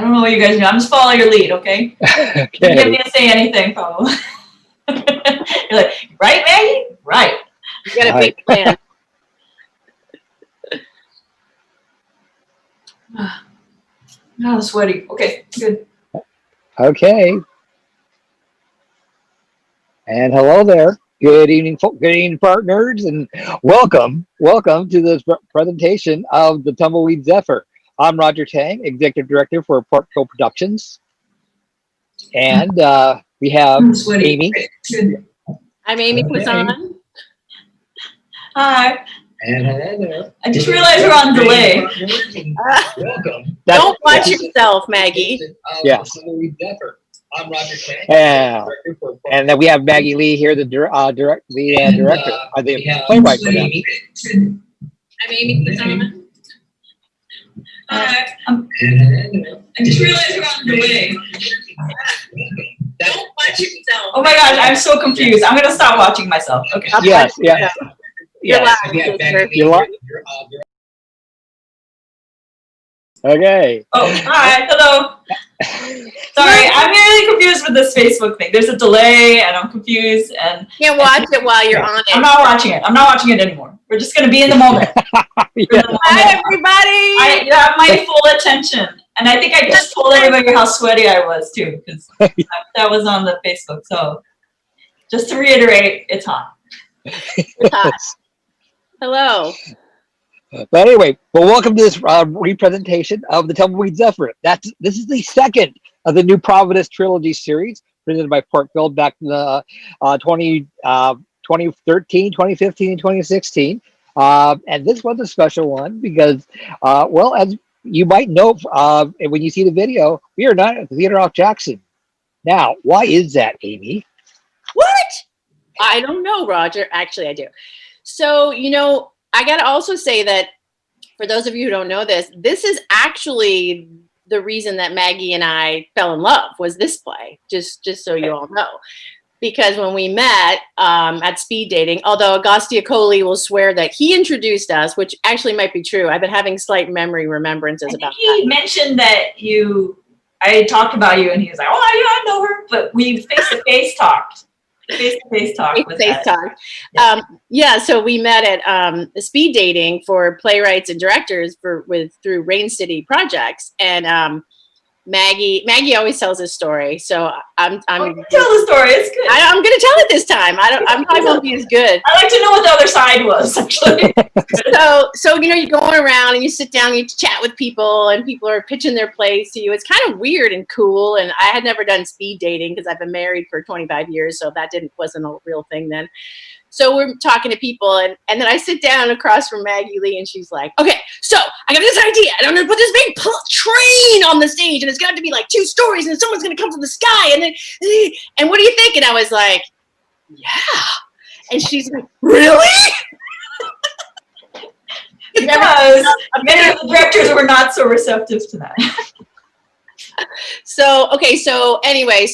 I don't know what you guys do. I'm just following your lead, okay? Okay. You didn't get to say anything, probably. You're like, right, Maggie? Right. You got a big plan. Oh, I'm sweaty. Okay, good. Okay. And hello there. Good evening, partners, and welcome to this presentation of the Tumbleweed Zephyr. I'm Roger Tang, Executive Director for Porkfilled Productions, and we have Amy. Good. I'm Amy Poisson. Hi. And hello there. I just realized we're on delay. Welcome. Don't watch yourself, Maggie. Yeah. I'm Roger Tang. And then we have Maggie Lee here, the director, the playwright for that. I'm Amy Poisson. Hi. I just realized we're on delay. Don't watch yourself. Oh my gosh, I'm so confused. I'm gonna stop watching myself. Okay. Yes, yeah. You're Yes. live. You're live. Okay. Oh, hi. Hello. Sorry, I'm really confused with this Facebook thing. There's a delay, and I'm confused. And Can't watch it while you're on it. I'm not watching it. I'm not watching it anymore. We're just gonna be in the moment. Yeah. Hi, everybody. You have my full attention, and I think I just told everybody how sweaty I was too, because that was on the Facebook. So, just to reiterate, it's hot. It's hot. Hello. But anyway, welcome to this representation of the Tumbleweed Zephyr. This is the second of the New Providence trilogy series presented by Porkfilled back in the 2013, 2015, and 2016. And this was a special one because, well, as you might know when you see the video, we are not at the Theater off Jackson. Now, why is that, Amy? What? I don't know, Roger. Actually, I do. So, I got to also say that for those of you who don't know this, this is actually the reason that Maggie and I fell in love was this play, just so you all know. Because when we met at speed dating, although Agostia Coley will swear that he introduced us, which actually might be true. I've been having slight memory remembrances about he that. mentioned that I talked about you, and he was like, "Oh, yeah, I know her," but we face-to-face talked. Face-to-face talk. Yeah, so we met at speed dating for playwrights and directors through Rain City projects, and Maggie always tells this story, so I'm tell the story. It's good. I'm going to tell it this time. I'm probably won't be as good. I like to know what the other side was, actually. So you're going around and you sit down, you chat with people, and people are pitching their plays to you. It's kind of weird and cool. And I had never done speed dating because I've been married for 25 years, so that wasn't a real thing then. So we're talking to people, and then I sit down across from Maggie Lee, and she's like, "Okay, so I got this idea. I'm going to put this big train on the stage, and it's going to be like 2 stories, and someone's going to come from the sky, and what do you think?" And I was like, "Yeah." And she's like, "Really?" Because many of the directors were not so receptive to that. So anyway,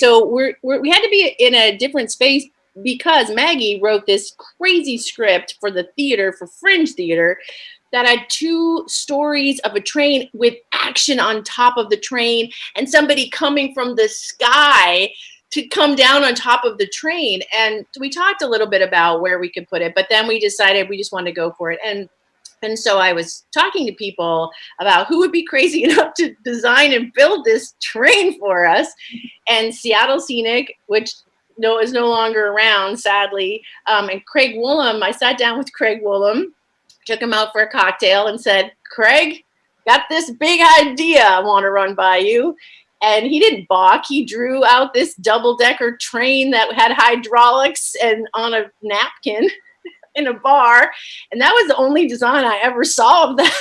we had to be in a different space because Maggie wrote this crazy script for the theater, for Fringe Theater, that had 2 stories of a train with action on top of the train and somebody coming from the sky to come down on top of the train. And we talked a little bit about where we could put it, but then we decided we just wanted to go for it. And so I was talking to people about who would be crazy enough to design and build this train for us. And Seattle Scenic, which is no longer around, sadly, and Craig Woolham, I sat down with Craig Woolham, took him out for a cocktail and said, "Craig, got this big idea I want to run by you." And he didn't balk. He drew out this double-decker train that had hydraulics and on a napkin in a bar. And that was the only design I ever saw of that.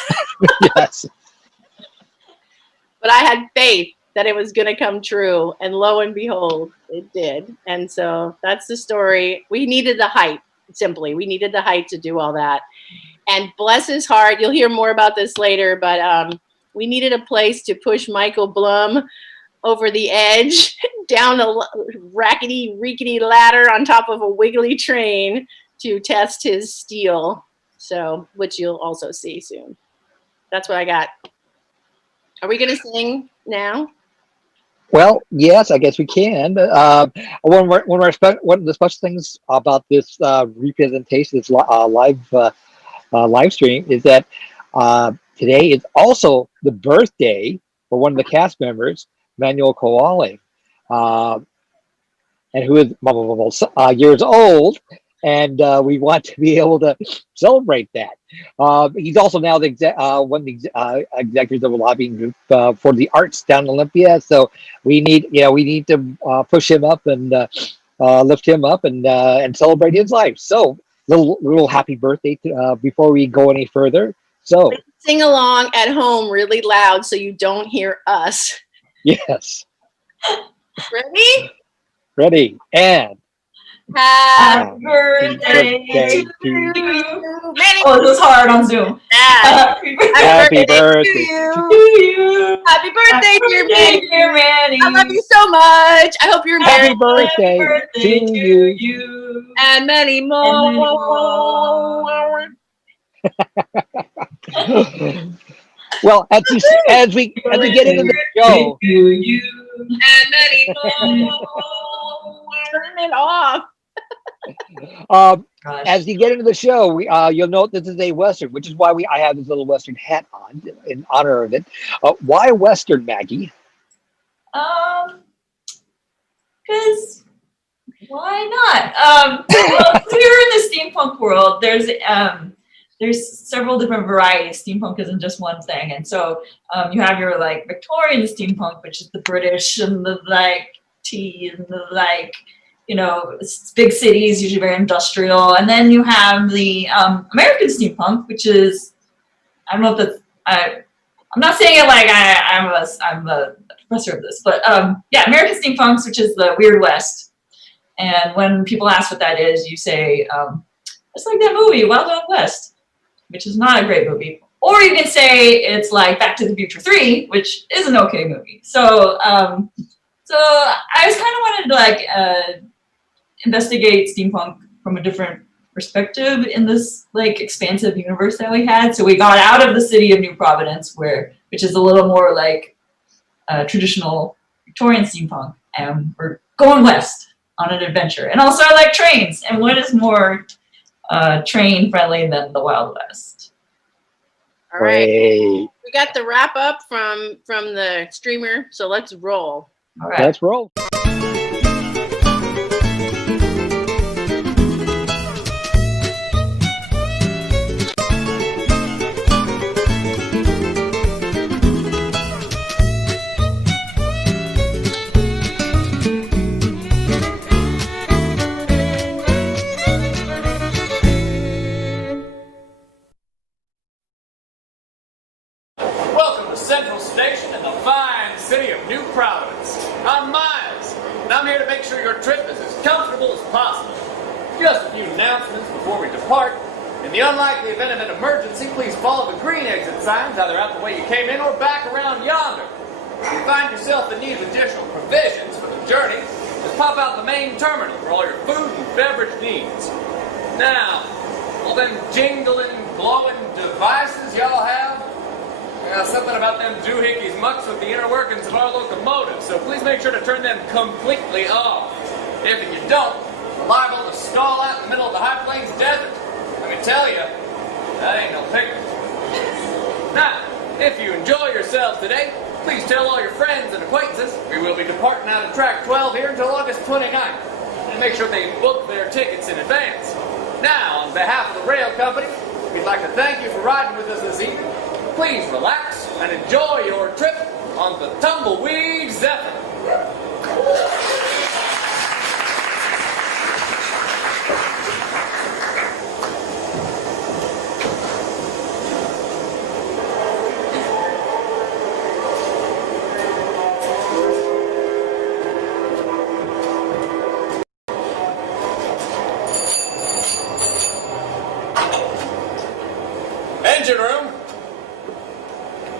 Yes. But I had faith that it was going to come true. And lo and behold, it did. And so that's the story. We needed the height, simply. We needed the height to do all that. And bless his heart, you'll hear more about this later, but we needed a place to push Michael Blum over the edge, down a rackety-reekety ladder on top of a wiggly train to test his steel. So, which you'll also see soon. That's what I got. Are we gonna sing now? Well, yes, I guess we can. One of the special things about this representation, this live stream, is that today is also the birthday for one of the cast members, Manuel Kowale, uh, and who is years old. And we want to be able to celebrate that. He's also now one of the executives of a lobbying group for the arts down in Olympia. So we need to push him up and lift him up and celebrate his life. So little happy birthday before we go any further. So Sing along at home really loud so you don't hear us. yes, Ready? and Happy birthday to you. Many Oh, this was hard on Zoom. Happy happy birthday to to you. Happy birthday, dear Manny. dear Manny. I love you so much. I hope you're happy married birthday to you. and many more. Well, as we get into the show, And many more. Turn it off. as you get into the show, you'll note this is a Western, which is why I have this little Western hat on in honor of it. Why Western, Maggie? Because why not? Well, if you're in the steampunk world, there's several different varieties. Steampunk isn't just one thing, and so you have your like Victorian steampunk, which is the British and the like tea and the like, big cities, usually very industrial, and then you have the American steampunk, which is, I don't know if that's I'm not saying it like I'm a professor of this, but yeah, American steampunks, which is the Weird West. And when people ask what that is, you say it's like that movie Wild Wild West, which is not a great movie. Or you can say it's like Back to the Future 3, which is an okay movie. So so I just kind of wanted to like investigate steampunk from a different perspective in this like expansive universe that we had. So we got out of the city of New Providence, which is a little more like traditional Victorian steampunk, and we're going west on an adventure. And also I like trains, and what is more train friendly than the Wild West? All right. Great. We got the wrap up from the streamer, so let's roll. All right. Let's roll. Welcome to Central Station in the fine city of New Providence. I'm Miles, and I'm here to make sure your trip is as comfortable as possible. Just a few announcements before we depart. In the unlikely event of an emergency, please follow the green exit signs either out the way you came in or back around yonder. If you find yourself in need of additional provisions for the journey, just pop out the main terminal for all your food and beverage needs. Now, all them jingling, glowing devices y'all have, something about them doohickeys mucks with the inner workings of our locomotive, so please make sure to turn them completely off. If you don't, you're liable to stall out in the middle of the High Plains Desert. Let me tell you, that ain't no picnic. Now, if you enjoy yourselves today, please tell all your friends and acquaintances we will be departing out of Track 12 here until August 29th, and make sure they book their tickets in advance. Now, on behalf of the rail company, we'd like to thank you for riding with us this evening. Please relax and enjoy your trip on the Tumbleweed Zephyr. Engine room.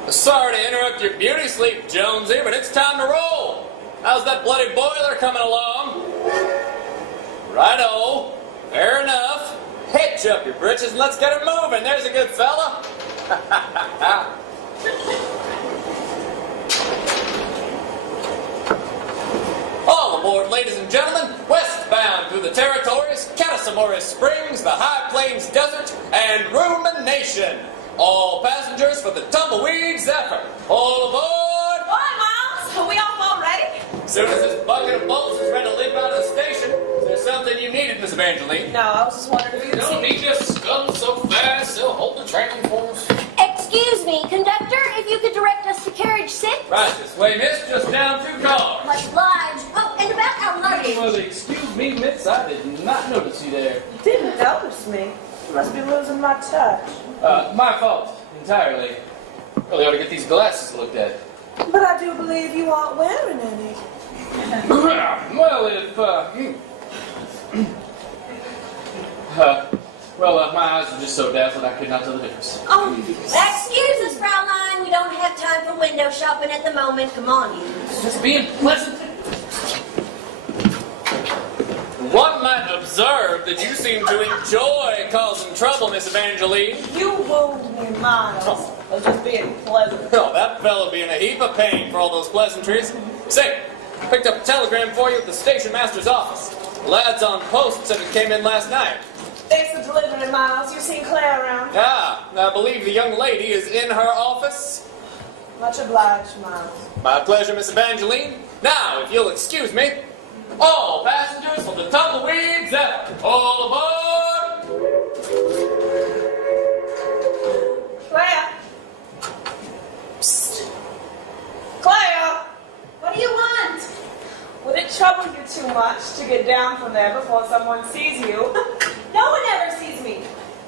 Sorry to interrupt your beauty sleep, Jonesy, but it's time to roll. How's that bloody boiler coming along? Righto. Fair enough. Hitch up your britches and let's get it moving. There's a good fella. ladies and gentlemen, westbound through the territories, Catasamoris Springs, the High Plains Desert, and Rumination. All passengers for the Tumbleweed Zephyr. All aboard! Hi, Miles. Are we off already? As soon as this bucket of bolts is ready to leave out of the station, is there something you needed, Miss Evangeline? No, I was just wondering if you could Don't see. need to scum so fast, they'll hold the train for us. Excuse me, conductor, if you could direct us to carriage 6. Right this way, miss, just down 2 cars. Much obliged. Oh, and about our luggage. Well, excuse me, miss, I did not notice you there. You didn't notice me. You must be losing my touch. My fault, entirely. Really ought to get these glasses looked at. But I do believe you aren't wearing any. Well, if, my eyes are just so dazzled I could not tell the difference. Oh, excuse us, Fraulein. We don't have time for window shopping at the moment. Come on, you. Just being pleasant. One might observe that you seem to enjoy causing trouble, Miss Evangeline. You wound me, Miles. I was just being pleasant. Oh, that fellow be in a heap of pain for all those pleasantries. Say, picked up a telegram for you at the station master's office. The lads on post said it came in last night. Thanks for delivering, Miles. You seen Claire around? Ah, I believe the young lady is in her office. Much obliged, Miles. My pleasure, Miss Evangeline. Now, if you'll excuse me, all passengers from the Tumbleweed Zephyr, all aboard! Claire? Psst. Claire? What do you want? Would it trouble you too much to get down from there before someone sees you? No one ever sees me.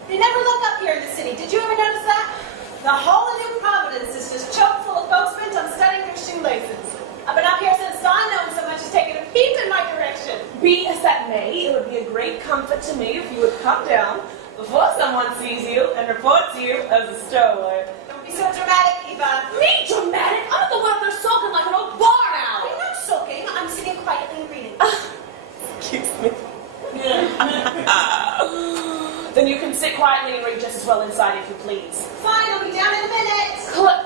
They never look up here in the city. Did you ever notice that? The whole of New Providence is just chock full of folks bent on studying their shoelaces. I've been up here since dawn, no one so much as taken a peep in my direction. Be as that may, it would be a great comfort to me if you would come down before someone sees you and reports you as a stowaway. Don't be so dramatic, Eva. Me dramatic? I'm the one up there sulking like an old barn owl. I'm not sulking. I'm sitting quietly and reading. Excuse me. Then you can sit quietly and read just as well inside if you please. Fine, I'll be down in a minute. Look,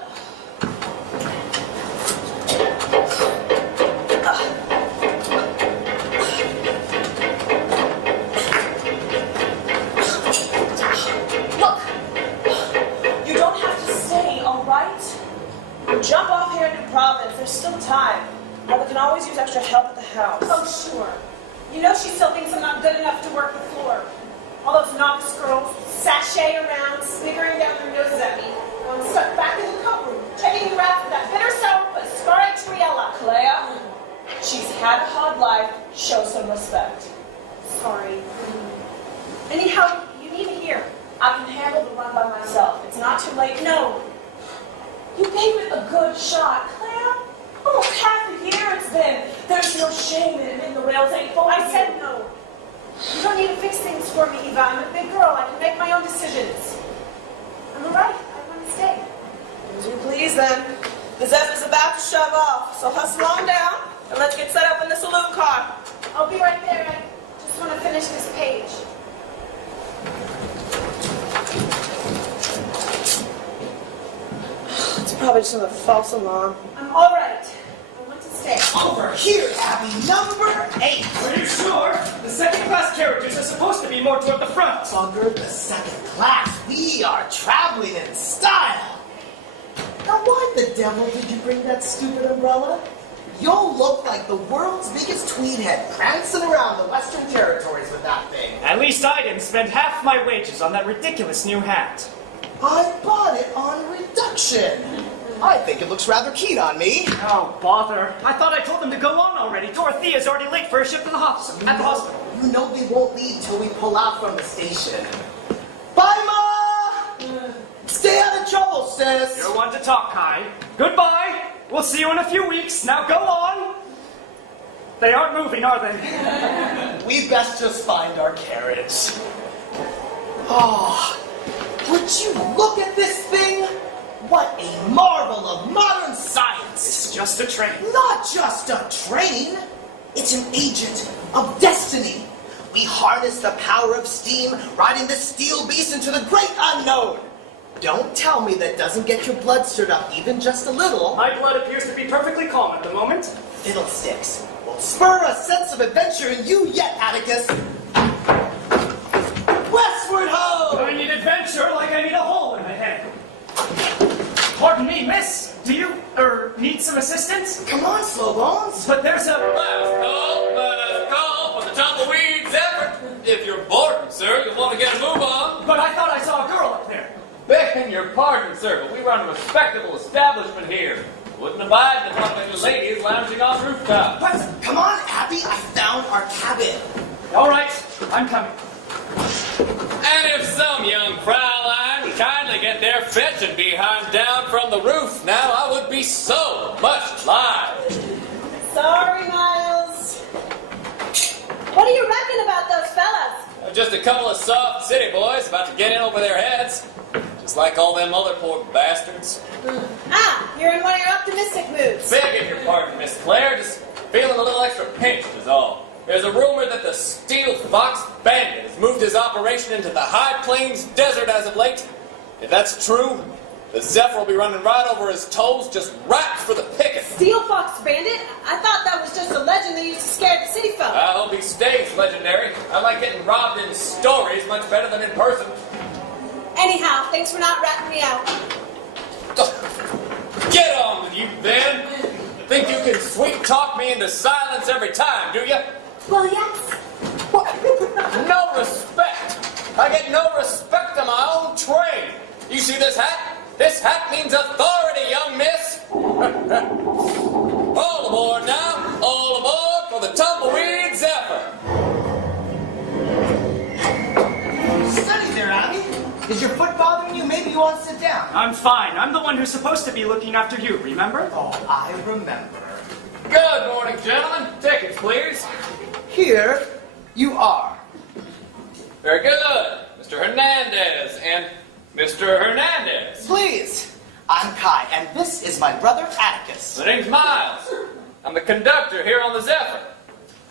you don't have to stay, all right? Jump off here into Providence. There's still time. Mother can always use extra help at the house. Oh, sure. You know she still thinks I'm not good enough to work the floor. All those novice girls sashay around, sniggering down their noses at me. I'm stuck back in the coat room, checking the wrap with that bitter sourpuss, Scarlet Triella. Claire, she's had a hard life. Show some respect. Sorry. Anyhow, you need me here. I can handle the run by myself. It's not too late. No. You gave it a good shot, Claire. Almost half a year it's been. There's no shame in admitting the rails ain't full. I said no. You don't need to fix things for me, Eva. I'm a big girl. I can make my own decisions. I'm all right. I want to stay. As you please, then. The Zephyr's about to shove off, so hustle on down and let's get set up in the saloon car. I'll be right there. I just want to finish this page. It's probably just another false alarm. I'm all right. I want to stay. Over here, Abby, number 8. Pretty sure the second-class carriages are supposed to be more toward the front. Bugger the second class. We are traveling in style. Now, why the devil did you bring that stupid umbrella? You'll look like the world's biggest tweed head prancing around the Western Territories with that thing. At least I didn't spend half my wages on that ridiculous new hat. I bought it on reduction. I think it looks rather keen on me. Oh, bother. I thought I told them to go on already. Dorothea's already late for a ship to the hospital. At the hospital. You know they won't leave till we pull out from the station. Bye, Ma! Stay out of trouble, sis. You're one to talk, Kai. Goodbye. We'll see you in a few weeks. Now go on. They aren't moving, are they? We best just find our carriage. Oh, would you look at this thing? What a marvel of modern science! It's just a train. Not just a train. It's an agent of destiny. We harness the power of steam, riding the steel beast into the great unknown. Don't tell me that doesn't get your blood stirred up even just a little. My blood appears to be perfectly calm at the moment. Fiddlesticks. We'll spur a sense of adventure in you yet, Atticus. Westward ho! I need adventure like I need a hole in the head. Pardon me, miss. Do you, need some assistance? Come on, Slowbones. But there's a... Last call for the Tumbleweed Zephyr. If you're bored, sir, you'll want to get a move on. But I thought I saw a girl up there. Begging your pardon, sir, but we run a respectable establishment here. Wouldn't abide the thought of you ladies lounging on rooftops. What? Come on, Abby. I found our cabin. All right, I'm coming. And if some young Fraulein would kindly get their fetching behind down from the roof, now I would be so much obliged. Sorry, Miles. What do you reckon about those fellas? Just a couple of soft city boys about to get in over their heads. Just like all them other poor bastards. Ah, you're in one of your optimistic moods. Begging your pardon, Miss Claire, just feeling a little extra pinched is all. There's a rumor that the Steel Fox Bandit has moved his operation into the High Plains Desert as of late. If that's true, the Zephyr will be running right over his toes, just ripe for the picking. Steel Fox Bandit? I thought that was just a legend they used to scare the city folk. I hope he stays legendary. I like getting robbed in stories much better than in person. Anyhow, thanks for not ratting me out. Get on with you, then. Think you can sweet talk me into silence every time, do you? Well, yes. What? No respect. I get no respect on my own train. You see this hat? This hat means authority, young miss. All aboard now. All aboard for the Tumbleweed Zephyr. Steady there, Abby. Is your foot bothering you? Maybe you want to sit down. I'm fine. I'm the one who's supposed to be looking after you, remember? Oh, I remember. Good morning, gentlemen. Tickets, please. Here you are. Very good. Mr. Hernandez and Mr. Hernandez. Please. I'm Kai, and this is my brother Atticus. My name's Miles. I'm the conductor here on the Zephyr.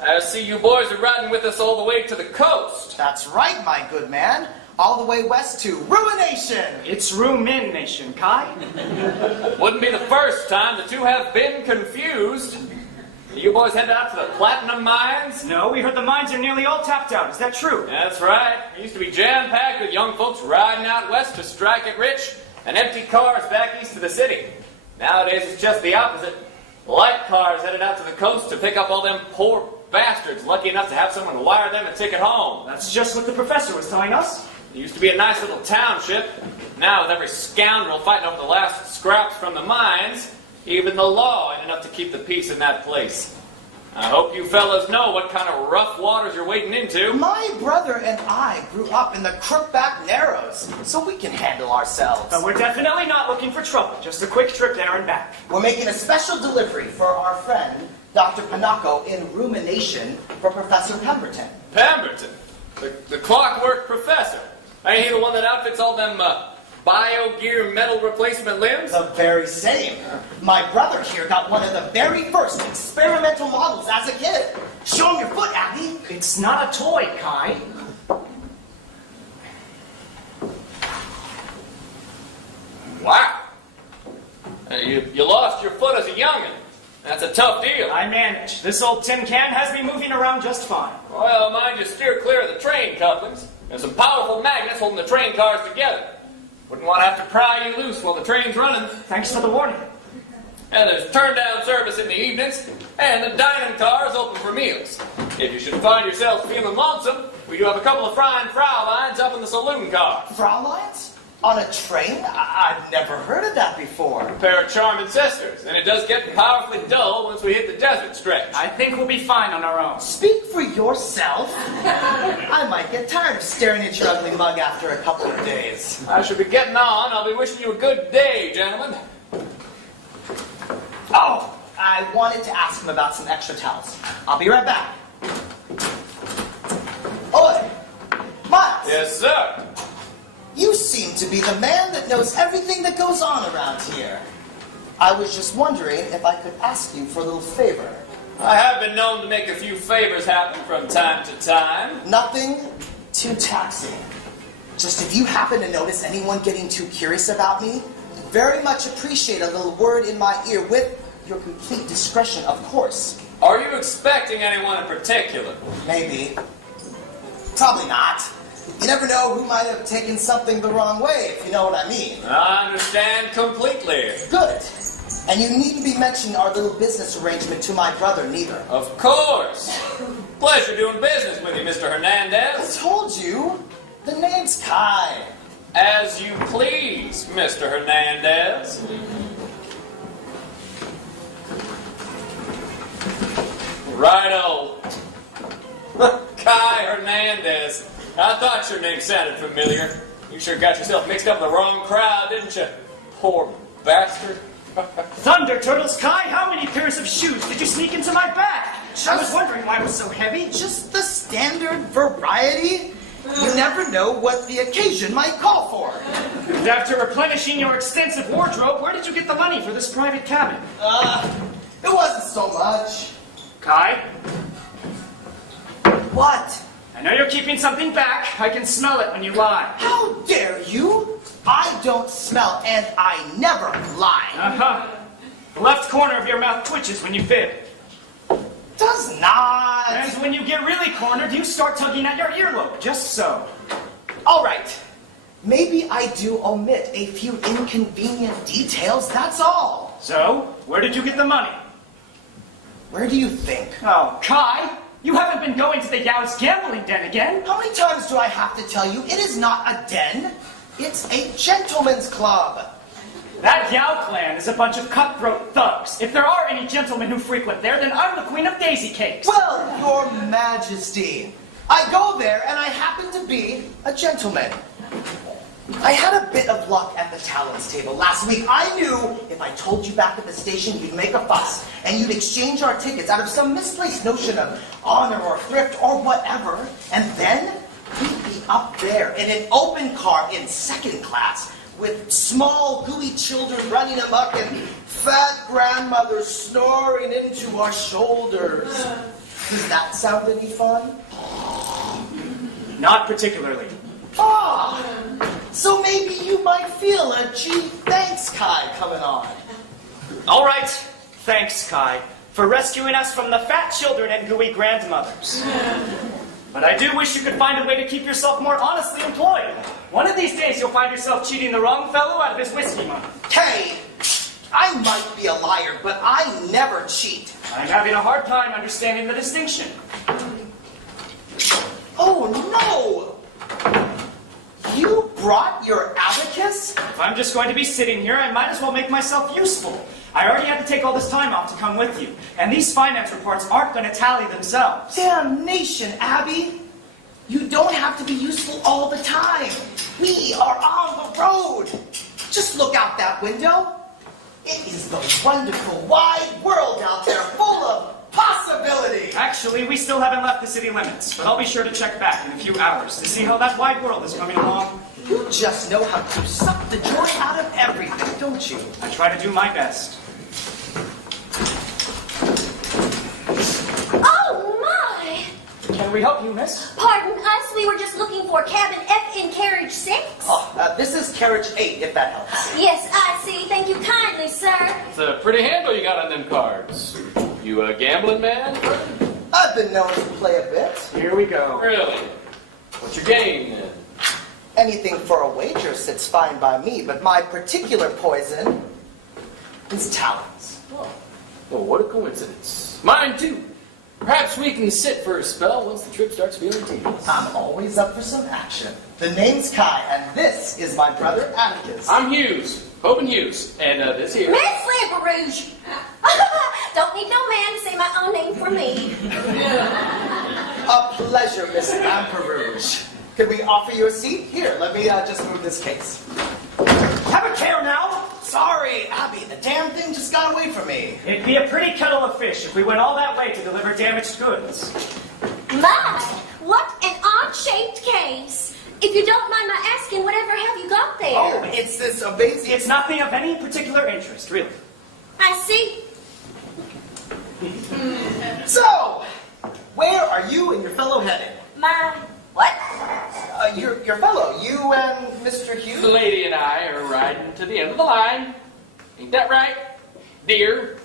I see you boys are riding with us all the way to the coast. That's right, my good man. All the way west to Ruination. It's rumination, Kai. Wouldn't be the first time the two have been confused. You boys headed out to the platinum mines? No, we heard the mines are nearly all tapped out. Is that true? That's right. It used to be jam-packed with young folks riding out west to strike it rich, and empty cars back east to the city. Nowadays it's just the opposite. Light cars headed out to the coast to pick up all them poor bastards lucky enough to have someone wire them a ticket home. That's just what the professor was telling us. It used to be a nice little township. Now with every scoundrel fighting over the last scraps from the mines, even the law ain't enough to keep the peace in that place. I hope you fellas know what kind of rough waters you're wading into. My brother and I grew up in the Crookback Narrows, so we can handle ourselves. But we're definitely not looking for trouble. Just a quick trip there and back. We're making a special delivery for our friend, Dr. Panaco, in Rumination for Professor Pemberton. Pemberton? The clockwork professor? Ain't he the one that outfits all them bio-gear metal replacement limbs? The very same. My brother here got one of the very first experimental models as a kid. Show him your foot, Abby. It's not a toy, Kai. Wow. You lost your foot as a youngin'. That's a tough deal. I manage. This old tin can has me moving around just fine. Well, mind you steer clear of the train couplings. There's some powerful magnets holding the train cars together. Wouldn't want to have to pry you loose while the train's running. Thanks for the warning. And there's turn-down service in the evenings, and the dining car is open for meals. If you should find yourselves feeling lonesome, we do have a couple of frying Fraulines up in the saloon car. Fraulines? On a train? I've never heard of that before. A pair of charming sisters, and it does get powerfully dull once we hit the desert stretch. I think we'll be fine on our own. Speak for yourself. I might get tired of staring at your ugly mug after a couple of days. I should be getting on. I'll be wishing you a good day, gentlemen. Oh, I wanted to ask him about some extra towels. I'll be right back. Oi, Miles. Yes, sir. You seem to be the man that knows everything that goes on around here. I was just wondering if I could ask you for a little favor. I have been known to make a few favors happen from time to time. Nothing too taxing. Just if you happen to notice anyone getting too curious about me, very much appreciate a little word in my ear with your complete discretion, of course. Are you expecting anyone in particular? Maybe. Probably not. You never know who might have taken something the wrong way, if you know what I mean. I understand completely. Good. And you needn't be mentioning our little business arrangement to my brother, neither. Of course. Pleasure doing business with you, Mr. I Hernandez. told you. The name's Kai. As you please, Mr. Hernandez. Righto. Kai Hernandez. I thought your name sounded familiar. You sure got yourself mixed up in the wrong crowd, didn't you? Poor bastard. Thunder Turtles, Kai, how many pairs of shoes did you sneak into my bag? I was wondering why it was so heavy. Just the standard variety. You never know what the occasion might call for. And after replenishing your extensive wardrobe, where did you get the money for this private cabin? It wasn't so much. Kai, What? I know you're keeping something back. I can smell it when you lie. How dare you? I don't smell and I never lie. Uh-huh. The left corner of your mouth twitches when you fib. Does not. And when you get really cornered, you start tugging at your earlobe, just so. All right. Maybe I do omit a few inconvenient details, that's all. So, where did you get the money? Where do you think? Oh, Kai, you haven't been going to the Yao's gambling den again? How many times do I have to tell you? It is not a den. It's a gentleman's club. That Yao clan is a bunch of cutthroat thugs. If there are any gentlemen who frequent there, then I'm the queen of daisy cakes. Well, your majesty, I go there and I happen to be a gentleman. I had a bit of luck at the talents table last week. I knew if I told you back at the station, you'd make a fuss and you'd exchange our tickets out of some misplaced notion of honor or thrift or whatever. And then we'd be up there in an open car in second class with small, gooey children running amok and fat grandmothers snoring into our shoulders. Does that sound any fun? Not particularly. Ah! So maybe you might feel a gee thanks, Kai, coming on. All right. Thanks, Kai, for rescuing us from the fat children and gooey grandmothers. But I do wish you could find a way to keep yourself more honestly employed. One of these days you'll find yourself cheating the wrong fellow out of his whiskey money. Hey, I might be a liar, but I never cheat. I'm having a hard time understanding the distinction. Oh, no! You brought your abacus? If I'm just going to be sitting here, I might as well make myself useful. I already had to take all this time off to come with you, and these finance reports aren't going to tally themselves. Damnation, Abby! You don't have to be useful all the time. We are on the road. Just look out that window. It is the wonderful, wide world out there, full of possibility. Actually, we still haven't left the city limits, but I'll be sure to check back in a few hours to see how that wide world is coming along. You just know how to suck the joy out of everything, don't you? I try to do my best. Oh, my! Can we help you, miss? Pardon us, we were just looking for cabin F in carriage 6. Oh, this is carriage 8, if that helps. Yes, I see. Thank you kindly, sir. It's a pretty handle you got on them cards. You a gambling man? I've been known to play a bit. Here we go. Really? What's your game then? Anything for a wager sits fine by me, but my particular poison is talents. Oh, well, what a coincidence. Mine too. Perhaps we can sit for a spell once the trip starts feeling tedious. I'm always up for some action. The name's Kai, and this is my brother Atticus. I'm Hughes. Hope and Hughes. And this here. Miss Lamperouge! Don't need no man to say my own name for me. A pleasure, Miss Lamperouge. Could we offer you a seat? Here, let me just move this case. Have a care now! Sorry, Abby, the damn thing just got away from me. It'd be a pretty kettle of fish if we went all that way to deliver damaged goods. My, what an odd-shaped case. If you don't mind my asking, whatever have you got there? Oh, it's this amazing... It's nothing of any particular interest, really. I see. So, where are you and your fellow headed? My, what? Your fellow, you and Mr. Hughes? The lady and I are riding to the end of the line. Ain't that right, dear?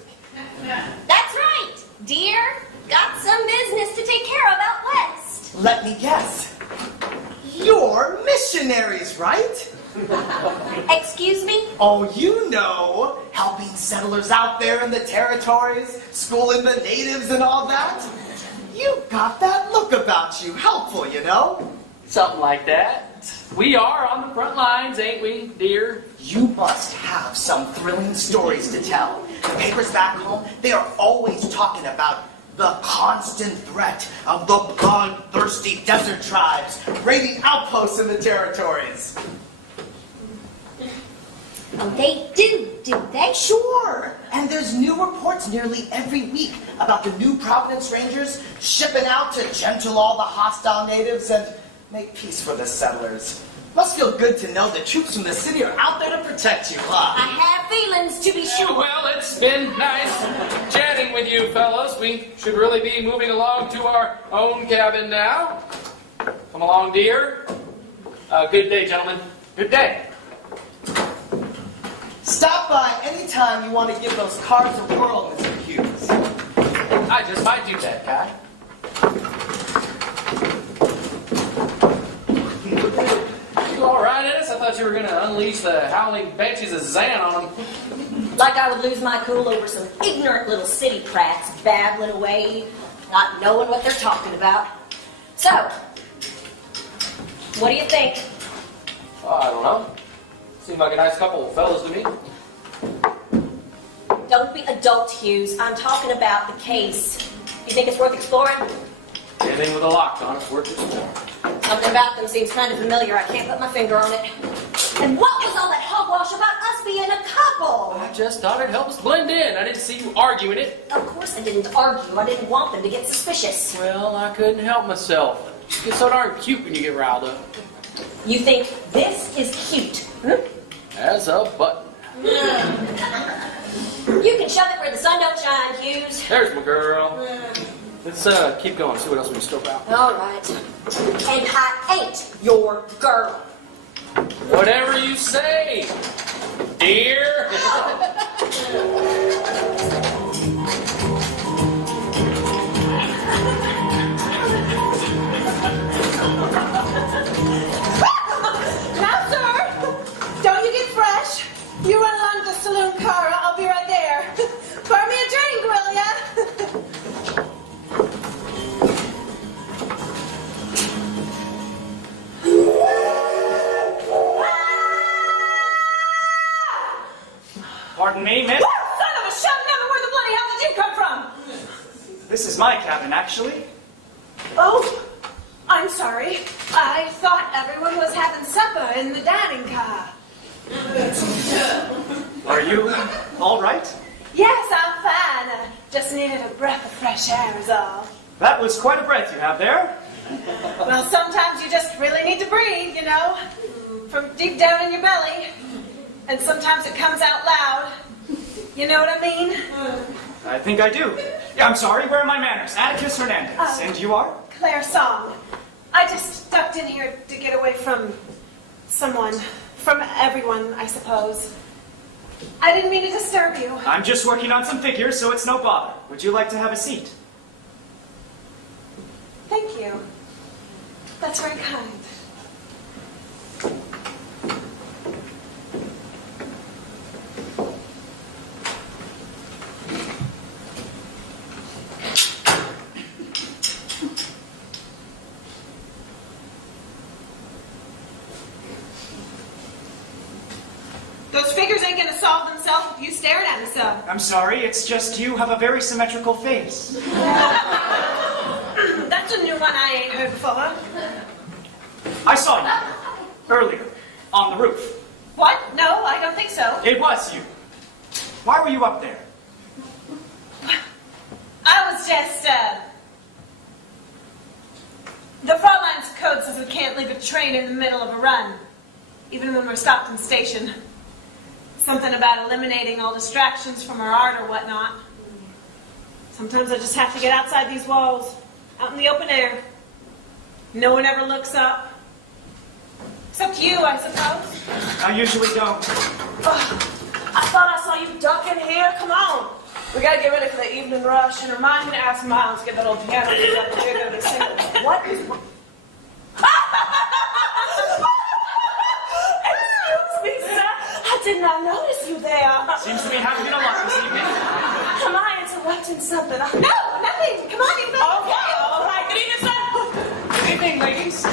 That's right, Dear, got some business to take care of out west. Let me guess. You're missionaries, right? Excuse me? Oh, you know, helping settlers out there in the territories, schooling the natives and all that. You got that look about you, helpful, you know? Something like that. We are on the front lines, ain't we, dear? You must have some thrilling stories to tell. The papers back home, they are always talking about the constant threat of the bloodthirsty desert tribes raiding outposts in the territories. Oh, they do they? Sure. And there's new reports nearly every week about the New Providence Rangers shipping out to gentle all the hostile natives and make peace for the settlers. Must feel good to know the troops from the city are out there to protect you, huh? I have feelings, to be sure. Well, it's been nice chatting with you fellows. We should really be moving along to our own cabin now. Come along, dear. Good day, gentlemen. Good day. Stop by anytime you want to give those cards a whirl, Mr. Hughes. I just might do that, Kai. You all right, Ennis? I thought you were going to unleash the howling banshees of Zan on them. Like I would lose my cool over some ignorant little city brats babbling away, not knowing what they're talking about. So, what do you think? I don't know. Seem like a nice couple of fellas to me. Don't be adult, Hughes. I'm talking about the case. You think it's worth exploring? Anything with a lock on it's worth exploring. Something about them seems kind of familiar. I can't put my finger on it. And what was all that hogwash about us being a couple? I just thought it'd help us blend in. I didn't see you arguing it. Of course I didn't argue. I didn't want them to get suspicious. Well, I couldn't help myself. You get so darn cute when you get riled up. You think this is cute? Hmm? As a button. You can shove it where the sun don't shine, Hughes. There's my girl. Let's keep going, see what else we can scope out. All right. And I ain't your girl. Whatever you say, dear. Now, sir, don't you get fresh. You run along to the saloon car. I'll be right there. Pour me a drink, will ya? Pardon me, miss? Son of a shut never, where the bloody hell did you come from? This is my cabin, actually. Oh, I'm sorry. I thought everyone was having supper in the dining car. Are you all right? Yes, I'm fine. I just needed a breath of fresh air is all. That was quite a breath you have there. Well, sometimes you just really need to breathe, you know, from deep down in your belly. And sometimes it comes out loud. You know what I mean? I think I do. Yeah, I'm sorry, where are my manners? Atticus Hernandez. And you are? Claire Song. I just ducked in here to get away from someone. From everyone, I suppose. I didn't mean to disturb you. I'm just working on some figures, so it's no bother. Would you like to have a seat? Thank you. That's very kind. Those figures ain't gonna solve themselves if you staring at me so. I'm sorry, it's just you have a very symmetrical face. That's a new one I ain't heard before. I saw you earlier on the roof. What? No, I don't think so. It was you. Why were you up there? I was just, the Fräulein's code says we can't leave a train in the middle of a run, even when we're stopped in station. Something about eliminating all distractions from our art or whatnot. Sometimes I just have to get outside these walls, out in the open air. No one ever looks up. Except you, I suppose. I usually don't. Oh, I thought I saw you ducking here. Come on. We gotta get ready for the evening rush, and remind me to ask Miles to get that old piano picked up, and we're gonna be singing. What is wrong? Excuse me, sir. I did not notice you there. Seems to be having a lot this evening. Am I interrupting something? No, nothing. Come on, you better. Okay, all right. Good evening, sir. Good evening, ladies.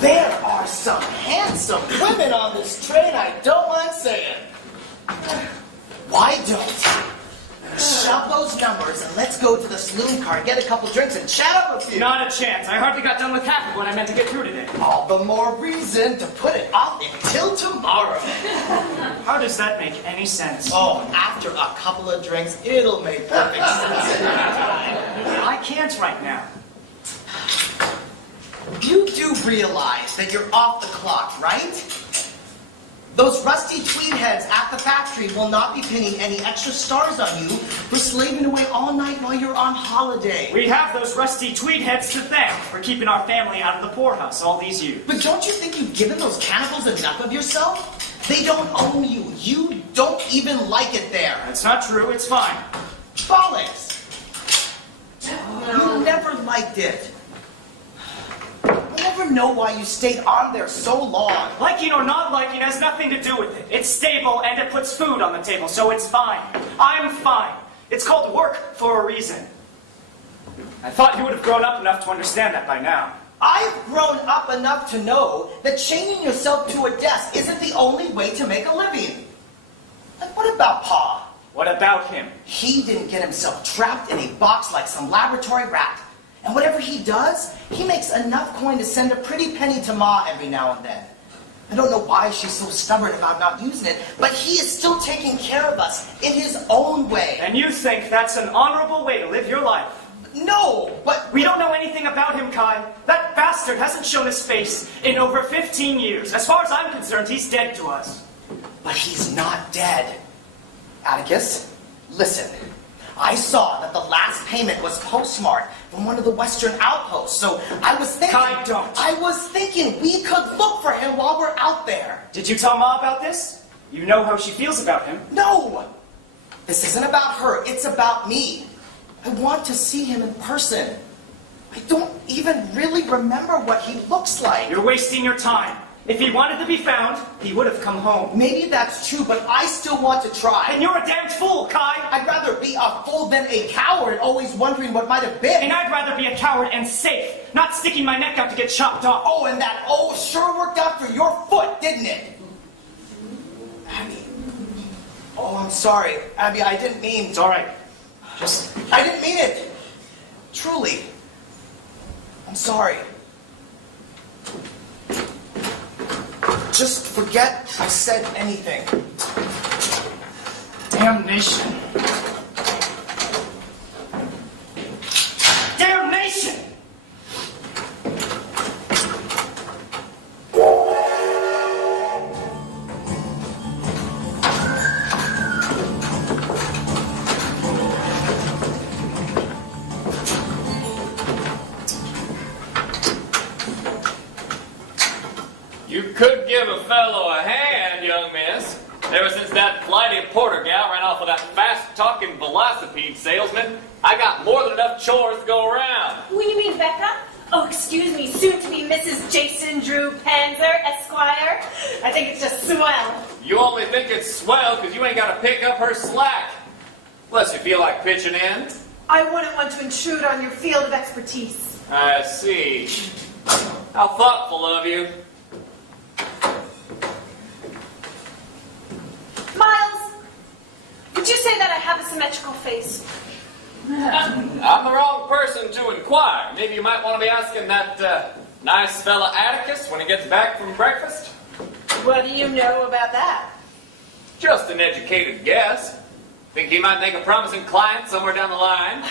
There are some handsome women on this train, I don't mind saying. Why don't shove those numbers and let's go to the saloon car and get a couple drinks and chat up a few. Not a chance. I hardly got done with half of what I meant to get through today. All the more reason to put it off until tomorrow. How does that make any sense? Oh, after a couple of drinks, it'll make perfect sense. I can't right now. You do realize that you're off the clock, right? Those rusty tweed heads at the factory will not be pinning any extra stars on you for slaving away all night while you're on holiday. We have those rusty tweed heads to thank for keeping our family out of the poorhouse all these years. But don't you think you've given those cannibals enough of yourself? They don't own you. You don't even like it there. That's not true. It's fine. Bollocks! You never liked it. I'll never know why you stayed on there so long. Liking or not liking has nothing to do with it. It's stable and it puts food on the table, so it's fine. I'm fine. It's called work for a reason. I thought you would have grown up enough to understand that by now. I've grown up enough to know that chaining yourself to a desk isn't the only way to make a living. Like, what about Pa? What about him? He didn't get himself trapped in a box like some laboratory rat. And whatever he does, he makes enough coin to send a pretty penny to Ma every now and then. I don't know why she's so stubborn about not using it, but he is still taking care of us in his own way. And you think that's an honorable way to live your life? No, but... We don't know anything about him, Kai. That bastard hasn't shown his face in over 15 years. As far as I'm concerned, he's dead to us. But he's not dead. Atticus, listen. I saw that the last payment was postmarked from one of the western outposts, so I was thinking... Kai, don't. I was thinking we could look for him while we're out there. Did you tell Ma about this? You know how she feels about him. No! This isn't about her, it's about me. I want to see him in person. I don't even really remember what he looks like. You're wasting your time. If he wanted to be found, he would have come home. Maybe that's true, but I still want to try. And you're a damned fool, Kai! I'd rather be a fool than a coward, always wondering what might have been. And I'd rather be a coward and safe, not sticking my neck out to get chopped off. Oh, and that sure worked out for your foot, didn't it? Abby. Oh, I'm sorry. Abby, I didn't mean... It's all right. I didn't mean it. Truly. I'm sorry. Just forget I said anything. Damnation. Damnation! You could give a fellow a hand, young miss. Ever since that flighty porter gal ran off with that fast-talking velocipede salesman, I got more than enough chores to go around. What do you mean, Becca? Oh, excuse me, soon to be Mrs. Jason Drew Panzer, Esquire. I think it's just swell. You only think it's swell because you ain't got to pick up her slack. Unless you feel like pitching in. I wouldn't want to intrude on your field of expertise. I see. How thoughtful of you. Miles, would you say that I have a symmetrical face? I'm the wrong person to inquire. Maybe you might want to be asking that nice fella Atticus when he gets back from breakfast. What do you know about that? Just an educated guess. Think he might make a promising client somewhere down the line?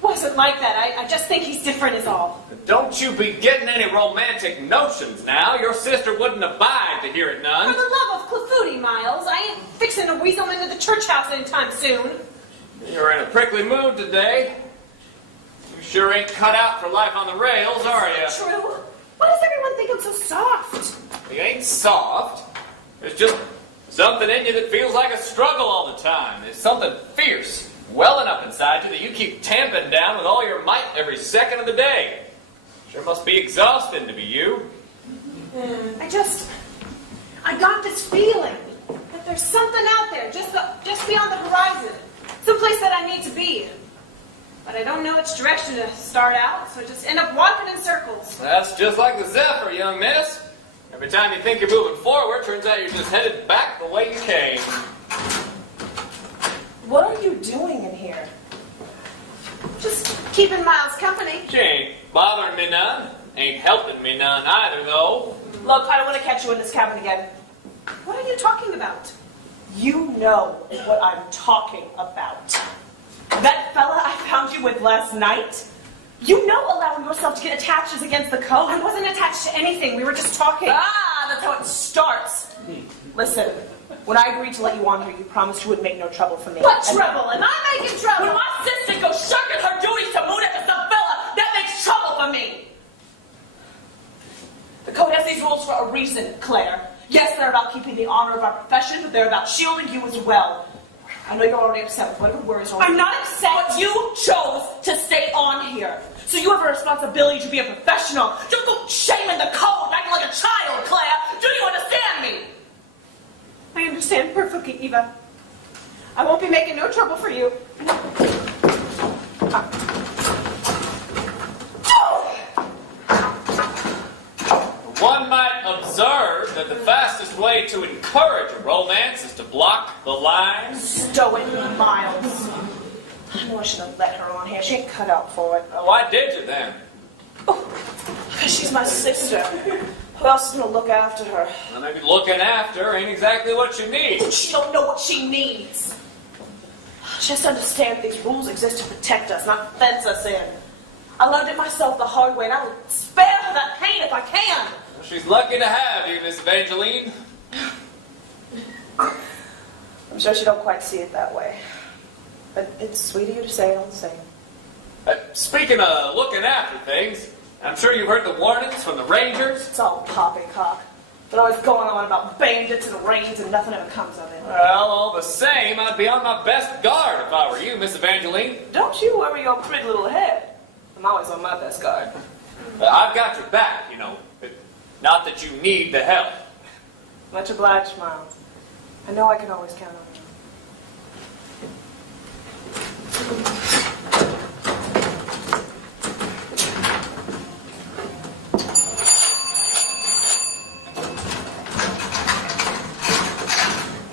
Wasn't like that. I just think he's different is all. Don't you be getting any romantic notions now. Your sister wouldn't abide to hear it For none. the love of Clafouti, Miles, I ain't fixing to weasel him into the church house anytime soon. You're in a prickly mood today. You sure ain't cut out for life on the rails, are you? True. Why does everyone think I'm so soft? You ain't soft. There's just something in you that feels like a struggle all the time. There's something fierce, welling up inside you that you keep tamping down with all your might every second of the day. Sure must be exhausting to be you. I got this feeling that there's something out there, just beyond the horizon. Someplace that I need to be. But I don't know which direction to start out, so I just end up walking in circles. That's just like the Zephyr, young miss. Every time you think you're moving forward, turns out you're just headed back the way you came. What are you doing in here? Just keeping Miles company. She ain't bothering me none. Ain't helping me none either, though. Look, I don't want to catch you in this cabin again. What are you talking about? You know what I'm talking about. That fella I found you with last night? You know allowing yourself to get attached is against the code. I wasn't attached to anything. We were just talking. Ah, that's how it starts. Listen, when I agreed to let you on here, you promised you would make no trouble for me. What trouble? Am I making trouble? When my sister goes shirking her duties to moon at some fella, that makes trouble for me. The code has these rules for a reason, Claire. Yes, they're about keeping the honor of our profession, but they're about shielding you as well. I know you're already upset with whatever worries are. I'm not upset. But you chose to stay on here. So you have a responsibility to be a professional. Don't go shaming the code, acting like a child, Claire. Do you understand me? I understand perfectly, Eva. I won't be making no trouble for you. One might observe that the fastest way to encourage a romance is to block the lines. Stow it, Miles. I know I should have let her on here. She ain't cut out for it. Why did you then? Oh, because she's my sister. Who else is going to look after her? Well, maybe looking after ain't exactly what you need. She don't know what she needs. She has to understand these rules exist to protect us, not fence us in. I learned it myself the hard way, and I will spare her that pain if I can. Well, she's lucky to have you, Miss Evangeline. I'm sure she don't quite see it that way. But it's sweet of you to say it all the same. Speaking of looking after things, I'm sure you've heard the warnings from the Rangers. It's all poppycock. They're always going on about bandits and raids and nothing ever comes of it. Well, all the same, I'd be on my best guard if I were you, Miss Evangeline. Don't you worry your pretty little head. I'm always on my best guard. I've got your back, you know. But not that you need the help. Much obliged, Miles. I know I can always count on you.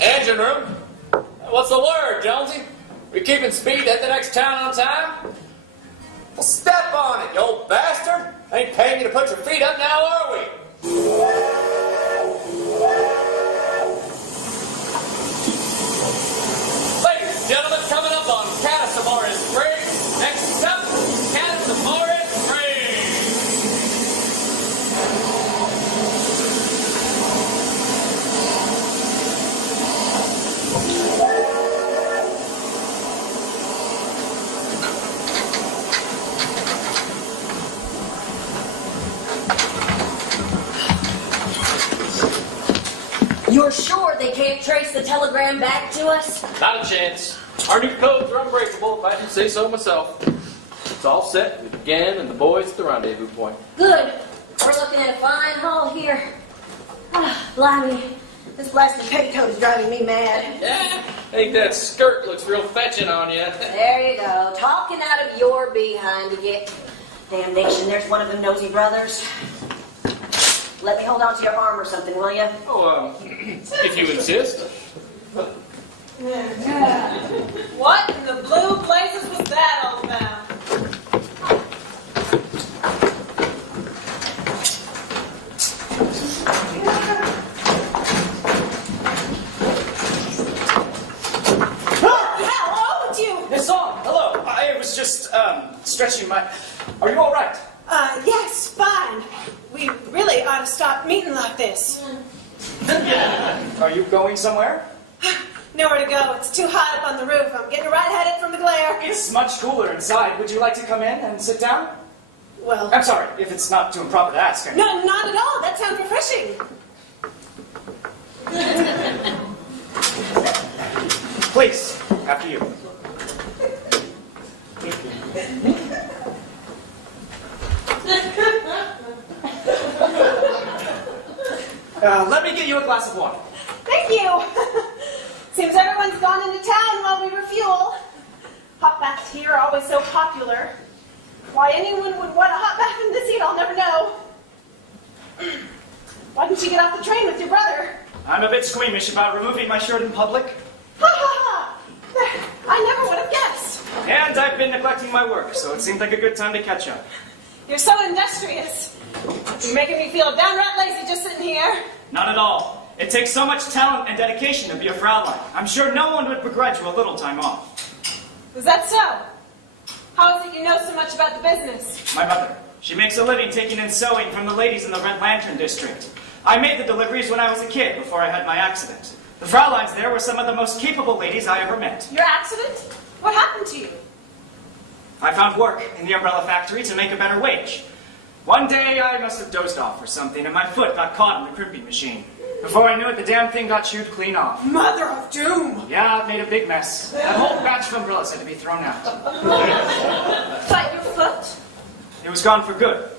Engine room. What's the word, Jonesy? We keeping speed at the next town on time? Well, step on it, you old bastard! Ain't paying you to put your feet up now, are we? Ladies and gentlemen, coming up on Catamari Springs. Next up, Catamari Springs. You're sure they can't trace the telegram back to us? Not a chance. Our new codes are unbreakable, if I can say so myself. It's all set. We begin, and the boys at the Rendezvous Point. Good. We're looking at a fine haul here. Ah, blimey. This blasted petticoat is driving me mad. Yeah, I think that skirt looks real fetching on you. There you go. Talking out of your behind to get... Damnation, there's one of them nosy brothers. Let me hold on to your arm or something, will you? Oh, if you insist. What in the blue blazes was that all about? Hello, it's you. It's on. Hello. I was just stretching my... Are you all right? Yes, fine. We really ought to stop meeting like this. Are you going somewhere? Nowhere to go. It's too hot up on the roof. I'm getting right-headed from the glare. It's much cooler inside. Would you like to come in and sit down? Well, I'm sorry, if it's not too improper to ask. no, not at all. That sounds refreshing. Please, after you. Let me get you a glass of water. Thank you. Seems everyone's gone into town while we refuel. Hot baths here are always so popular. Why anyone would want a hot bath in this heat, I'll never know. Why didn't you get off the train with your brother? I'm a bit squeamish about removing my shirt in public. Ha ha ha! I never would have guessed. And I've been neglecting my work, so it seemed like a good time to catch up. You're so industrious. You're making me feel downright lazy just sitting here. Not at all. It takes so much talent and dedication to be a Fraulein. I'm sure no one would begrudge you a little time off. Is that so? How is it you know so much about the business? My mother. She makes a living taking in sewing from the ladies in the Red Lantern district. I made the deliveries when I was a kid, before I had my accident. The Frauleins there were some of the most capable ladies I ever met. Your accident? What happened to you? I found work in the umbrella factory to make a better wage. One day I must have dozed off or something, and my foot got caught in the crimping machine. Before I knew it, the damn thing got chewed clean off. Mother of doom! Yeah, it made a big mess. That whole batch of umbrellas had to be thrown out. But your foot? It was gone for good.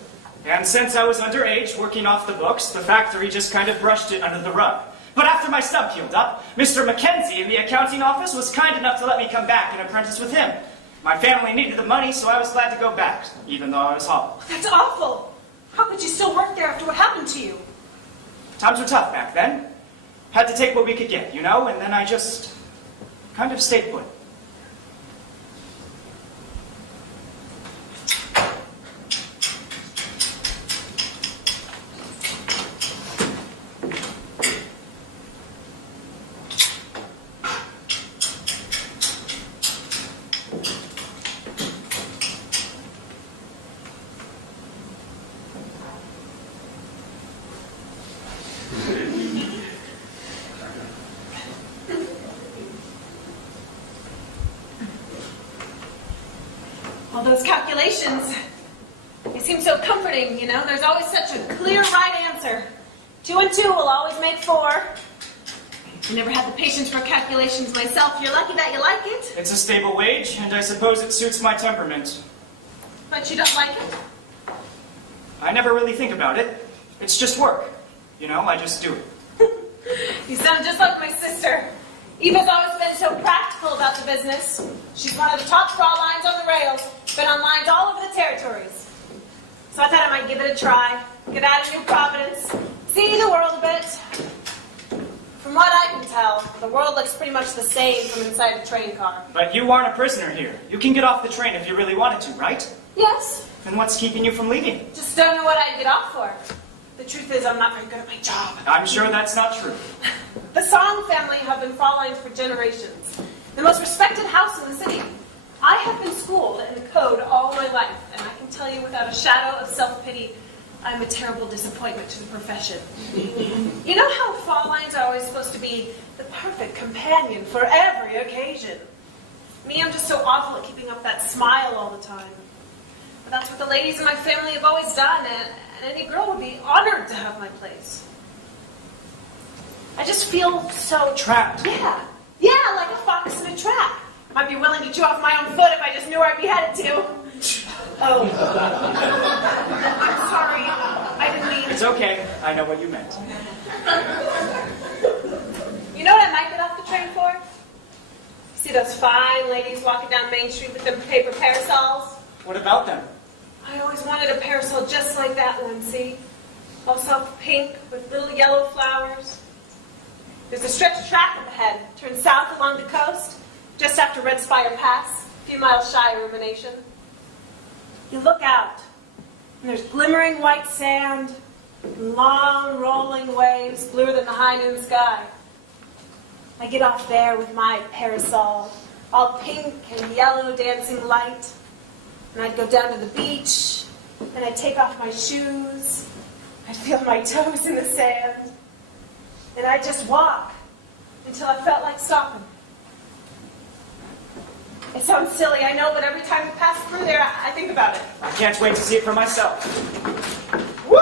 And since I was underage, working off the books, the factory just kind of brushed it under the rug. But after my stub healed up, Mr. Mackenzie in the accounting office was kind enough to let me come back and apprentice with him. My family needed the money, so I was glad to go back, even though I was hollow. That's awful. How could you still work there after what happened to you? Times were tough back then. Had to take what we could get, you know, and then I just kind of stayed put. All those calculations, they seem so comforting, you know? There's always such a clear right answer. 2 and 2 will always make 4. I never had the patience for calculations myself. You're lucky that you like it. It's a stable wage, and I suppose it suits my temperament. But you don't like it? I never really think about it. It's just work. You know, I just do it. You sound just like my sister. Eva's always been so practical about the business. She's one of the top Frauleins on the rails. Been on lines all over the territories. So I thought I might give it a try. Get out of New Providence. See the world a bit. From what I can tell, the world looks pretty much the same from inside a train car. But you aren't a prisoner here. You can get off the train if you really wanted to, right? Yes. Then what's keeping you from leaving? Just don't know what I'd get off for. The truth is, I'm not very good at my job. I'm sure that's not true. The Song family have been Frauleins for generations. The most respected house in the city. I have been schooled in the code all my life, and I can tell you without a shadow of self-pity, I'm a terrible disappointment to the profession. You know how Frauleins are always supposed to be the perfect companion for every occasion? Me, I'm just so awful at keeping up that smile all the time. But that's what the ladies in my family have always done, and any girl would be honored to have my place. I just feel so... Trapped. Yeah, like a fox in a trap. I'd be willing to chew off my own foot if I just knew where I'd be headed to. Oh. I'm sorry. I didn't mean... It's okay. I know what you meant. You know what I might get off the train for? See those fine ladies walking down Main Street with them paper parasols? What about them? I always wanted a parasol just like that one, see? All soft pink with little yellow flowers. There's a stretch of track up ahead. Turn south along the coast, just after Red Spire Pass, a few miles shy of Rumination. You look out, and there's glimmering white sand, and long rolling waves, bluer than the high noon sky. I get off there with my parasol, all pink and yellow dancing light, and I'd go down to the beach, and I'd take off my shoes, I'd feel my toes in the sand, and I'd just walk until I felt like stopping. It sounds silly, I know, but every time we pass through there, I think about it. I can't wait to see it for myself. Woo!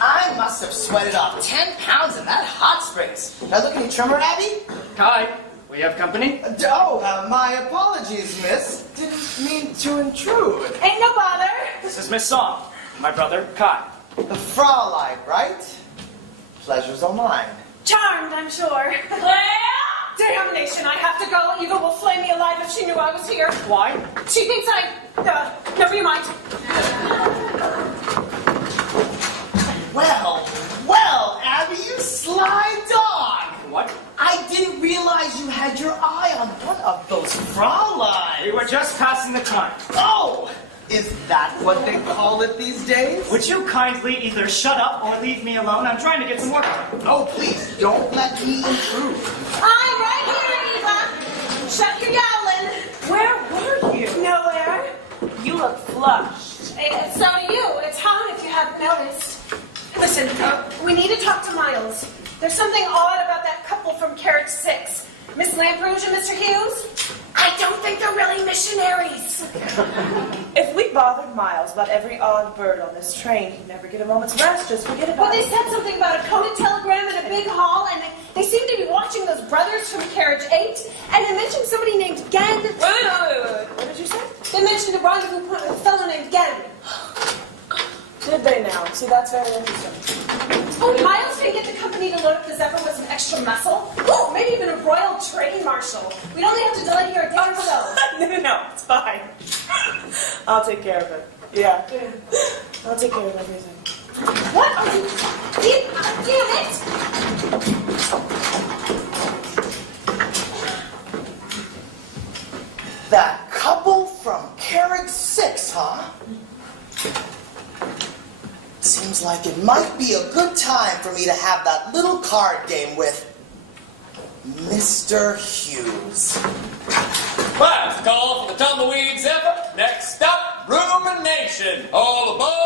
I must have sweated off 10 pounds in that hot springs. Now look any trimmer, Abby? Kai, we have company? My apologies, miss. Didn't mean to intrude. Ain't no bother. This is Miss Song, my brother, Kai. The Fraulein, right? Pleasure's all mine. Charmed, I'm sure. Damnation, I have to go. Eva will flay me alive if she knew I was here. Why? She thinks never you mind. Well, Abby, you sly dog. What? I didn't realize you had your eye on one of those Frauleins. We were just passing the time. Oh! Is that what they call it these days? Would you kindly either shut up or leave me alone? I'm trying to get some work done. Oh, please, don't let me intrude. I'm right here, Eva. Shut your yowling. Where were you? Nowhere. You look flushed. And so do you. It's hot if you haven't noticed. Listen, we need to talk to Miles. There's something odd about that couple from Carriage 6. Miss Lamperouge and Mr. Hughes? I don't think they're really missionaries. If we bothered Miles about every odd bird on this train, he'd never get a moment's rest. Just forget about Well, they it. said something about a coded telegram in a big hall, and they seem to be watching those brothers from Carriage 8, and they mentioned somebody named Gen. Wait. What did you say? They mentioned a rendezvous point with a fellow named Gen. Did they now? See, that's very interesting. Oh, Miles can get the company to load up the Zephyr with some extra muscle. Oh, maybe even a royal train marshal. We'd only have to delay here a day or so. No, it's fine. I'll take care of it. Yeah. I'll take care of everything. What are you... Damn it! That couple from Carriage 6, huh? Seems like it might be a good time for me to have that little card game with Mr. Hughes. Last call for the Tumbleweed Zephyr. Next up, rumination. All aboard!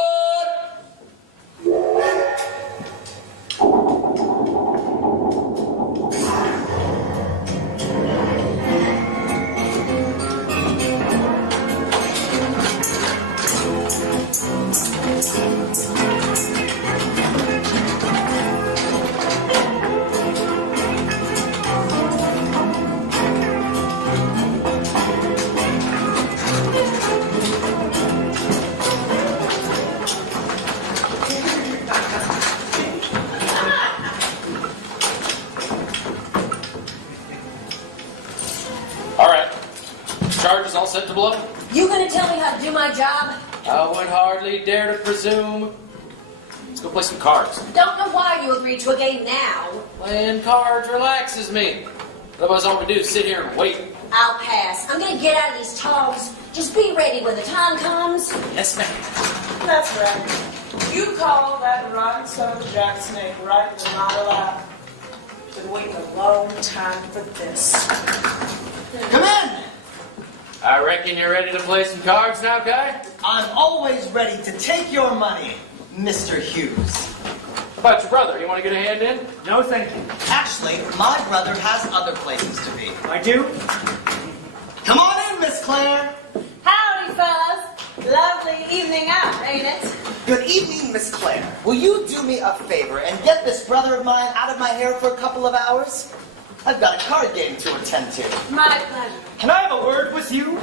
All right. Charges all set to blow? You gonna tell me how to do my job? I would hardly dare to presume. Let's go play some cards. Don't know why you agreed to a game now. Playing cards relaxes me. Otherwise, all we do is sit here and wait. I'll pass. I'm gonna get out of these togs. Just be ready when the time comes. Yes, ma'am. That's right. You call that rotten son of a jack snake right and not allowed. Been waiting a long time for this. Come in! I reckon you're ready to play some cards now, Kai? I'm always ready to take your money, Mr. Hughes. How about your brother? You want to get a hand in? No, thank you. Actually, my brother has other places to be. I do? Come on in, Miss Claire. Howdy, fellas. Lovely evening out, ain't it? Good evening, Miss Claire. Will you do me a favor and get this brother of mine out of my hair for a couple of hours? I've got a card game to attend to. My pleasure. Can I have a word with you?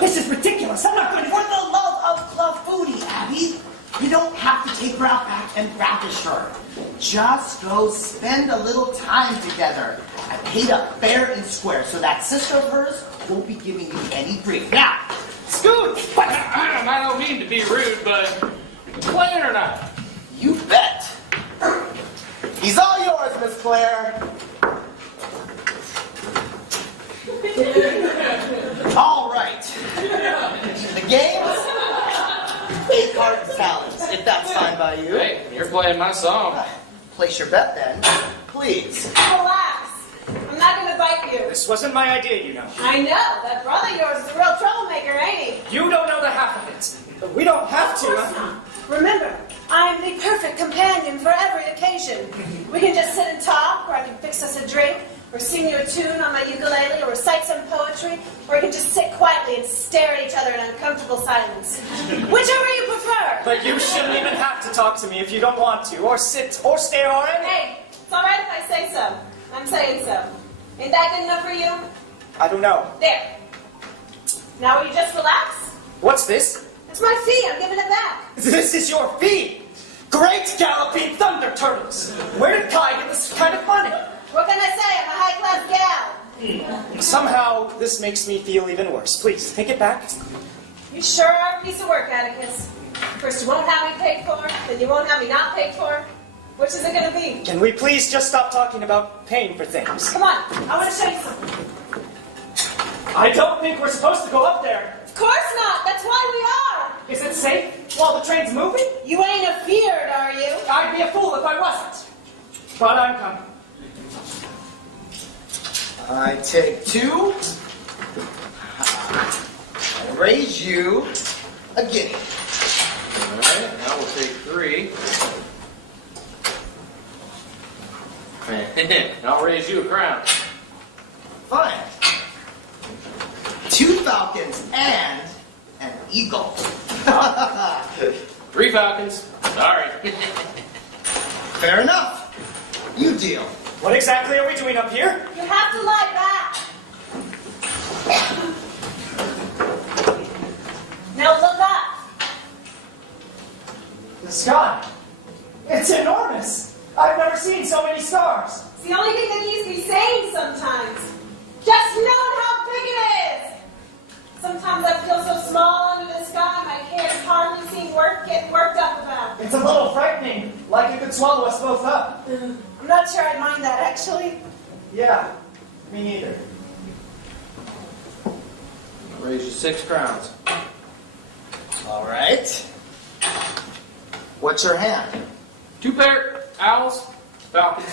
This is ridiculous. I'm not going to... For the love of Clafouti, Abby. You don't have to take her out back and ravish her. Just go spend a little time together. I paid up fair and square, so that sister of hers won't be giving you any grief. Now, scoot! I don't mean to be rude, but playing or not? You bet. He's all yours, Miss Claire. All right. The game's 8-card salads, if that's fine by you. Hey, you're playing my song. Place your bet then, please. Relax. I'm not gonna bite you. This wasn't my idea, you know. I know. That brother of yours is a real troublemaker, ain't he? You don't know the half of it. But we don't have to. Remember, I'm the perfect companion for every occasion. We can just sit and talk, or I can fix us a drink, or sing you a tune on my ukulele, or recite some poetry, or you can just sit quietly and stare at each other in uncomfortable silence. Whichever you prefer. But you shouldn't even have to talk to me if you don't want to, or sit, or stare, or anything. Hey, it's all right if I say so. I'm saying so. Ain't that good enough for you? I don't know. There. Now will you just relax? What's this? It's my fee. I'm giving it back. This is your fee! Great galloping thunder turtles! Where did Kai get this kind of money? What can I say? I'm a high-class gal. Somehow, this makes me feel even worse. Please, take it back. You sure are a piece of work, Atticus. First you won't have me paid for, then you won't have me not paid for. Which is it going to be? Can we please just stop talking about paying for things? Come on, I want to show you something. I don't think we're supposed to go up there. Of course not. That's why we are. Is it safe while the train's moving? You ain't afeared, are you? I'd be a fool if I wasn't. But I'm coming. I take 2. I raise you a guinea. Alright, now we'll take 3. I'll raise you a crown. Fine. 2 falcons and an eagle. 3 falcons. Sorry. Fair enough. You deal. What exactly are we doing up here? You have to lie back. Now look up. The sky. It's enormous. I've never seen so many stars. It's the only thing that keeps me sane sometimes. Just knowing how big it is. Sometimes I feel so small under the sky, my hair's hardly seem worth getting worked up about. It's a little frightening, like it could swallow us both up. I'm not sure I'd mind that, actually. Yeah, me neither. I'll raise you 6 crowns. All right. What's your hand? 2 pair, owls, falcons.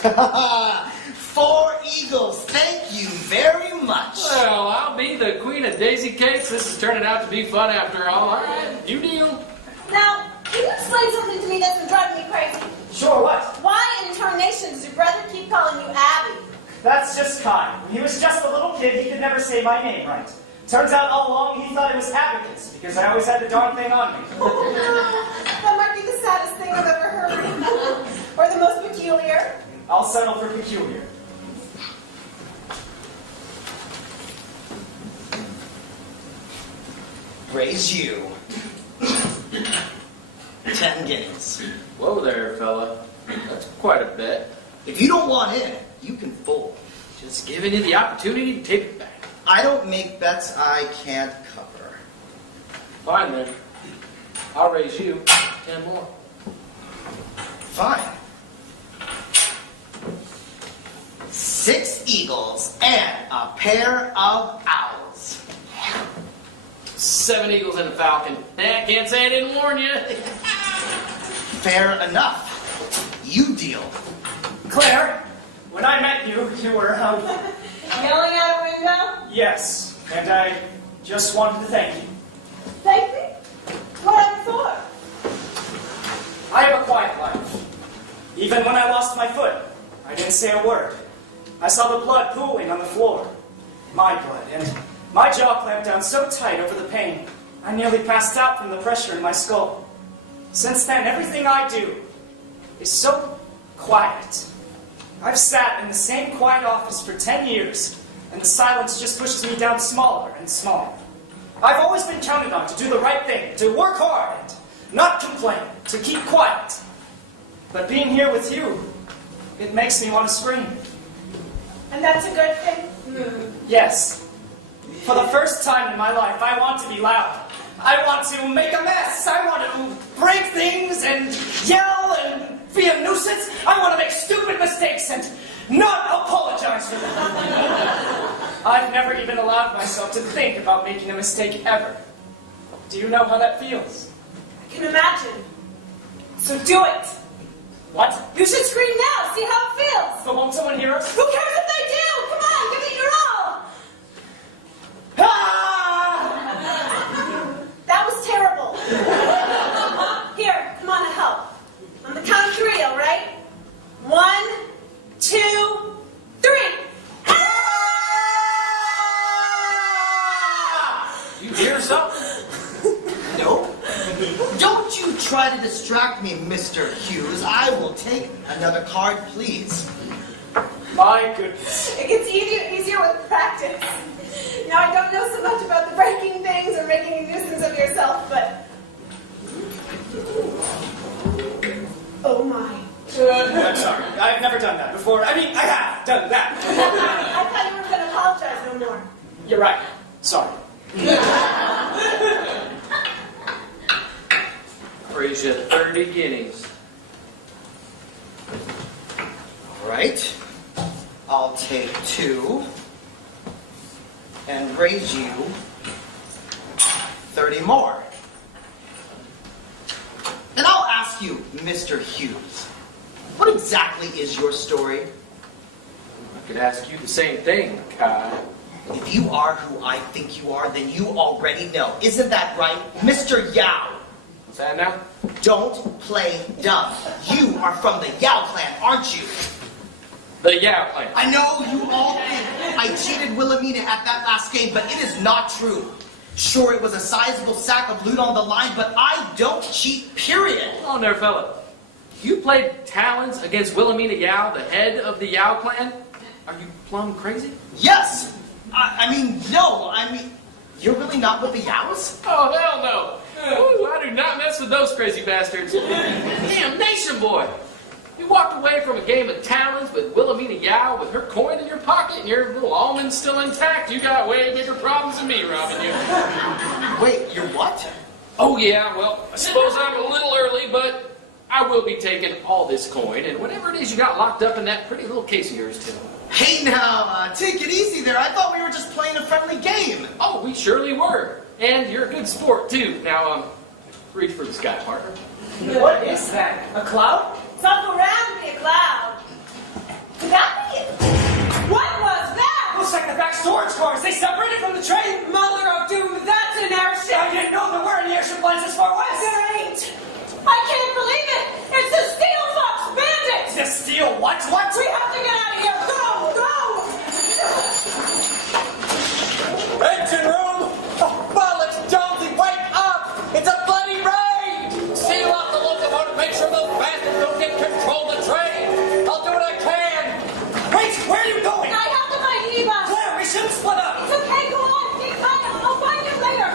4 eagles. Thank you very much. Well, I'll be the queen of daisy cakes. This is turning out to be fun after all. All right, you deal. Now, can you explain something to me that's been driving me crazy? Sure, what? Why in tarnation does your brother keep calling you Abby? That's just Kai. When he was just a little kid, he could never say my name right. Turns out all along he thought it was Abacus, because I always had the darn thing on me. That might be the saddest thing I've ever heard. Or the most peculiar. I'll settle for peculiar. Raise you 10 guineas. Whoa there, fella. That's quite a bet. If you don't want in, you can fold. Just giving you the opportunity to take it back. I don't make bets I can't cover. Fine then. I'll raise you 10 more. Fine. 6 eagles and a pair of owls. 7 eagles and a falcon. Can't say I didn't warn you. Fair enough. You deal. Claire, when I met you, you were, Yelling out a window? yes, and I just wanted to thank you. Thank me? What for? I have a quiet life. Even when I lost my foot, I didn't say a word. I saw the blood pooling on the floor. My blood, and my jaw clamped down so tight over the pain, I nearly passed out from the pressure in my skull. Since then, everything I do is so quiet. I've sat in the same quiet office for 10 years, and the silence just pushes me down smaller and smaller. I've always been counted on to do the right thing, to work hard and not complain, to keep quiet. But being here with you, it makes me want to scream. And that's a good thing? Yes. For the first time in my life, I want to be loud. I want to make a mess. I want to break things and yell and be a nuisance. I want to make stupid mistakes and not apologize for them. I've never even allowed myself to think about making a mistake ever. Do you know how that feels? I can imagine. So do it. What? You should scream now. See how it feels. But won't someone hear us? Who cares if they do? Come on, give it your all. Ah! That was terrible. Here, come on and help. On the count of 3, all right? 1, 2, 3. try to distract me, Mr. Hughes. I will take another card, please. My goodness. It gets easier with practice. Now, I don't know so much about the breaking things or making a nuisance of yourself, but... Oh, my. I'm sorry. I've never done that before. I mean, I have done that. I thought you weren't going to apologize no more. You're right. Sorry. Raise you 30 guineas. All right. I'll take 2 and raise you 30 more. And I'll ask you, Mr. Hughes, what exactly is your story? I could ask you the same thing, Kai. If you are who I think you are, then you already know. Isn't that right, Mr. Yao? What's that now? Don't play dumb. You are from the Yao clan, aren't you? The Yao clan. I know you all think I cheated Wilhelmina at that last game, but it is not true. Sure, it was a sizable sack of loot on the line, but I don't cheat, period. Oh, there, fella. You played Talons against Wilhelmina Yao, the head of the Yao clan? Are you plumb crazy? Yes! I mean, you're really not with the Yaos? Oh, hell no. Ooh, I do not mess with those crazy bastards. Damn nation boy. You walked away from a game of Talons with Wilhelmina Yao with her coin in your pocket and your little almond's still intact. You got way bigger problems than me robbing you. Wait, you're what? Oh, yeah, well, I suppose I'm a little early, but I will be taking all this coin and whatever it is you got locked up in that pretty little case of yours, too. Hey now, take it easy there. I thought we were just playing a friendly game. Oh, we surely were. And you're a good sport, too. Now, reach for the sky, partner. What is that? A cloud? Something around to be a cloud. Could that be it? What was that? Looks like the back storage cars. They separated from the train. Mother of doom, that's an airship. I didn't know there were any airship lines this far west. There ain't. I can't believe it. It's the Steel Fox Bandits. The steel what? What? We have to get out of here. Go, go. Engine room! Oh, bollocks, Jonesy, wake up! It's a bloody raid! Seal off the locomotive, make sure those bastards don't get control of the train! I'll do what I can! Wait, where are you going? I have to find Eva. Claire, we should split up. It's okay, go on. Keep coming. I'll find you later.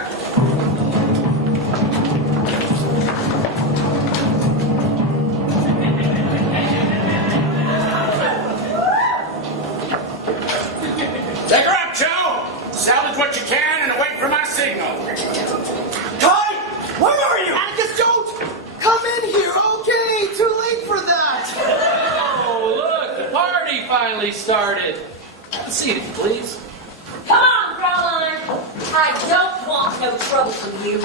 Take her up, Joe! Salvage what you can and wait for my signal. Kai, where are you? Atticus, don't! Come in here, okay? Too late for that. Oh, look, the party finally started. Have a seat, if you please. Come on, Fraulein. I don't want no trouble from you.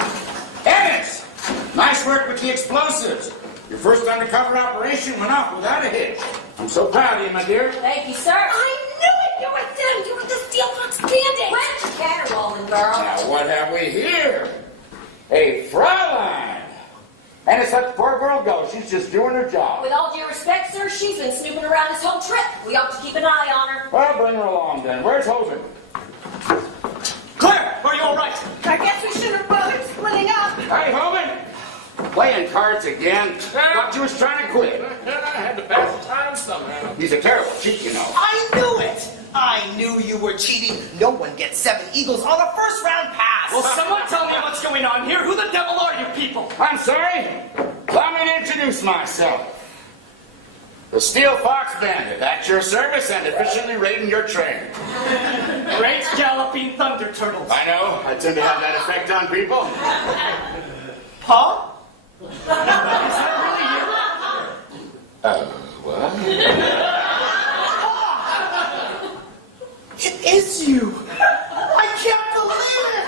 Dennis! Nice work with the explosives. Your first undercover operation went off without a hitch. I'm so proud of you, my dear. Thank you, sir. I knew it! You were them! You were the Steel Fox Bandit! Where's your caterwauling, girl? Now, what have we here? A Fraulein. And as such poor girl goes, she's just doing her job. With all due respect, sir, she's been snooping around this whole trip. We ought to keep an eye on her. Well, bring her along then. Where's Hogan? Claire, are you all right? I guess we shouldn't have bothered splitting up. Hey, Hogan! Playing cards again? Thought you was trying to quit. I had to pass the time somehow. He's a terrible cheat, you know. I knew it! I knew you were cheating. No one gets 7 eagles on a first round pass. Will someone tell me what's going on here? Who the devil are you people? I'm sorry. Allow me to introduce myself. The Steel Fox Bandit, at your service and efficiently raiding your train. Great galloping thunder turtles. I know, I tend to have that effect on people. Huh? What? It is you! I can't believe it!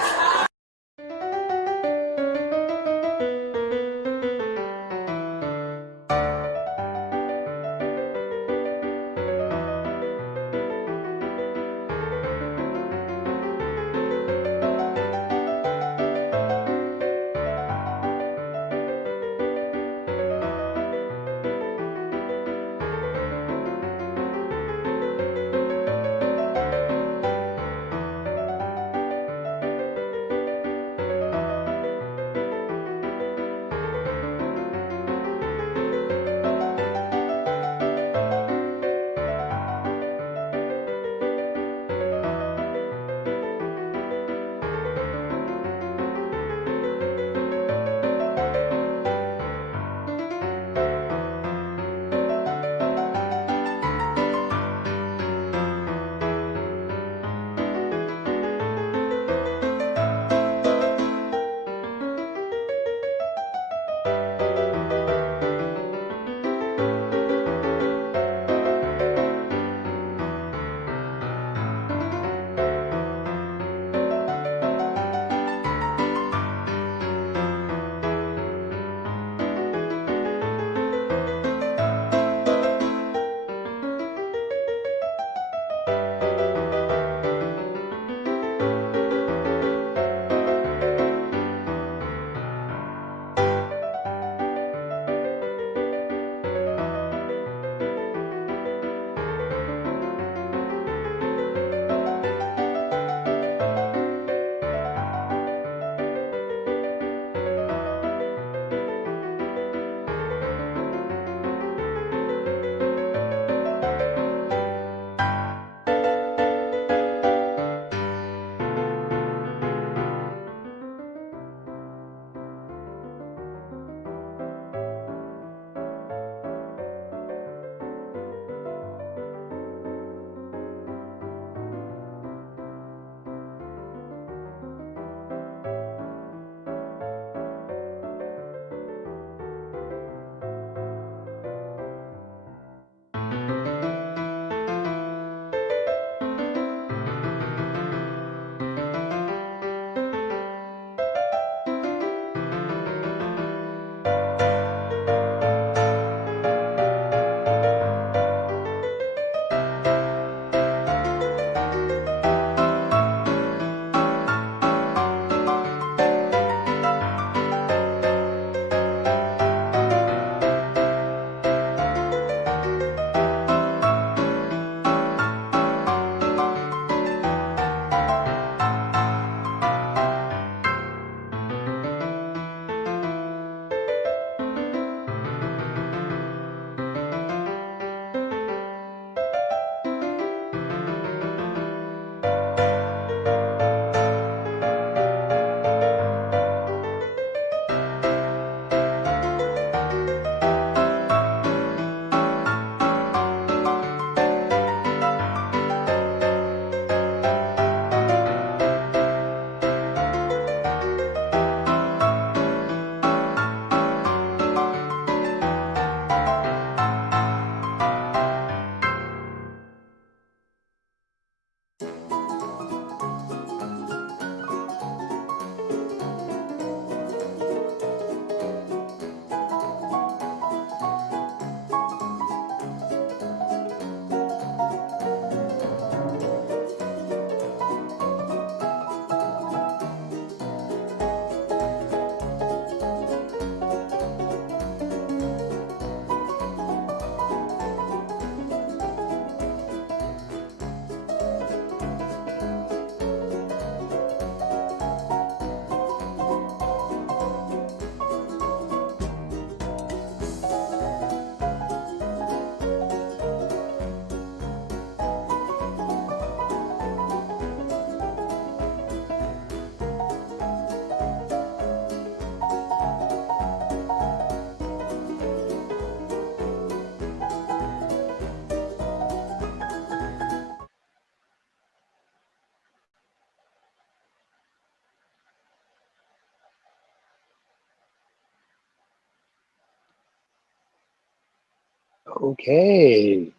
Okay.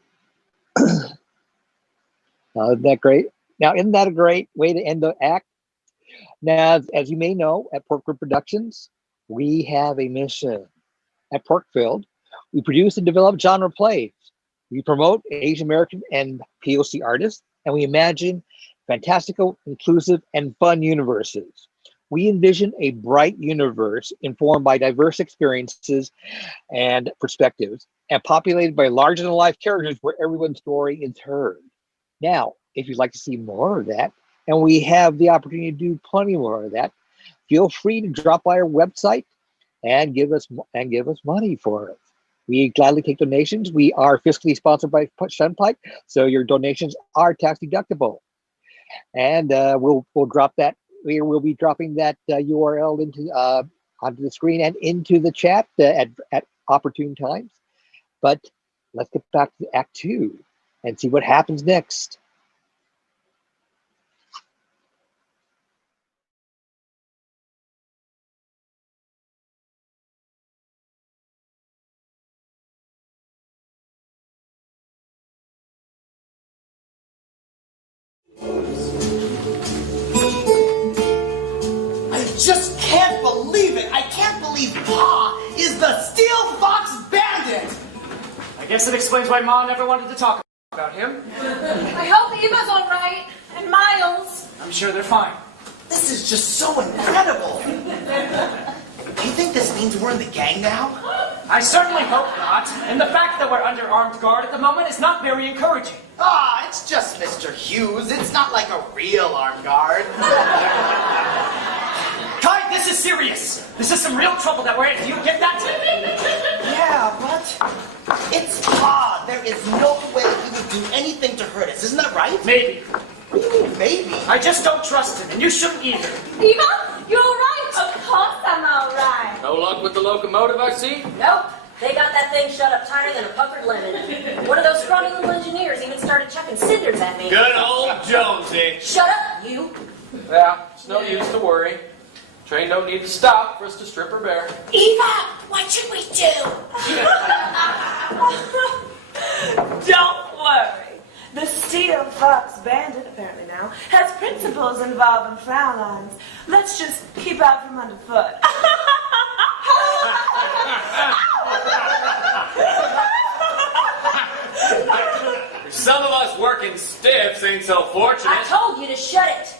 Isn't that great? Now, isn't that a great way to end the act? Now, as you may know, at Porkfilled Productions, we have a mission. At Porkfilled, we produce and develop genre plays. We promote Asian American and POC artists, and we imagine fantastical, inclusive, and fun universes. We envision a bright universe informed by diverse experiences and perspectives, and populated by larger-than-life characters where everyone's story is heard. Now, if you'd like to see more of that, and we have the opportunity to do plenty more of that, feel free to drop by our website and give us money for it. We gladly take donations. We are fiscally sponsored by Shunpike, so your donations are tax deductible. And we'll drop that. We will be dropping that URL into onto the screen and into the chat at opportune times. But let's get back to Act 2 and see what happens next. I just can't believe it. I can't believe Pa is the Steel Fox Bandit. I guess it explains why Ma never wanted to talk about him. I hope Eva's all right. And Miles. I'm sure they're fine. This is just so incredible. Do you think this means we're in the gang now? I certainly hope not. And the fact that we're under armed guard at the moment is not very encouraging. Ah, it's just Mr. Hughes. It's not like a real armed guard. Kai, this is serious. This is some real trouble that we're in. Do you get that? Yeah, but it's Pa. There is no way he would do anything to hurt us. Isn't that right? Maybe. What do you mean, maybe? I just don't trust him, and you shouldn't either. Eva, you're all right. Of course I'm all right. No luck with the locomotive, I see? Nope. They got that thing shut up tighter than a puckered lemon. One of those scrawny little engineers even started chucking cinders at me. Good old Jonesy. Shut up, you. Yeah, it's no use to worry. Train don't need to stop for us to strip her bare. Eva, what should we do? Don't worry. The Steel Fox Bandit, apparently now, has principles involving frown lines. Let's just keep out from underfoot. Some of us working stiffs ain't so fortunate. I told you to shut it.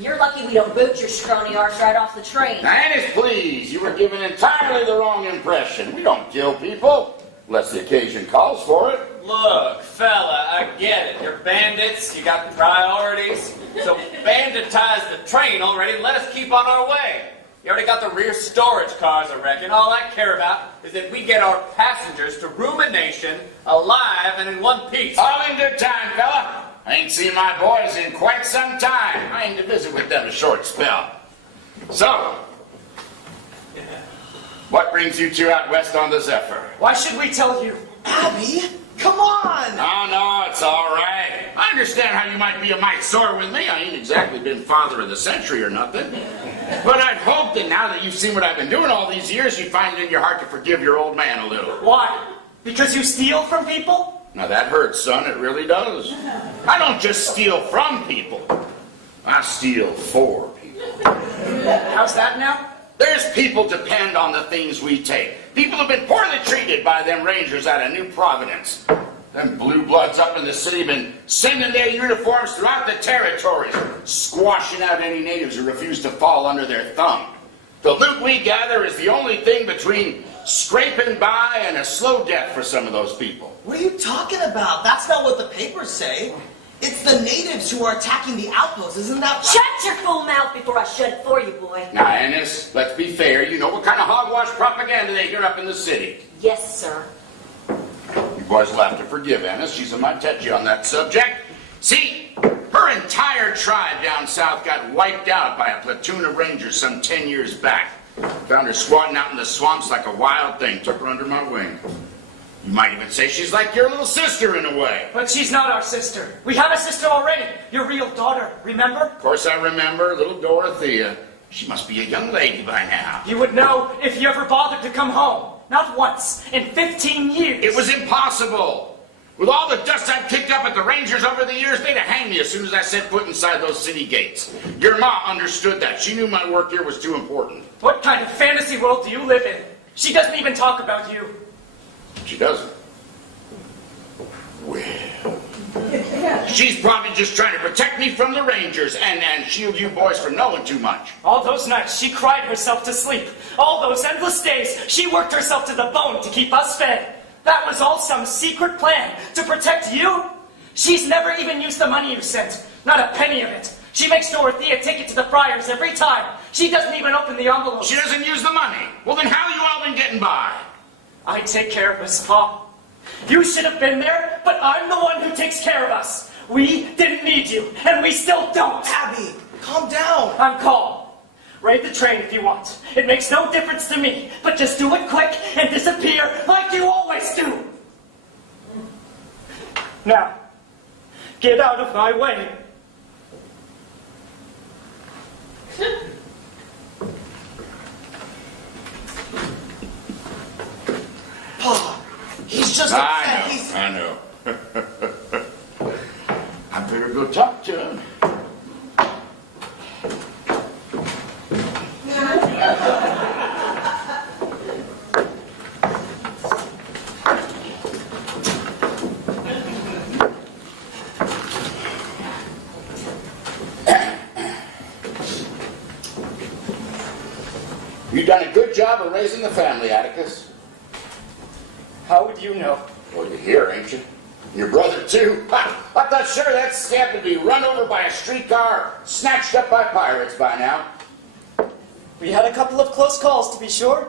You're lucky we don't boot your scrawny arse right off the train. Annis, please, you were given entirely the wrong impression. We don't kill people, unless the occasion calls for it. Look, fella, I get it. You're bandits, you got priorities. So banditize the train already, let us keep on our way. You already got the rear storage cars, I reckon. All I care about is that we get our passengers to rumination alive and in one piece. All in good time, fella. I ain't seen my boys in quite some time. I aim to visit with them a short spell. So, what brings you two out west on the Zephyr? Why should we tell you? Abby, come on. No, it's all right. I understand how you might be a mite sore with me. I ain't exactly been father of the century or nothing. But I'd hope that now that you've seen what I've been doing all these years, you'd find it in your heart to forgive your old man a little. Why? Because you steal from people? Now that hurts, son. It really does. I don't just steal from people. I steal for people. How's that now? There's people depend on the things we take. People have been poorly treated by them rangers out of New Providence. Them blue bloods up in the city have been sending their uniforms throughout the territories, squashing out any natives who refuse to fall under their thumb. The loot we gather is the only thing between scraping by and a slow death for some of those people. What are you talking about? That's not what the papers say. It's the natives who are attacking the outposts, isn't that right? Shut your full mouth before I shut it for you, boy. Now, Annis, let's be fair. You know what kind of hogwash propaganda they hear up in the city. Yes, sir. You boys will have to forgive Annis. She's a mite touchy on that subject. See, her entire tribe down south got wiped out by a platoon of rangers some 10 years back. Found her squatting out in the swamps like a wild thing. Took her under my wing. You might even say she's like your little sister in a way. But she's not our sister. We have a sister already. Your real daughter, remember? Of course I remember, little Dorothea. She must be a young lady by now. You would know if you ever bothered to come home. Not once in 15 years. It was impossible. With all the dust I've kicked up at the Rangers over the years, they'd have hanged me as soon as I set foot inside those city gates. Your ma understood that. She knew my work here was too important. What kind of fantasy world do you live in? She doesn't even talk about you. She doesn't. Well, she's probably just trying to protect me from the Rangers and shield you boys from knowing too much. All those nights she cried herself to sleep. All those endless days she worked herself to the bone to keep us fed. That was all some secret plan to protect you? She's never even used the money you sent. Not a penny of it. She makes Dorothea take it to the Friars every time. She doesn't even open the envelope. She doesn't use the money. Well, then how you all been getting by? I take care of us, Pa. You should have been there, but I'm the one who takes care of us. We didn't need you, and we still don't. Abby, calm down. I'm calm. Raid the train if you want. It makes no difference to me, but just do it quick and disappear like you always do. Now, get out of my way. Pa, he's just upset. I know. I better go talk to him. You've done a good job of raising the family, Atticus. How would you know? Well, you're here, ain't you? Your brother, too? Ha! I thought sure that scamp would be run over by a streetcar, snatched up by pirates by now. We had a couple of close calls, to be sure.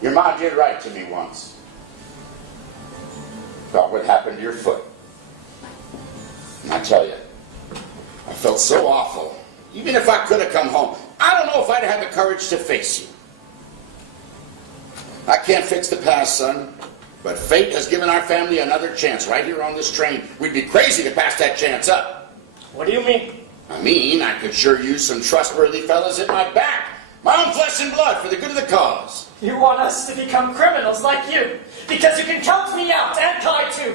Your mom did write to me once about what happened to your foot. And I tell you, I felt so awful. Even if I could have come home, I don't know if I'd have had the courage to face you. I can't fix the past, son, but fate has given our family another chance right here on this train. We'd be crazy to pass that chance up. What do you mean? I mean, I could sure use some trustworthy fellas at my back. My own flesh and blood for the good of the cause. You want us to become criminals like you, because you can count me out, and Kai too.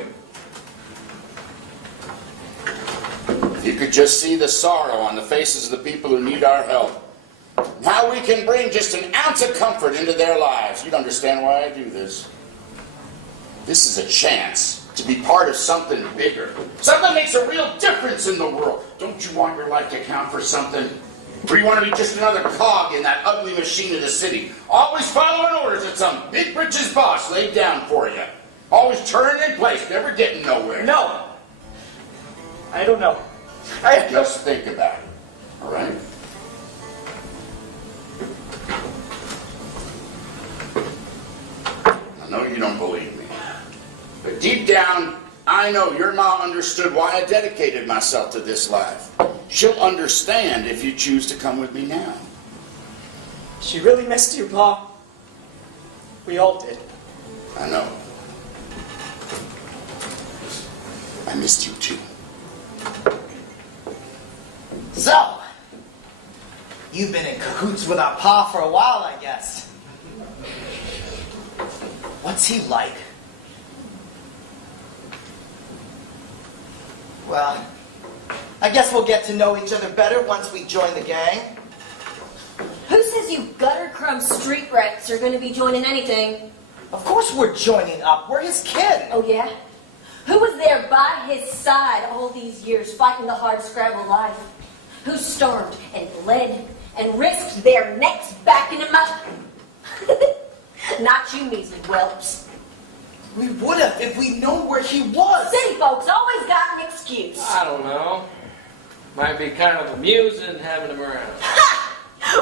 If you could just see the sorrow on the faces of the people who need our help. How we can bring just an ounce of comfort into their lives. You'd understand why I do this. This is a chance to be part of something bigger. Something that makes a real difference in the world. Don't you want your life to count for something? Or you want to be just another cog in that ugly machine of the city? Always following orders that some big britches boss laid down for you. Always turning in place, never getting nowhere. No. I don't know. Just think about it, all right? I know you don't believe me, but deep down, I know your mom understood why I dedicated myself to this life. She'll understand if you choose to come with me now. She really missed you, Pa. We all did. I know. I missed you too. So, you've been in cahoots with our pa for a while, I guess. What's he like? Well, I guess we'll get to know each other better once we join the gang. Who says you gutter crumb street rats are going to be joining anything? Of course we're joining up. We're his kid. Oh, yeah? Who was there by his side all these years fighting the hard scrabble life? Who stormed and bled and risked their necks backing him up? Not you, measly whelps. We would have if we'd known where he was. City folks always got an excuse. I don't know. Might be kind of amusing having him around. Ha!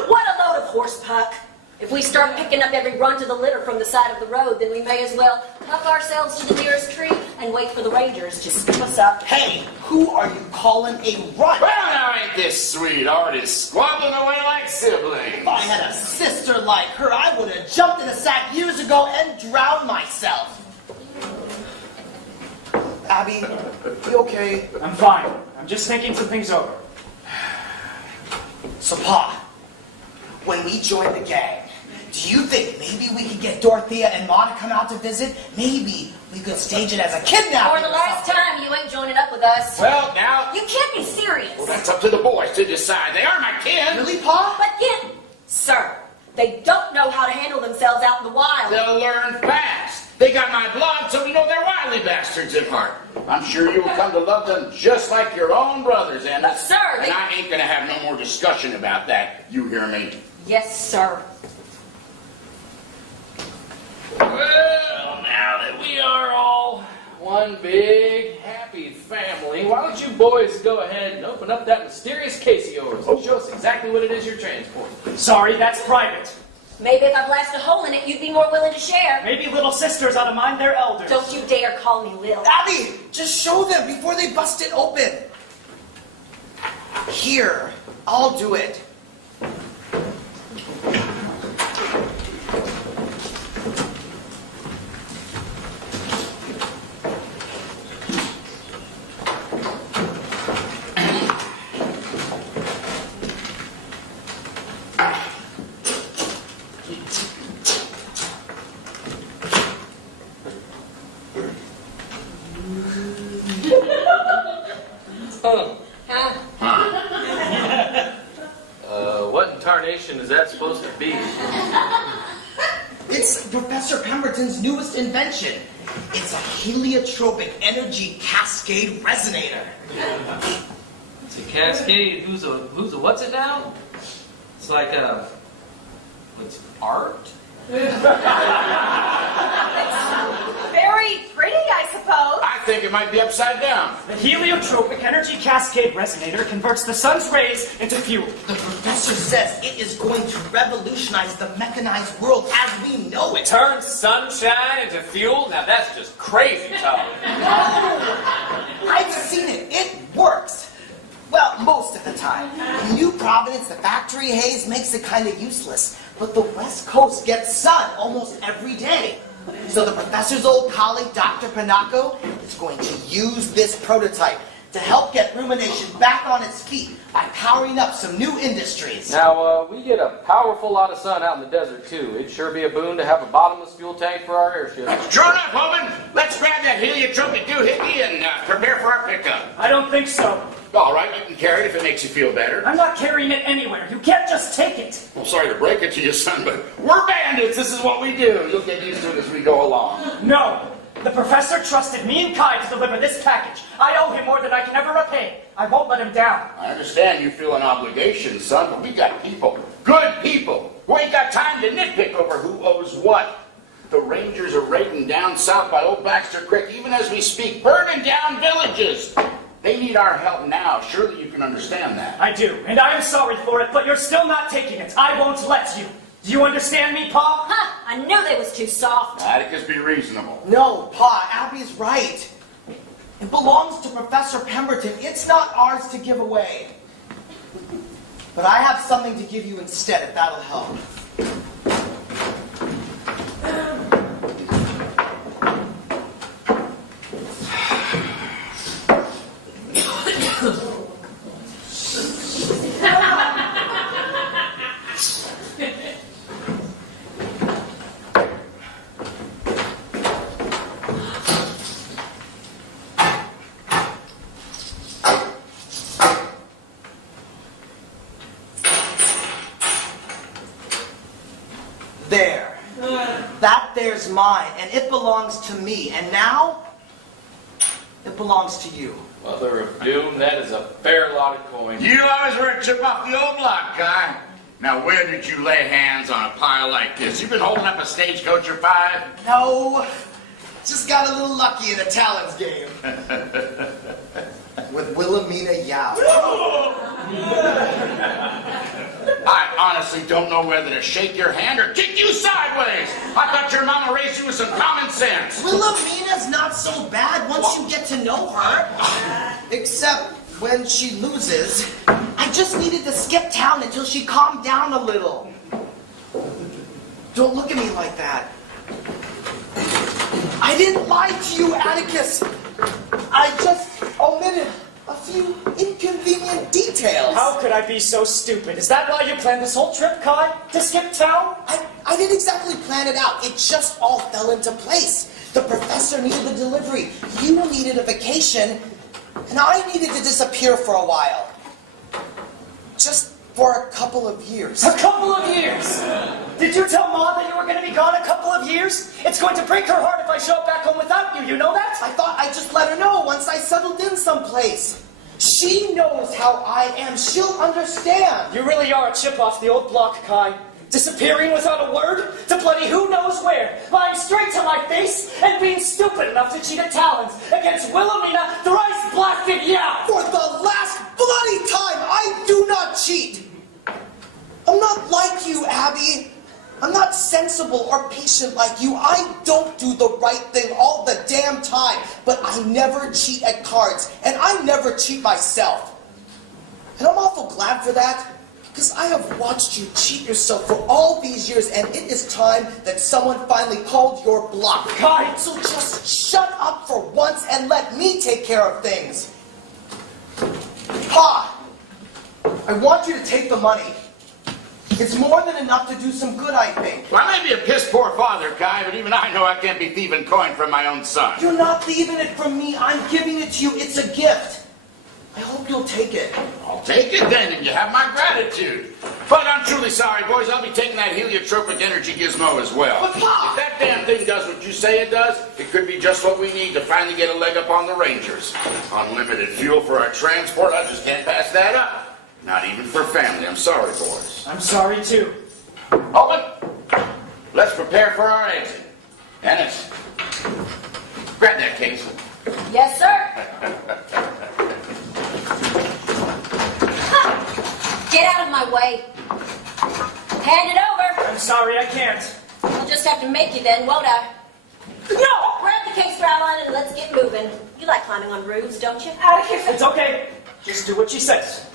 What a load of horse puck. If we start picking up every runt of the litter from the side of the road, then we may as well huck ourselves to the nearest tree and wait for the Rangers to scoop us up. Hey, who are you calling a runt? Well, now ain't this sweet? Already squabbling away like siblings. If I had a sister like her, I would have jumped in a sack years ago and drowned myself. Abby, you okay? I'm fine. I'm just thinking some things over. So, Pa, when we join the gang, Do you think maybe we could get Dorothea and Ma to come out to visit? Maybe we could stage it as a kidnapping. For the last time, you ain't joining up with us. Well, now... You can't be serious. Well, that's up to the boys to decide. They are my kin. Really, Pa? But again, sir, they don't know how to handle themselves out in the wild. They'll learn fast. They got my blood, so we know they're wily bastards at heart. I'm sure you will come to love them just like your own brothers, Anna. But, sir, and I ain't going to have no more discussion about that. You hear me? Yes, sir. Well, now that we are all one big, happy family, why don't you boys go ahead and open up that mysterious case of yours and show us exactly what it is you're transporting. Sorry, that's private. Maybe if I blast a hole in it, you'd be more willing to share. Maybe little sisters ought to mind their elders. Don't you dare call me Lil. Abby, just show them before they bust it open. Here, I'll do it. What in tarnation is that supposed to be? It's Professor Pemberton's newest invention. It's a heliotropic energy cascade resonator. It's a cascade. Who's a what's it now? It's like what's art? Very pretty, I suppose. I think it might be upside down. The heliotropic energy cascade resonator converts the sun's rays into fuel. The professor says it is going to revolutionize the mechanized world as we know it. Turn sunshine into fuel? Now that's just crazy talk. I've seen it. It works. Well, most of the time. In New Providence, the factory haze makes it kind of useless. But the West Coast gets sun almost every day. So the professor's old colleague, Dr. Panaco, is going to use this prototype to help get rumination back on its feet by powering up some new industries. Now, we get a powerful lot of sun out in the desert, too. It'd sure be a boon to have a bottomless fuel tank for our airship. Sure enough, woman. Let's grab that heliotropic doohickey and prepare for our pickup. I don't think so. All right, you can carry it if it makes you feel better. I'm not carrying it anywhere. You can't just take it. Well, sorry to break it to you, son, but we're bandits. This is what we do. You'll get used to it as we go along. No. The professor trusted me and Kai to deliver this package. I owe him more than I can ever repay. I won't let him down. I understand you feel an obligation, son, but we got people. Good people. We ain't got time to nitpick over who owes what. The Rangers are raiding down south by Old Baxter Creek, even as we speak, burning down villages. They need our help now. Surely you can understand that. I do, and I am sorry for it, but you're still not taking it. I won't let you. Do you understand me, Pa? Huh, I knew they was too soft. Atticus, be reasonable. No, Pa, Abby's right. It belongs to Professor Pemberton. It's not ours to give away. But I have something to give you instead, if that'll help. There. That there's mine, and it belongs to me. And now, it belongs to you. Mother of doom, that is a fair lot of coin. You always were a chip off the old block, Guy. Now, where did you lay hands on a pile like this? You've been holding up a stagecoach or 5? No, just got a little lucky in a talents game. With Wilhelmina Yao. I honestly don't know whether to shake your hand or kick you sideways. I thought your mama raised you with some common sense. Wilhelmina's not so bad once you get to know her. Except when she loses. I just needed to skip town until she calmed down a little. Don't look at me like that. I didn't lie to you, Atticus. I just omitted a few inconvenient details. How could I be so stupid? Is that why you planned this whole trip, Kai? To skip town? I didn't exactly plan it out. It just all fell into place. The professor needed the delivery. You needed a vacation. And I needed to disappear for a while. Just for a couple of years. A couple of years? Did you tell Ma that you were going to be gone a couple of years? It's going to break her heart if I show up back home without you, you know that? I thought I'd just let her know once I settled in someplace. She knows how I am. She'll understand. You really are a chip off the old block, Kai. Disappearing without a word to bloody who knows where, lying straight to my face, and being stupid enough to cheat at talons against Wilhelmina thrice blasted Yao! For the last bloody time, I do not cheat! I'm not like you, Abby. I'm not sensible or patient like you. I don't do the right thing all the damn time, but I never cheat at cards, and I never cheat myself. And I'm awful glad for that. Because I have watched you cheat yourself for all these years, and it is time that someone finally called your bluff. Kai! So just shut up for once and let me take care of things. Pa! I want you to take the money. It's more than enough to do some good, I think. Well, I may be a piss-poor father, Kai, but even I know I can't be thieving coin from my own son. You're not thieving it from me. I'm giving it to you. It's a gift. I hope you'll take it. I'll take it then, and you have my gratitude. But I'm truly sorry, boys. I'll be taking that heliotropic energy gizmo as well. But, Pa! If that damn thing does what you say it does, it could be just what we need to finally get a leg up on the Rangers. Unlimited fuel for our transport, I just can't pass that up. Not even for family. I'm sorry, boys. I'm sorry, too. Open. Let's prepare for our exit. Dennis, grab that case. Yes, sir. Get out of my way. Hand it over. I'm sorry, I can't. I'll just have to make you then, won't I? No! Grab the case, Fraulein, and let's get moving. You like climbing on roofs, don't you? Out of here. It's okay. Just do what she says.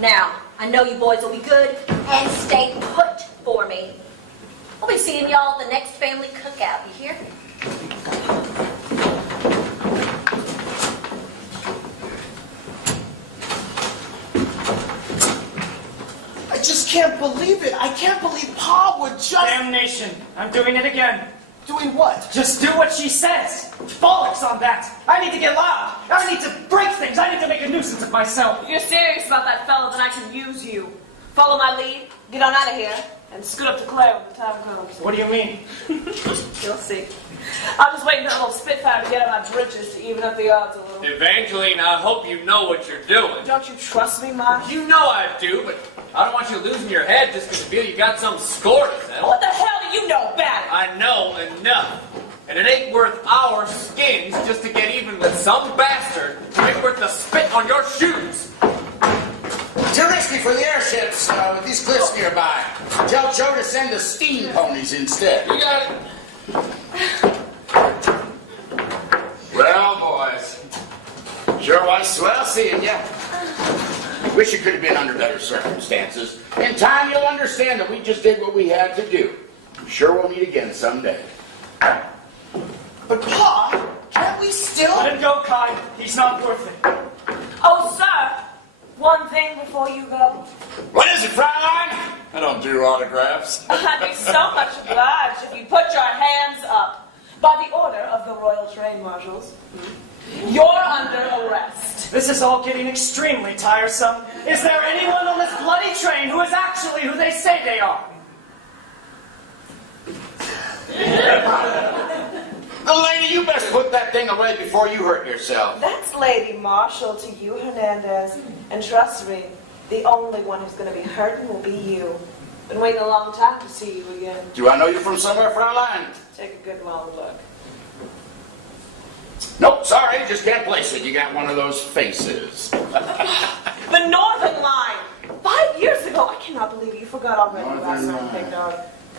Now, I know you boys will be good and stay put for me. I'll be seeing y'all at the next family cookout, you hear? I just can't believe it. I can't believe Pa would just... Damnation. I'm doing it again. Doing what? Just do what she says. Bollocks on that. I need to get loud. I need to break things. I need to make a nuisance of myself. If you're serious about that fellow, then I can use you. Follow my lead, get on out of here, and scoot up to Claire when the time comes. What do you mean? You'll see. I'm just waiting for a little Spitfire to get on my britches to even up the odds a little. Evangeline, I hope you know what you're doing. Don't you trust me, Mark? You know I do, but I don't want you losing your head just because you feel you got some score to settle. What the hell do you know about it? I know enough. And it ain't worth our skins just to get even with some bastard who ain't worth the spit on your shoes. Too risky for the airships with these cliffs nearby. Tell Joe to send the steam ponies instead. You got it. Well, boys, sure was swell seeing ya. Wish it could have been under better circumstances. In time, you'll understand that we just did what we had to do. I'm sure we'll meet again someday. But Pa, can't we still... Let him go, Kai. He's not worth it. Oh, sir, one thing before you go. What is it, Fraulein? I don't do autographs. I'd be so much obliged if you put your hands up. By the order of the Royal Train Marshals, you're under arrest. This is all getting extremely tiresome. Is there anyone on this bloody train who is actually who they say they are? Little lady, you best put that thing away before you hurt yourself. That's Lady Marshal to you, Hernandez. And trust me, the only one who's going to be hurting will be you. Been waiting a long time to see you again. Do I know you from somewhere, Fraulein? Take a good long look. Nope, sorry, just can't place it. You got one of those faces. The Northern Line! 5 years ago! I cannot believe you forgot already last night, big dog.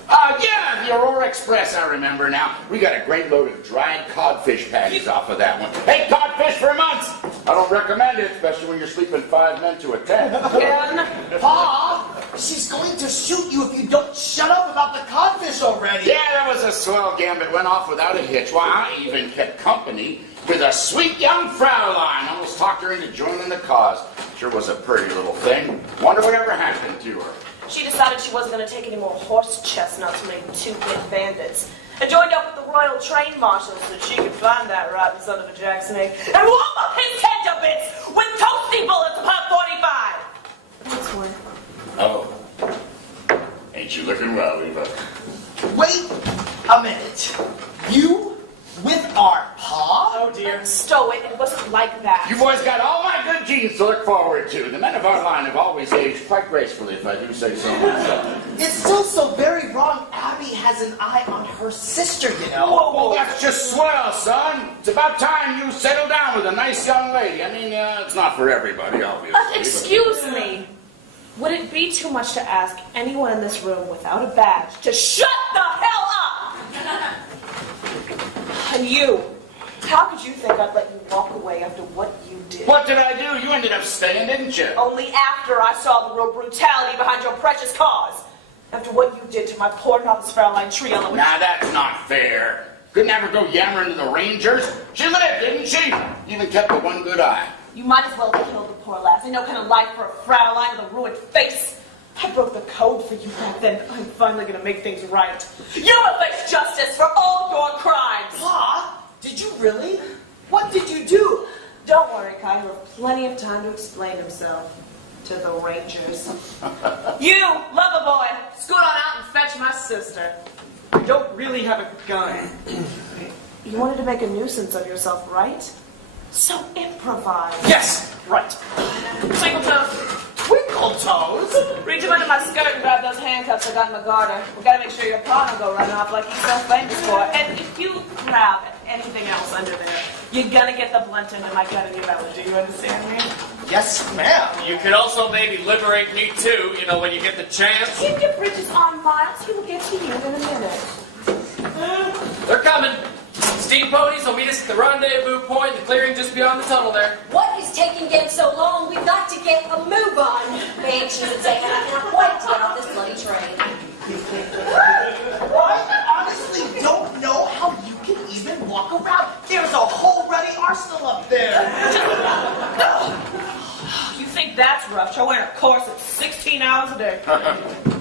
Yeah, the Aurora Express, I remember now. We got a great load of dried codfish patties off of that one. Hey, codfish for months! I don't recommend it, especially when you're sleeping 5 men to a 10. Again? Pa, she's going to shoot you if you don't shut up about the codfish already. Yeah, that was a swell gambit. Went off without a hitch. Why, I even kept company with a sweet young Fraulein. Almost talked her into joining the cause. Sure was a pretty little thing. Wonder whatever happened to her. She decided she wasn't going to take any more horse chestnuts from maybe two-bit bandits, and joined up with the Royal Train Marshal so that she could find that rotten son of a jack snake and whoop up his head to bits with toasty bullets upon 45. That's one. Oh. Ain't you looking well, Eva? Wait a minute. You with our pa? Oh dear. Stow it. It wasn't like that. You boys got all my good genes to look forward to. The men of our line have always aged quite gracefully, if I do say so myself. It's still so very wrong. Abby has an eye on her sister, you know. Whoa, well, that's just swell, son. It's about time you settle down with a nice young lady. I mean, it's not for everybody, obviously. Excuse me. Would it be too much to ask anyone in this room without a badge to shut the hell up? And you, how could you think I'd let you walk away after what you did? What did I do? You ended up staying, didn't you? Only after I saw the real brutality behind your precious cause. After what you did to my poor novice Fraulein Triella. Now, that's not fair. Couldn't have her go yammering to the Rangers. She lived, didn't she? Even kept the one good eye. You might as well have killed the poor lass. Ain't no kind of life for a Fraulein with a ruined face. I broke the code for you back then. I'm finally gonna make things right. You will face justice for all your crimes. Pa, did you really? What did you do? Don't worry, Kai. You have plenty of time to explain himself to the Rangers. You, lover boy, scoot on out and fetch my sister. I don't really have a gun. You wanted to make a nuisance of yourself, right? So improvise. Yes, right. Twinkle toes. Twinkle toes? Reach him under my skirt and grab those handcuffs I got in my garter. We gotta make sure your paw don't go running off like he's so famous for. And if you grab anything else under there, you're gonna get the blunt end of my gun in your belly. Do you understand me? Yes, ma'am. You could also maybe liberate me too, you know, when you get the chance. Keep your bridges on, Miles. He will get to you in a minute. They're coming. Steam ponies will meet us at the Rendezvous Point, the clearing just beyond the tunnel there. What is taking them so long? We've got to get a move on. Man, she would say, and I cannot wait to get off this bloody train. I honestly don't know how you can even walk around. There's a whole ruddy arsenal up there. You think that's rough? Try wearing a corset 16 hours a day.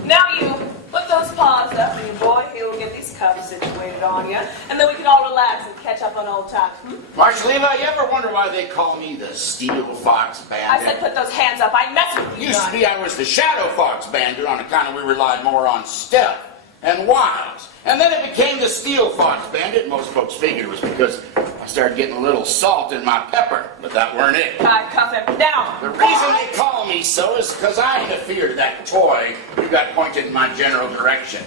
Now you put those paws up and your boy here will get these cuffs situated on you, and then we can all relax and catch up on old times. Marshal Eva, you ever wonder why they call me the Steel Fox Bandit? I said put those hands up. I mess with you. Used to be I was the Shadow Fox Bandit on account of we relied more on stealth and wiles. And then it became the Steel Fox Bandit. Most folks figured it was because I started getting a little salt in my pepper, but that weren't it. I cuff him down. The reason they call me so is because I ain't afeard of that toy you got pointed in my general direction.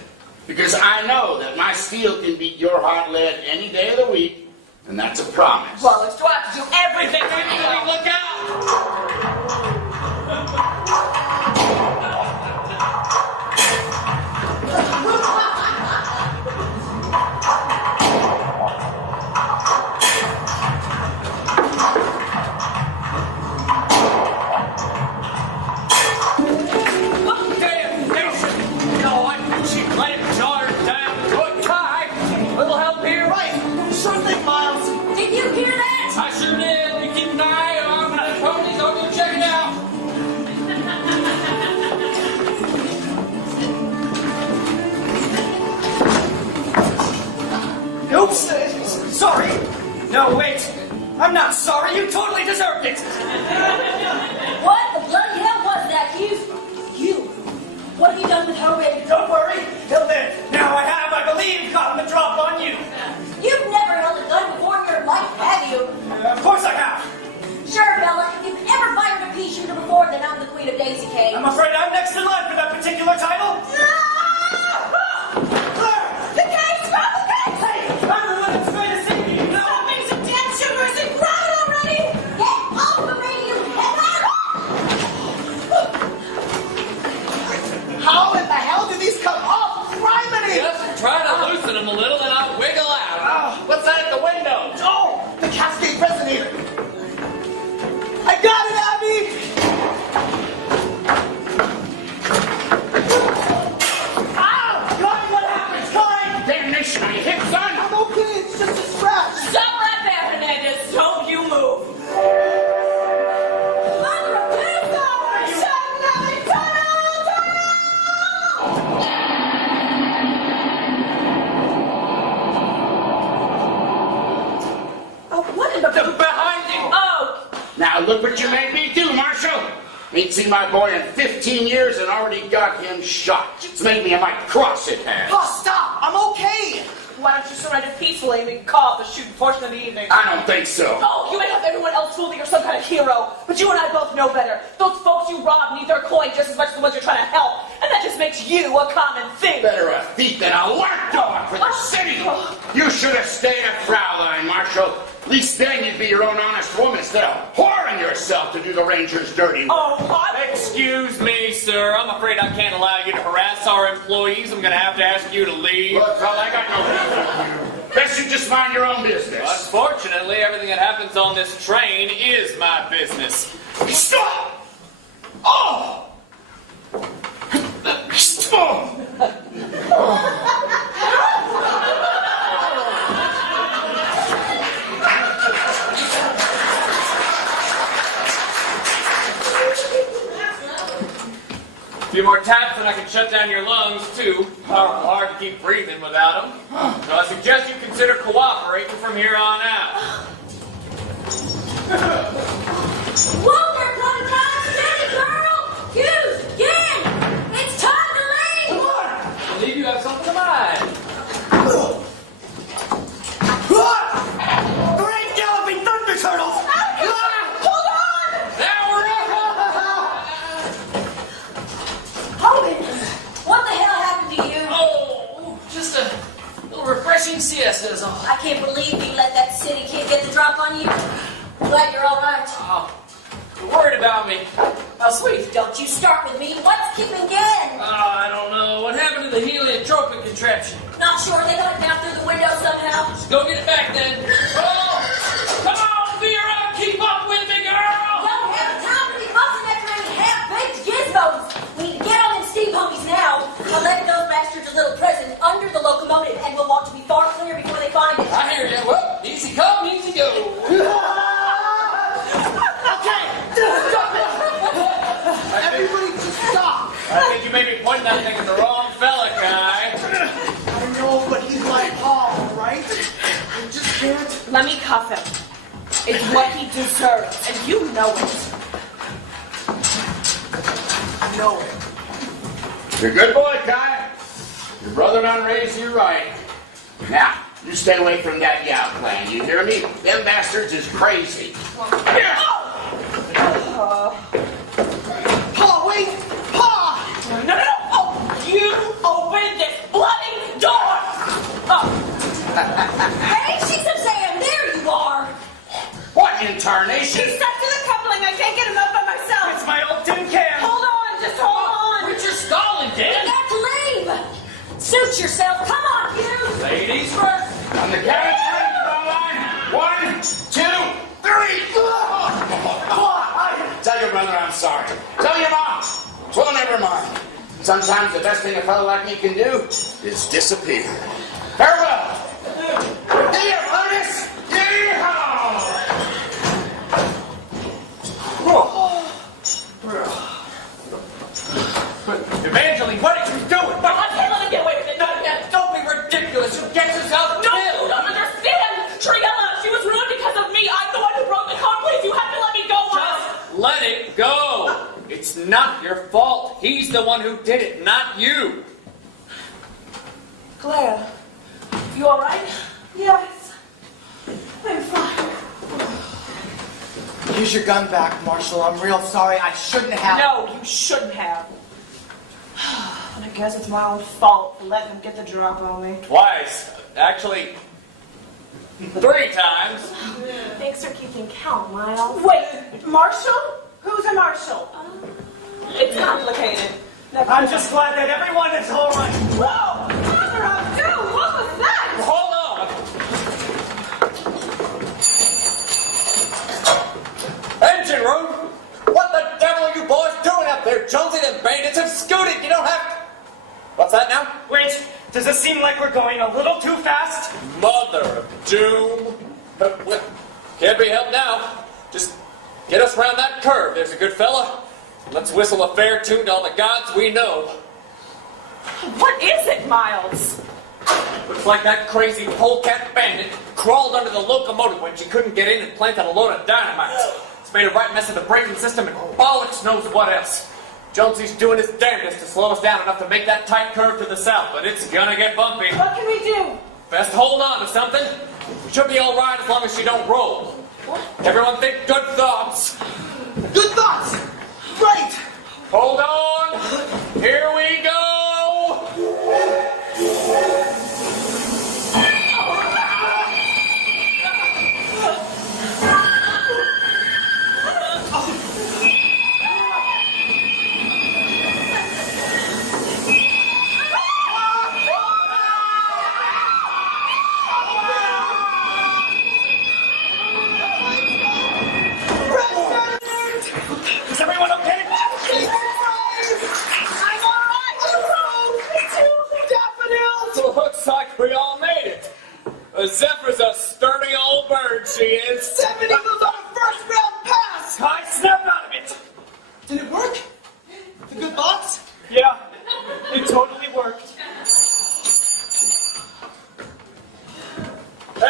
Because I know that my steel can beat your hot lead any day of the week, and that's a promise. Well, let's try to do everything we can. Look out! Did you hear that? I sure did. You keep an eye on the ponies. I'll go check it out. Oops, sorry. No, wait. I'm not sorry. You totally deserved it. What the bloody hell was that, Hugh? You? What have you done with her, baby? Don't worry. He'll live. Now I have, I believe, gotten the drop on you. You've never held a gun before in your life, have you? Of course I have. Sure, Bella. If you've ever fired a pea shooter before, then I'm the Queen of Daisy Cake. I'm afraid I'm next in line for that particular title. The case! Grab the case! Hey, I'm the one that's going to see you. No. Stop being some damn sugars and grab it already! Get off the radio and How in the hell did these come off? Criminy! Just try to loosen them a little, and I'll wiggle out. What's that at the window? Oh, the Cascade Resonator. Now look what you made me do, Marshal. Ain't seen my boy in 15 years and already got him shot. It's made me a mighty cross, it has. Oh, stop! I'm okay! Why don't you surrender peacefully and we can call it the shooting portion of the evening? I don't think so. Oh, you may have everyone else fool that you're some kind of hero, but you and I both know better. Those folks you robbed need their coin just as much as the ones you're trying to help, and that just makes you a common thief. Better a thief than a lapdog for the city. You should have stayed at Fraulein, Marshal. At least then you'd be your own honest woman instead of whoring yourself to do the Rangers' dirty work. Oh, what? Excuse me, sir. I'm afraid I can't allow you to harass our employees. I'm going to have to ask you to leave. Look, fella, I got no beef with you. Best you just mind your own business. Unfortunately, everything that happens on this train is my business. Stop! Oh! Stop! A few more taps and I can shut down your lungs, too. Hard to keep breathing without them. So I suggest you consider cooperating from here on out. Whoa there, bloody time! Steady, girl! Hughes, again! It's time to leave! I believe you have something in mind. Great galloping thunder turtles! Hold on! Now we're up! Hogan, what the hell happened to you? Oh, just a little refreshing siesta is all. I can't believe you let that city kid get the drop on you. Glad you're all right. Oh, you're worried about me. How sweet. Don't you start with me. What's keeping Gann? I don't know. What happened to the heliotropic contraption? Not sure. They got it down through the window somehow. Just go get it back then. Oh! Come on, Vera! Keep up with me, girl! Don't have time to be busting after any half-baked gizmos. We need to get on them steam ponies now. I'll let those bastards a little present under the locomotive, and we'll want to be far clear before they find it. I hear you. Well, easy come, easy go. Everybody just stop! I think you may be pointing that thing at the wrong fella, guy. I know, but he's my Paul, right? I just can't. Let me cuff him. It's what he deserves, and you know it. I know it. You're a good boy, Kai. Your brother done raised you right. Now, you stay away from that Yao clan, you hear me? Them bastards is crazy. Here! Pa, wait! Pa! No! Oh, you open this bloody door! Oh. Hey, she's a Sam. There you are. What in tarnation? He's stuck to the coupling. I can't get him up by myself. It's my old tin can. Hold on, just hold on. Quit your stalling, We Dan. got to leave. Suit yourself. Come on, you. Ladies first. On the count of three, Fraulein. 1, 2, 3. Tell your brother I'm sorry. Tell your mom. Well, never mind. Sometimes the best thing a fellow like me can do is disappear. Farewell. Here, Otis. Yeehaw! Evangeline, what are you doing? I can't let him get away with it. No, don't be ridiculous. You'll get yourself No, killed. you don't understand. Triella, she was ruined because of me. I'm the one who broke the code. Please, you have to let me go. Just let it go. It's not your fault. He's the one who did it, not you. Clara, you all right? Yes, I'm fine. Use your gun back, Marshal. I'm real sorry. I shouldn't have. No, you shouldn't have. And I guess it's my own fault for letting him get the drop on me. Twice. Actually, 3 times. Thanks for keeping count, Miles. Wait, Marshall? Who's a Marshall? It's complicated. I'm just glad that everyone is all right. Whoa! Mother of doom! What was that? Hold on. Engine room. What the devil are you boys doing up there? Jonesy, them bandits have scooted. You don't have... What's that now? Wait, does it seem like we're going a little too fast? Mother of doom. Can't be helped now. Just get us round that curve, there's a good fella. Let's whistle a fair tune to all the gods we know. What is it, Miles? Looks like that crazy polecat bandit crawled under the locomotive when she couldn't get in and planted a load of dynamite. It's made a right mess of the braking system and bollocks knows what else. Jonesy's doing his damnedest to slow us down enough to make that tight curve to the south, but it's gonna get bumpy. What can we do? Best hold on to something. We should be all right as long as she don't roll. What? Everyone think good thoughts. Good thoughts! Right! Hold on. Here we go. Is everyone okay? I'm alright! Daffodils! Looks like we all made it. Zephyr's a sturdy old bird, she is. 70 goes on a first round pass! I snap out of it. Did it work? The good thoughts? Yeah, it totally worked.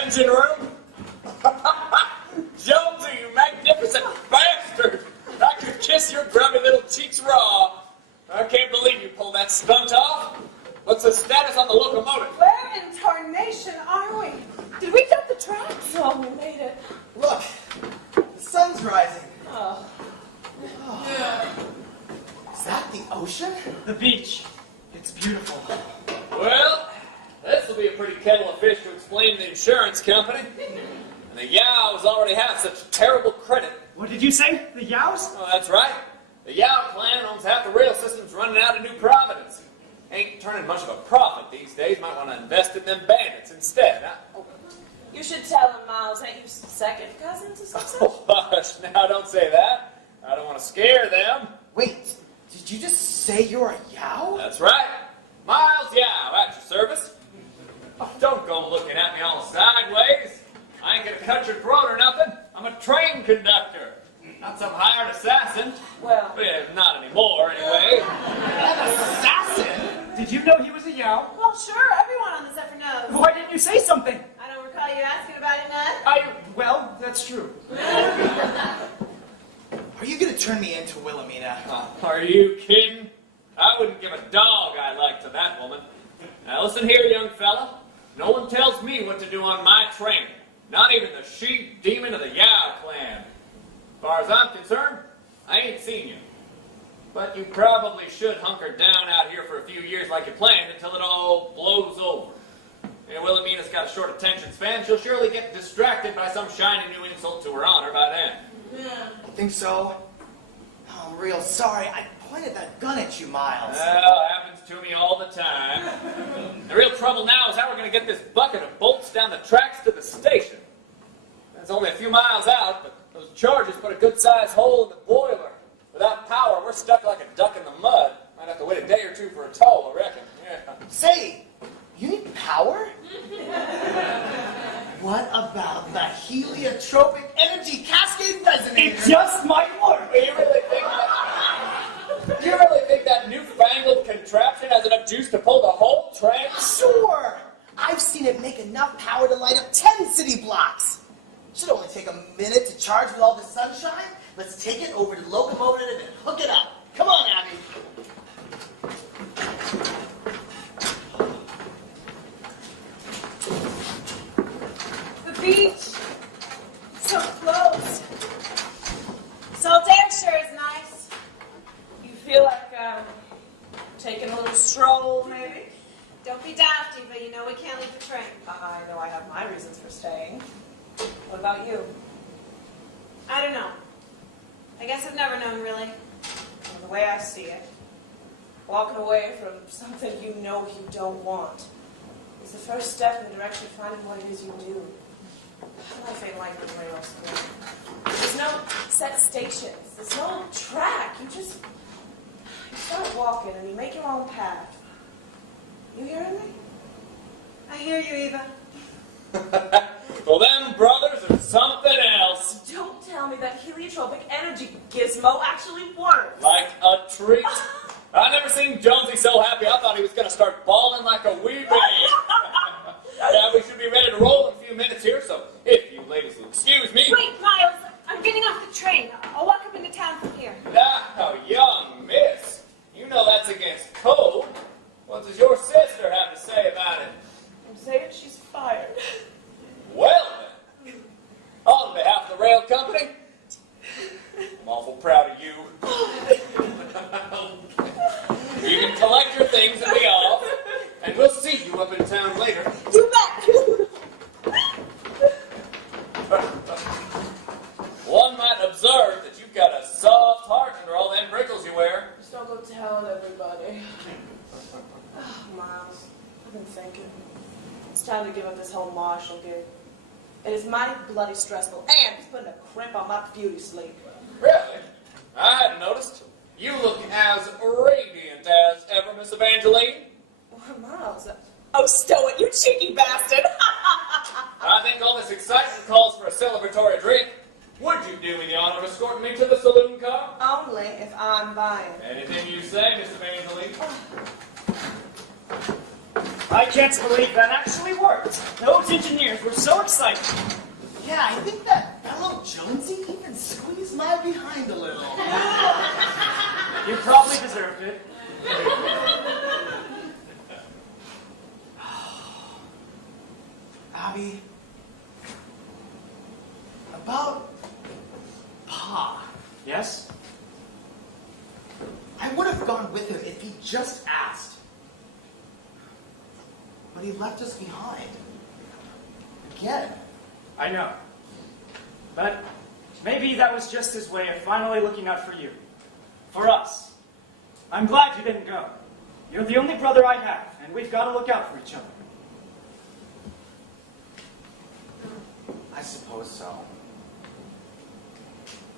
Engine room? Jonesy, you magnificent bastard! I could kiss your grubby little cheeks raw. I can't believe you pulled that stunt off. What's the status on the locomotive? Where in tarnation are we? Did we jump the tracks? Oh, we made it. Look, the sun's rising. Oh. Is that the ocean? The beach. It's beautiful. Well, this will be a pretty kettle of fish to explain to the insurance company. And the Yows already have such terrible credit. What did you say? The Yows? Oh, that's right. The Yow clan owns half the rail systems running out of New Providence. Ain't turning much of a profit these days. Might want to invest in them bandits instead. Huh? Oh. You should tell him, Miles, ain't you second cousins or something? Oh, hush. Now, don't say that. I don't want to scare them. Wait, did you just say you're a Yow? That's right. Miles Yow, at your service. Oh, don't go looking at me all sideways. I ain't gonna cut your throat or nothing. I'm a train conductor. Not some hired assassin. Well, Not anymore, anyway. An assassin? Did you know he was a Yow? well, sure, everyone on the Zephyr knows. Why didn't you say something? I don't recall you asking about it, none. Well, that's true. Are you gonna turn me into Wilhelmina? Are you kidding? I wouldn't give a dog I like to that woman. Now listen here, young fella. No one tells me what to do on my train. Not even the she-demon of the Yow clan. As far as I'm concerned, I ain't seen you. But you probably should hunker down out here for a few years like you planned until it all blows over. And Wilhelmina's got a short attention span. She'll surely get distracted by some shiny new insult to her honor by then. I think so. Oh, I'm real sorry. I pointed that gun at you, Miles. Well, happens to me all the time. The real trouble now is how we're going to get this bucket of bolts down the tracks to the station. It's only a few miles out, but those charges put a good-sized hole in the boiler. Without power, we're stuck like a duck in the mud. Might have to wait a day or two for a tow, I reckon. Yeah. Say, you need power? What about the heliotropic energy cascade resonator? It just might work. You really think that newfangled contraption has enough juice to pull the whole train? Sure! I've seen it make enough power to light up 10 city blocks. Should only take a minute to charge with all the sunshine. Let's take it over to the locomotive and hook it up. Come on, Abby. The beach. So close. Salt air sure is nice. You feel like taking a little stroll, maybe? Don't be dafty, but you know we can't leave the train. I know I have my reasons for staying. What about you? I don't know. I guess I've never known, really. Well, the way I see it, walking away from something you know you don't want is the first step in the direction of finding what it is you do. Life ain't like the rail school. There's no set stations. There's no track. You start walking and you make your own path. You hearing me? I hear you, Eva. Well, them brothers are something else. Don't tell me that heliotropic energy gizmo actually works. Like a treat. I never seen Jonesy so happy. I thought he was going to start bawling like a wee baby. Yeah, we should be ready to roll in a few minutes here, so if you ladies will excuse me. Wait, Miles, I'm getting off the train. I'll walk up into town from here. Now, young miss, you know that's against code. What does your sister have to say about it? I'm saying she's fired. Well then, on behalf of the rail company, I'm awful proud of you. You can collect your things and be off, and we'll see you up in town later. You bet! One might observe that you've got a soft heart under all them wrinkles you wear. Just don't go telling everybody. Oh, Miles, I've been thinking. It's time to give up this whole Marshall gig. It is mighty bloody stressful, and it's putting a crimp on my beauty sleep. Really? I hadn't noticed. You look as radiant as ever, Miss Evangeline. Well, Miles, oh, stow it, you cheeky bastard! I think all this excitement calls for a celebratory drink. Would you do me the honor of escorting me to the saloon car? Only if I'm buying. Anything you say, Miss Evangeline. I can't believe that actually worked. Those engineers were so excited. Yeah, I think that fellow Jonesy even squeezed my behind a little. You probably deserved it. Abby, about Pa. Yes? I would have gone with him if he just asked. But he left us behind. Again. I know. But maybe that was just his way of finally looking out for you. For us. I'm glad you didn't go. You're the only brother I have, and we've got to look out for each other. I suppose so.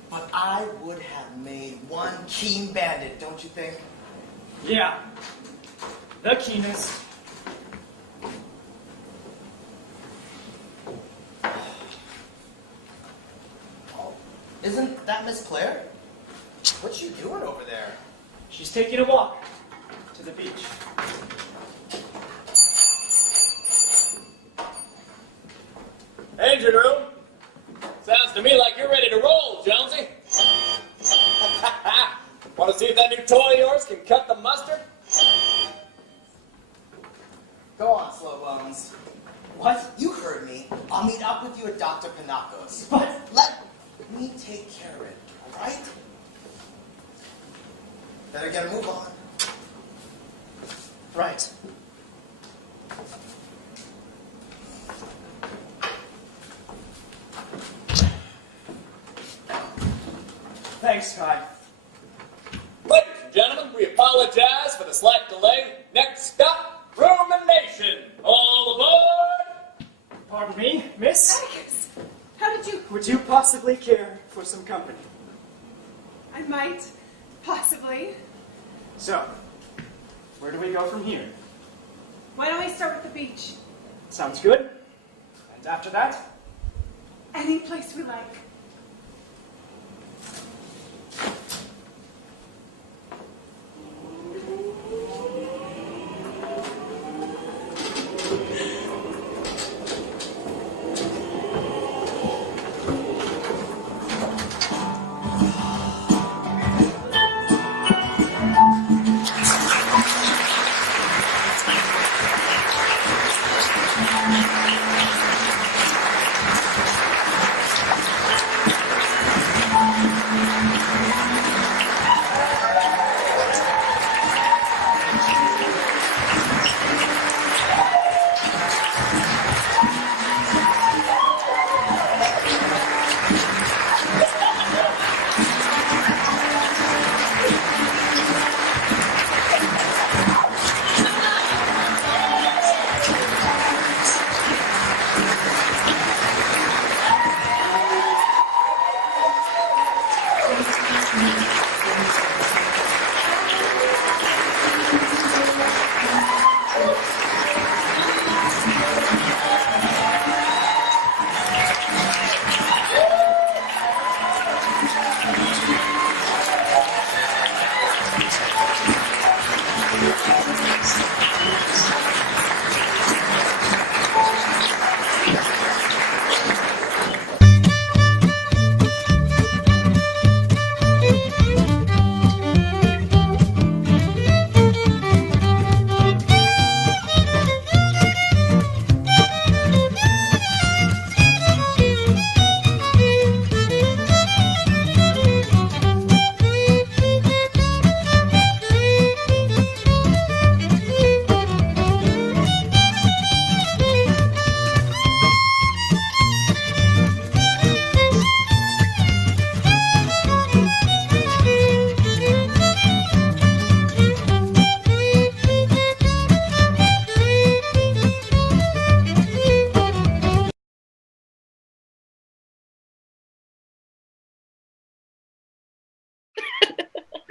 But I would have made one keen bandit, don't you think? Yeah. The keenest. Oh, isn't that Miss Claire? What's she doing over there? She's taking a walk to the beach. Engine room. Sounds to me like you're ready to roll, Jonesy. Want to see if that new toy of yours can cut the mustard? Go on, Slow Bones. What? You heard me. I'll meet up with you at Dr. Panaco's. But let me take care of it, all right? Better get a move on. right. Thanks, Kai. Ladies and gentlemen, we apologize for the slight delay. Next stop, rumination. All aboard! Pardon me, miss? Atticus, how did you... Would you possibly care for some company? I might, possibly. So, where do we go from here? Why don't we start with the beach? Sounds good. And after that? Any place we like.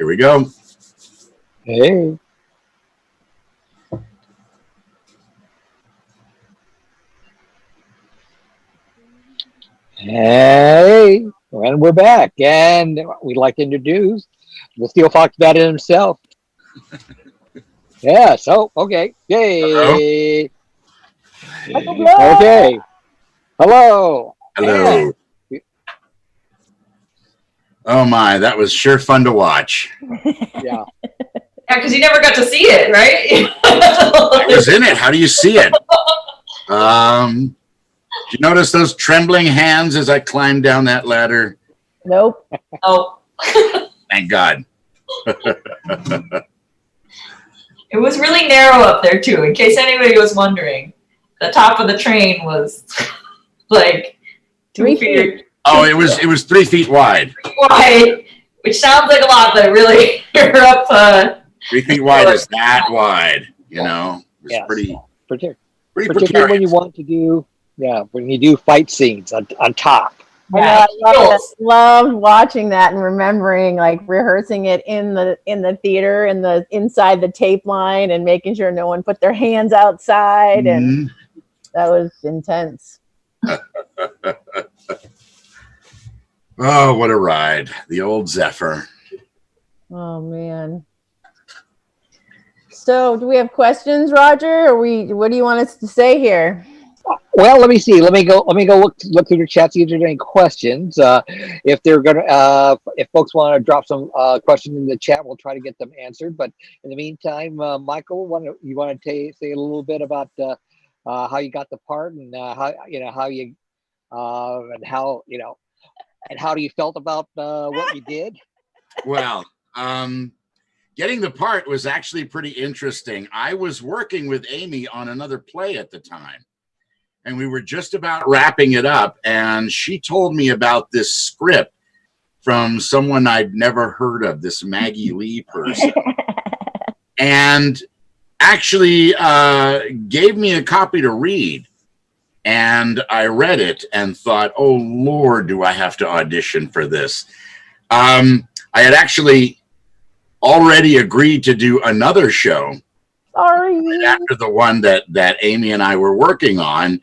Here we go. Hey. Hey, and we're back, and we'd like to introduce the Steel Fox Bandit himself. Yeah, so, okay. Yay. Okay. Hello. Hello. Oh my, that was sure fun to watch. Yeah. Yeah, because you never got to see it, right? I was in it. How do you see it? Did you notice those trembling hands as I climbed down that ladder? Nope. Oh. Thank God. It was really narrow up there too, in case anybody was wondering. The top of the train was like 2 feet. Oh, it was 3 feet wide. Wide, which sounds like a lot, but really you're up 3 feet wide is that wide, you know. It's Yes. pretty Particularly precarious. when you want to do, when you do fight scenes on top. I loved watching that and remembering, like, rehearsing it in the theater and inside the tape line and making sure no one put their hands outside, and that was intense. Oh, what a ride. The old Zephyr. Oh man. So, do we have questions, Roger? Or what do you want us to say here? Well, let me see. Let me go look through the chat, see if there's any questions. If they're gonna, if folks want to drop some questions in the chat, we'll try to get them answered. But in the meantime, Michael, you want to say a little bit about how you got the part and how you and how and how do you felt about what you did? Well, getting the part was actually pretty interesting. I was working with Amy on another play at the time, and we were just about wrapping it up, and she told me about this script from someone I'd never heard of, this Maggie Lee person, and actually gave me a copy to read. And I read it and thought, oh, Lord, do I have to audition for this? I had actually already agreed to do another show right after the one that Amy and I were working on.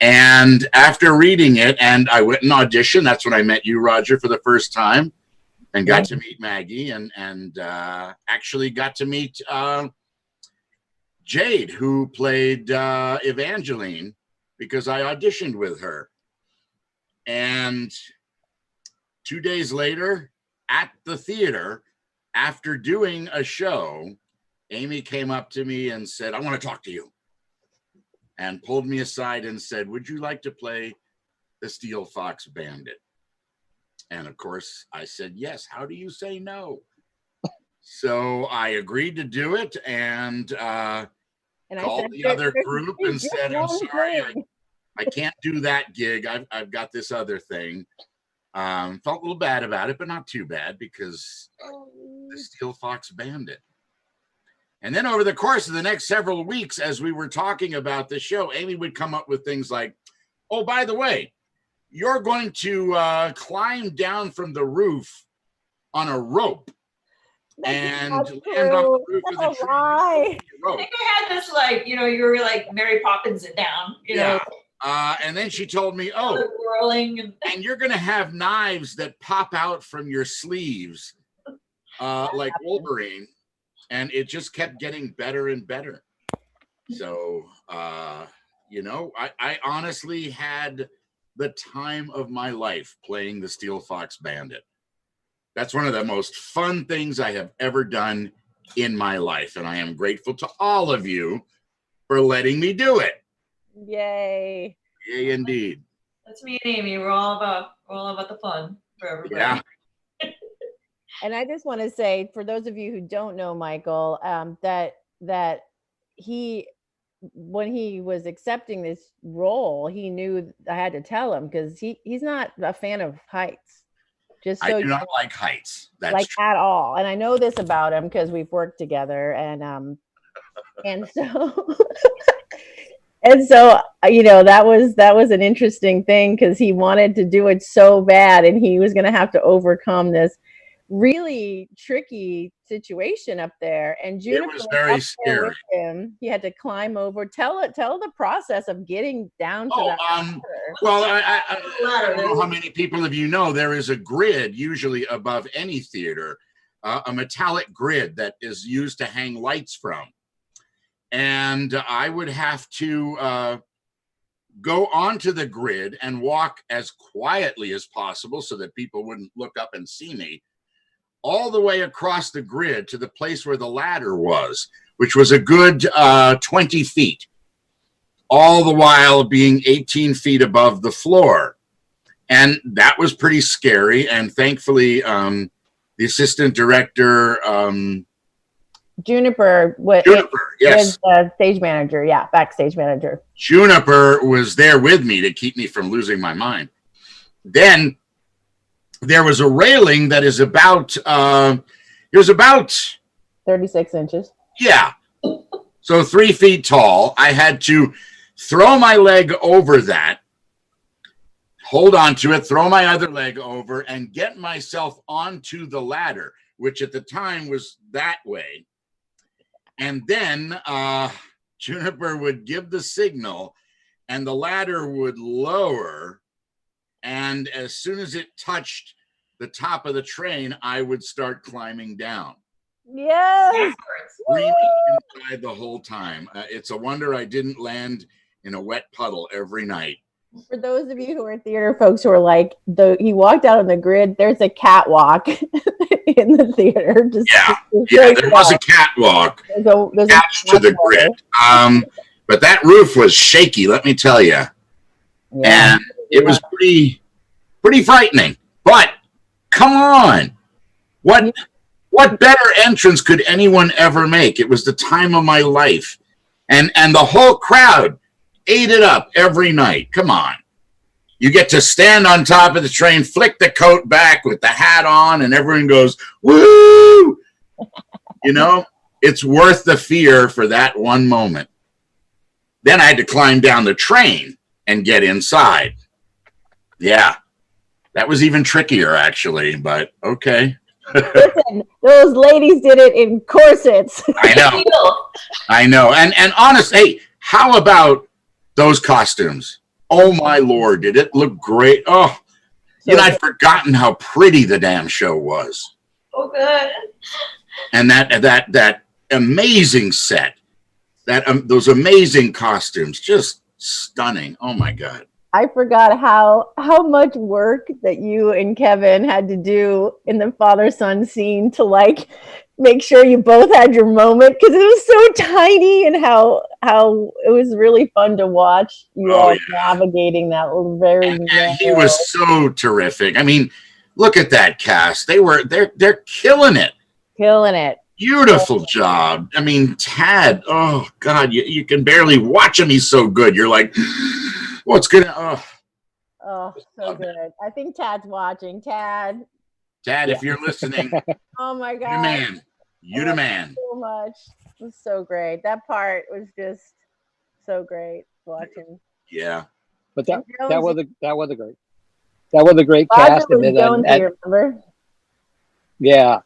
And after reading it, and I went and auditioned. That's when I met you, Roger, for the first time, and got to meet Maggie, and actually got to meet Jade, who played Evangeline, because I auditioned with her. And 2 days later at the theater, after doing a show, Amy came up to me and said, I want to talk to you. And pulled me aside and said, would you like to play the Steel Fox Bandit? And of course I said, yes. How do you say no? So I agreed to do it, and called the other group and said, I'm sorry, I can't do that gig. I've got this other thing. Felt a little bad about it, but not too bad, because the Steel Fox Bandit. And then over the course of the next several weeks, as we were talking about the show, Amy would come up with things like, oh, by the way, you're going to climb down from the roof on a rope and land on the roof of the tree. I think I had this, like, you were like Mary Poppins it down, you know. And then she told me, oh, whirling and you're going to have knives that pop out from your sleeves like Wolverine. And it just kept getting better and better. So, I honestly had the time of my life playing the Steel Fox Bandit. That's one of the most fun things I have ever done in my life. And I am grateful to all of you for letting me do it. Yay. Yay, indeed. That's me and Amy. We're all about the fun for everybody. Yeah. And I just want to say, for those of you who don't know Michael, that he, when he was accepting this role, he knew I had to tell him, because he's not a fan of heights. Just so I do not like heights. That's like true. at all. And I know this about him because we've worked together, and so and so that was an interesting thing, because he wanted to do it so bad, and he was going to have to overcome this really tricky situation up there. And Juniper was very up there with scary. him. He had to climb over. Tell the process of getting down to that ladder. Well, I don't know how many people of you know there is a grid usually above any theater, a metallic grid that is used to hang lights from. And I would have to go onto the grid and walk as quietly as possible so that people wouldn't look up and see me, all the way across the grid to the place where the ladder was, which was a good 20 feet, all the while being 18 feet above the floor. And that was pretty scary. And thankfully, the assistant director, Juniper, yes, was stage manager. Yeah, backstage manager. Juniper was there with me to keep me from losing my mind. Then there was a railing that is about, it was about 36 inches. Yeah. So 3 feet tall. I had to throw my leg over that, hold on to it, throw my other leg over, and get myself onto the ladder, which at the time was that way. And then Juniper would give the signal, and the ladder would lower. And as soon as it touched the top of the train, I would start climbing down. Yes. Screaming inside the whole time. It's a wonder I didn't land in a wet puddle every night. For those of you who are theater folks who are like, he walked out on the grid, there's a catwalk in the theater. Yeah, there was a catwalk attached to the grid. But that roof was shaky, let me tell you. Yeah. And it was pretty frightening. But come on. What better entrance could anyone ever make? It was the time of my life. And the whole crowd ate it up every night. Come on. You get to stand on top of the train, flick the coat back with the hat on, and everyone goes, woo! You know, it's worth the fear for that one moment. Then I had to climb down the train and get inside. Yeah, that was even trickier, actually, but okay. Listen, those ladies did it in corsets. I know. And honest, hey, how about those costumes? Oh my Lord, did it look great? Oh, I'd forgotten how pretty the damn show was. Oh, good. And that amazing set, those amazing costumes, just stunning. Oh my God. I forgot how much work that you and Kevin had to do in the father-son scene to like make sure you both had your moment, because it was so tiny, and how it was really fun to watch you all navigating that very and he was so terrific. I mean, look at that cast. They're killing it. Beautiful job. I mean, Tad, oh God, you can barely watch him. He's so good. You're like, what's gonna so good. I think Tad's watching. Tad, if you're listening, oh my God, you the man. So much. It was so great. That part was just so great watching. Yeah, but that was a great cast. Remember? Yeah.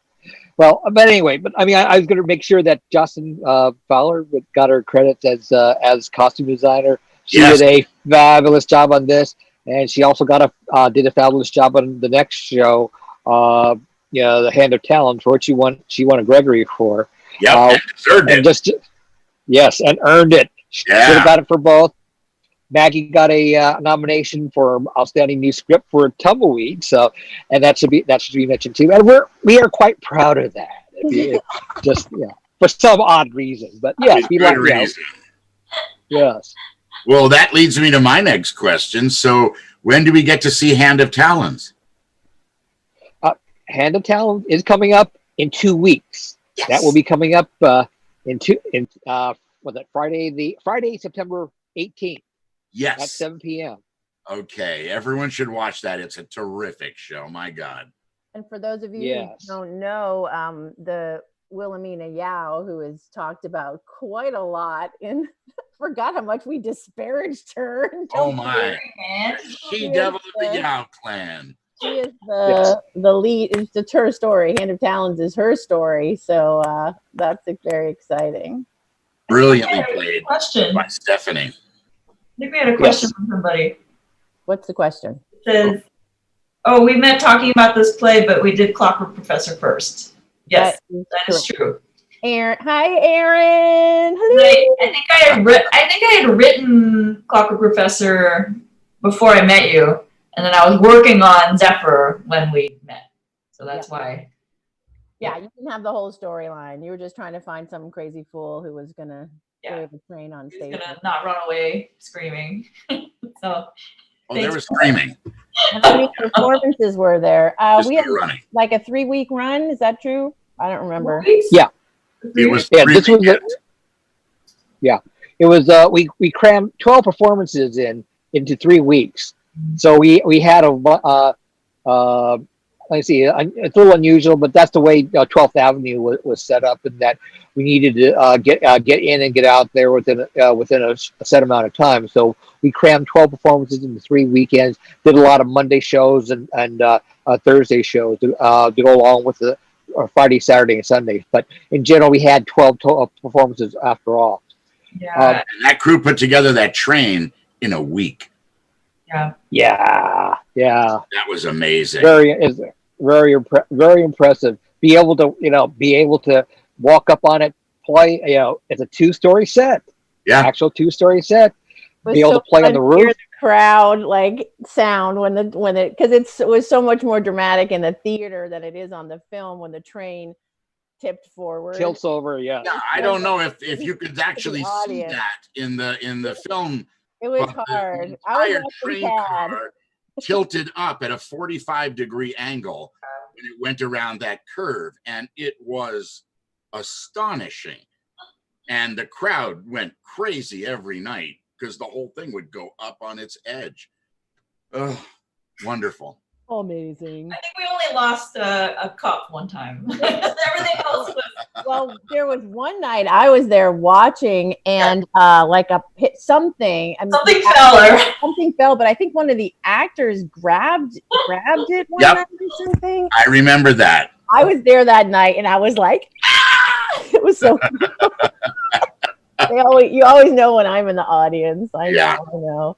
Well, but anyway, I mean, I was going to make sure that Justin Fowler got her credits as costume designer. She did a fabulous job on this, and she also did a fabulous job on the next show, The Hand of Talent, for which she won a Gregory for. Yeah, earned it. And earned it. She should have got it for both. Maggie got a nomination for Outstanding New Script for Tumbleweed, and that should be mentioned too. And we are quite proud of that. For some odd reasons, but yes, we like reason. Yes. Well, that leads me to my next question. So, when do we get to see Hand of Talons? Hand of Talons is coming up in 2 weeks. Yes. That will be coming up Friday, September 18th. Yes. At 7 p.m. Okay. Everyone should watch that. It's a terrific show. My God. And for those of you who don't know, the Wilhelmina Yao, who is talked about quite a lot forgot how much we disparaged her. Oh my. She devil of the Yao clan. She is the lead. It's her story. Hand of Talons is her story. So that's very exciting. Brilliantly played Question. by Stephanie. I think we had a question from somebody. What's the question? It says, "Oh, we meant talking about this play, but we did Clockwork Professor first." Yes, that is true. Aaron, hi, Aaron. I think I had written Clockwork Professor before I met you, and then I was working on Zephyr when we met. So that's why. Yeah, you didn't have the whole storyline. You were just trying to find some crazy fool who was gonna drive a train on stage. He's gonna not run away screaming. So. There was screaming. How many performances were there? We had running. like a 3-week run. Is that true? I don't remember. Yeah. It was This was it was we crammed 12 performances into 3 weeks. So we had let's see, it's a little unusual, but that's the way 12th Avenue was set up, in that we needed to get in and get out there within a set amount of time. So we crammed 12 performances into 3 weekends. Did a lot of Monday shows and Thursday shows to go along with the Friday, Saturday, and Sunday. But in general, we had 12 performances after all. Yeah. And that crew put together that train in a week. Yeah. That was amazing. Very impressive. Be able to walk up on it, play. It's a 2-story set. Yeah. Actual 2-story set. Be Be able to play on the roof. The crowd sound when it because it was so much more dramatic in the theater than it is on the film when the train tipped forward. Tilts over. Yeah. I don't know if you could actually see that in the film. It was hard. The entire train car tilted up at a 45-degree angle when it went around that curve, and it was astonishing. And the crowd went crazy every night because the whole thing would go up on its edge. Oh, wonderful. Amazing. I think we only lost a cup one time. Everything else was. Well, there was one night I was there watching, and something fell, but I think one of the actors grabbed it one night or something. I remember that. I was there that night, and I was like, ah! It was so. You always know when I'm in the audience. I know.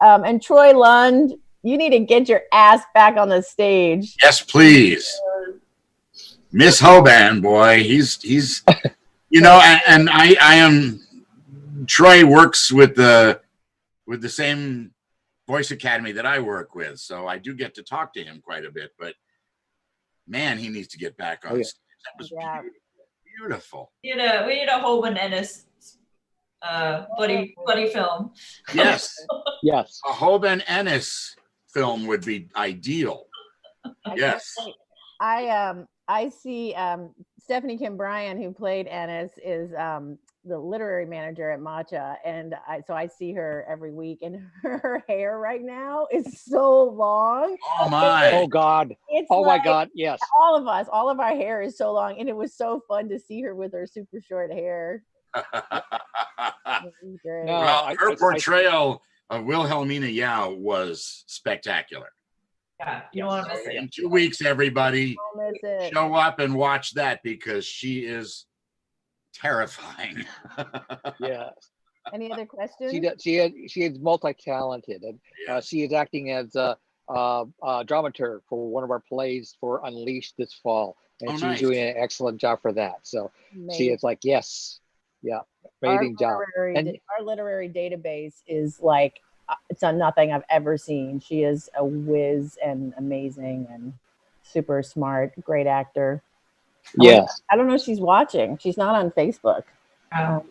And Troy Lund, you need to get your ass back on the stage. Yes, please. Miss Hoban, boy, he's and I am. Troy works with the same voice academy that I work with, so I do get to talk to him quite a bit. But man, he needs to get back on stage. That was beautiful. We need a Hoban Ennis buddy film. Yes. Yes. A Hoban Ennis film would be ideal. Yes. I see Stephanie Kim Bryan, who played Ennis, is the literary manager at Matcha, and I see her every week, and her hair right now is so long. Oh my! Oh God! My God! Yes. All of our hair is so long, and it was so fun to see her with her super short hair. Her portrayal of Wilhelmina Yao was spectacular. Yeah, you don't want to miss it. In 2 weeks, everybody Don't miss it. show up and watch that because she is terrifying. Yeah. Any other questions? She is multi-talented, and she is acting as a dramaturg for one of our plays for Unleashed this fall, and she's doing an excellent job for that. So she is like, yes, yeah, amazing job. Our literary database is like, it's on nothing I've ever seen. She is a whiz and amazing and super smart, great actor. Yes. I don't know if she's watching. She's not on Facebook. No.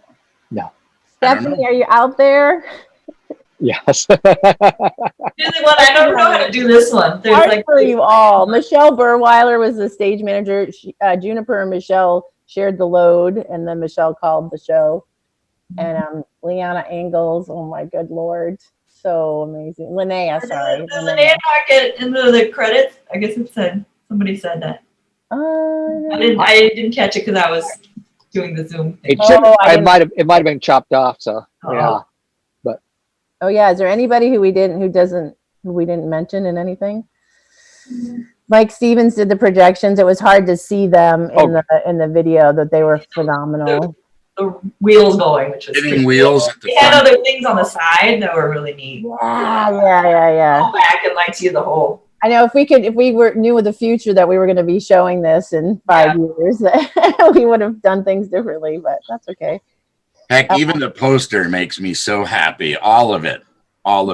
Stephanie, are you out there? Yes. I don't know how to do this one. There's Hard for you all. Michelle Burweiler was the stage manager. Juniper and Michelle shared the load, and then Michelle called the show. And Liana Ingalls, oh my good Lord. So amazing. Linnea, sorry. Does Linnea not get into the credits? I guess it said, somebody said that. I didn't catch it because I was doing the Zoom thing. It might have been chopped off, so yeah. But is there anybody who we didn't mention in anything? Mike Stevens did the projections. It was hard to see them in the video, that they were phenomenal. The wheels going, which was Spinning wheels at the they had front. other things on the side that were really neat. Yeah. Go back and like see the whole. I know if we knew in the future that we were going to be showing this in 5 years, we would have done things differently, but that's okay. Heck, even the poster makes me so happy. All of it. For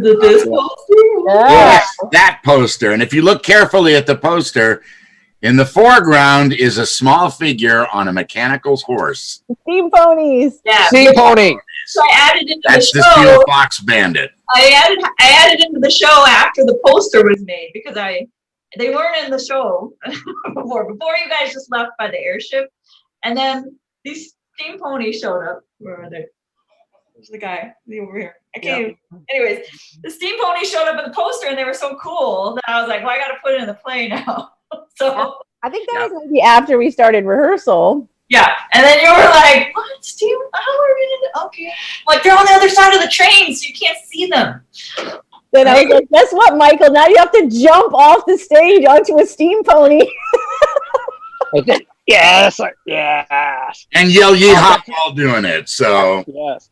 this poster? Yes, that poster. And if you look carefully at the poster, in the foreground is a small figure on a mechanical horse. Steam ponies. Yeah. Steam pony. So I added into That's the the show. Steel Fox Bandit. I added into the show after the poster was made because they weren't in the show before you guys just left by the airship, and then these steam ponies showed up. Where are they? There's the guy over here. I can't. Anyways, the steam ponies showed up in the poster, and they were so cool that I was like, well, I got to put it in the play now. So I think that was maybe after we started rehearsal. yeah, and then you were like, what, Steve? How are we gonna? Okay, like they're on the other side of the train, so you can't see them. Then I was like, guess what, Michael? Now you have to jump off the stage onto a steam pony. Yes. And yell yeehaw while doing it. So Yes.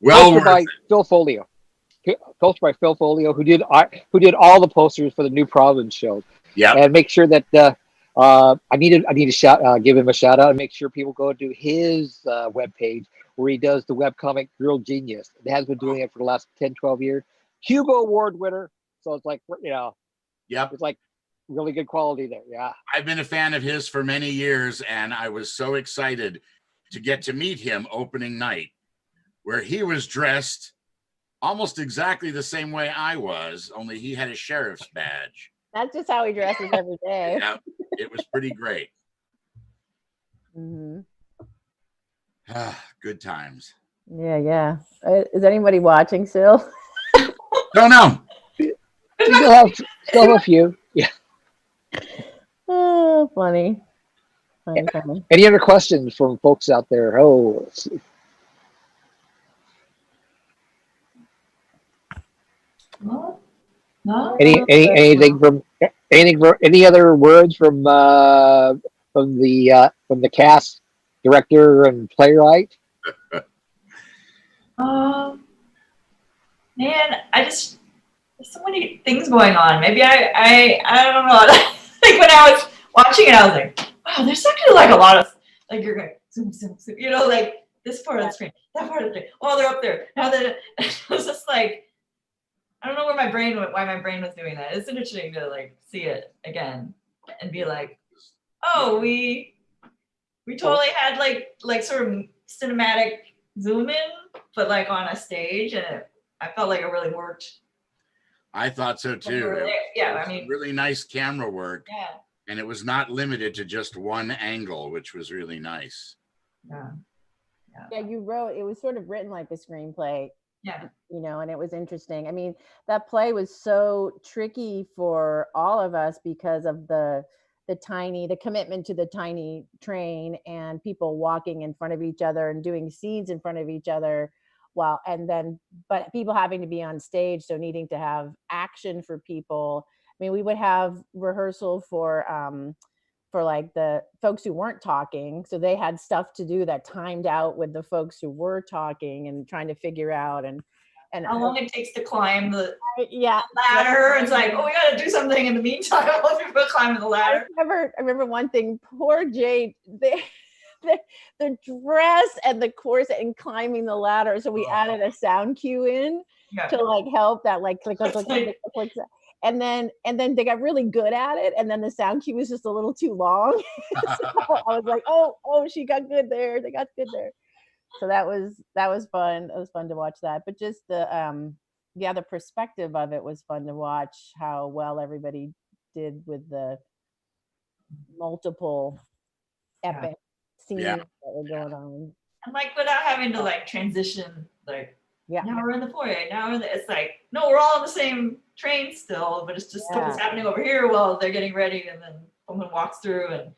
well Poster by worth it. Phil Folio. Poster by Phil Folio, who did all the posters for the New Providence show. Yeah. And make sure that I need to give him a shout out and make sure people go to his webpage where he does the webcomic Girl Genius. It has been doing it for the last 10, 12 years. Hugo Award winner. So it's like, Yep. it's like really good quality there. Yeah. I've been a fan of his for many years, and I was so excited to get to meet him opening night, where he was dressed almost exactly the same way I was, only he had a sheriff's badge. That's just how he dresses every day. Yeah, it was pretty great. Mm-hmm. Good times. Yeah. Is anybody watching still? Don't know. Still have a few. Yeah. Oh, funny. Any other questions from folks out there? Oh, let's see. No. Any other words from the cast, director, and playwright? Man, there's so many things going on. Maybe I don't know. Like when I was watching it, I was like, wow, there's actually like a lot of like you're going zoom, like this part of the screen, that part of the screen. Oh, they're up there. Now that it was just like, I don't know why my brain was doing that. It's interesting to like see it again and be like, oh, we totally had like sort of cinematic zoom in, but like on a stage, and I felt like it really worked. I thought so too. Yeah, I mean, really nice camera work. Yeah. And it was not limited to just one angle, which was really nice. Yeah, you wrote, it was sort of written like a screenplay. Yeah. And it was interesting. I mean, that play was so tricky for all of us because of the commitment to the tiny train and people walking in front of each other and doing scenes in front of each other. But people having to be on stage, so needing to have action for people. I mean, we would have rehearsal for like the folks who weren't talking, so they had stuff to do that timed out with the folks who were talking and trying to figure out and how long it takes to climb the ladder. It's like, oh, we got to do something in the meantime while people climbing the ladder. I remember one thing. Poor Jade. The dress and the corset and climbing the ladder. So we added a sound cue in to like help that like click. And then they got really good at it. And then the sound cue was just a little too long. So I was like, oh, she got good there. They got good there. So that was fun. It was fun to watch that. But just the perspective of it was fun to watch how well everybody did with the multiple epic scenes that were going on. And like without having to like transition, like now we're in the foyer, it's like, no, we're all on the same train still, but it's just what's happening over here while they're getting ready, and then someone walks through, and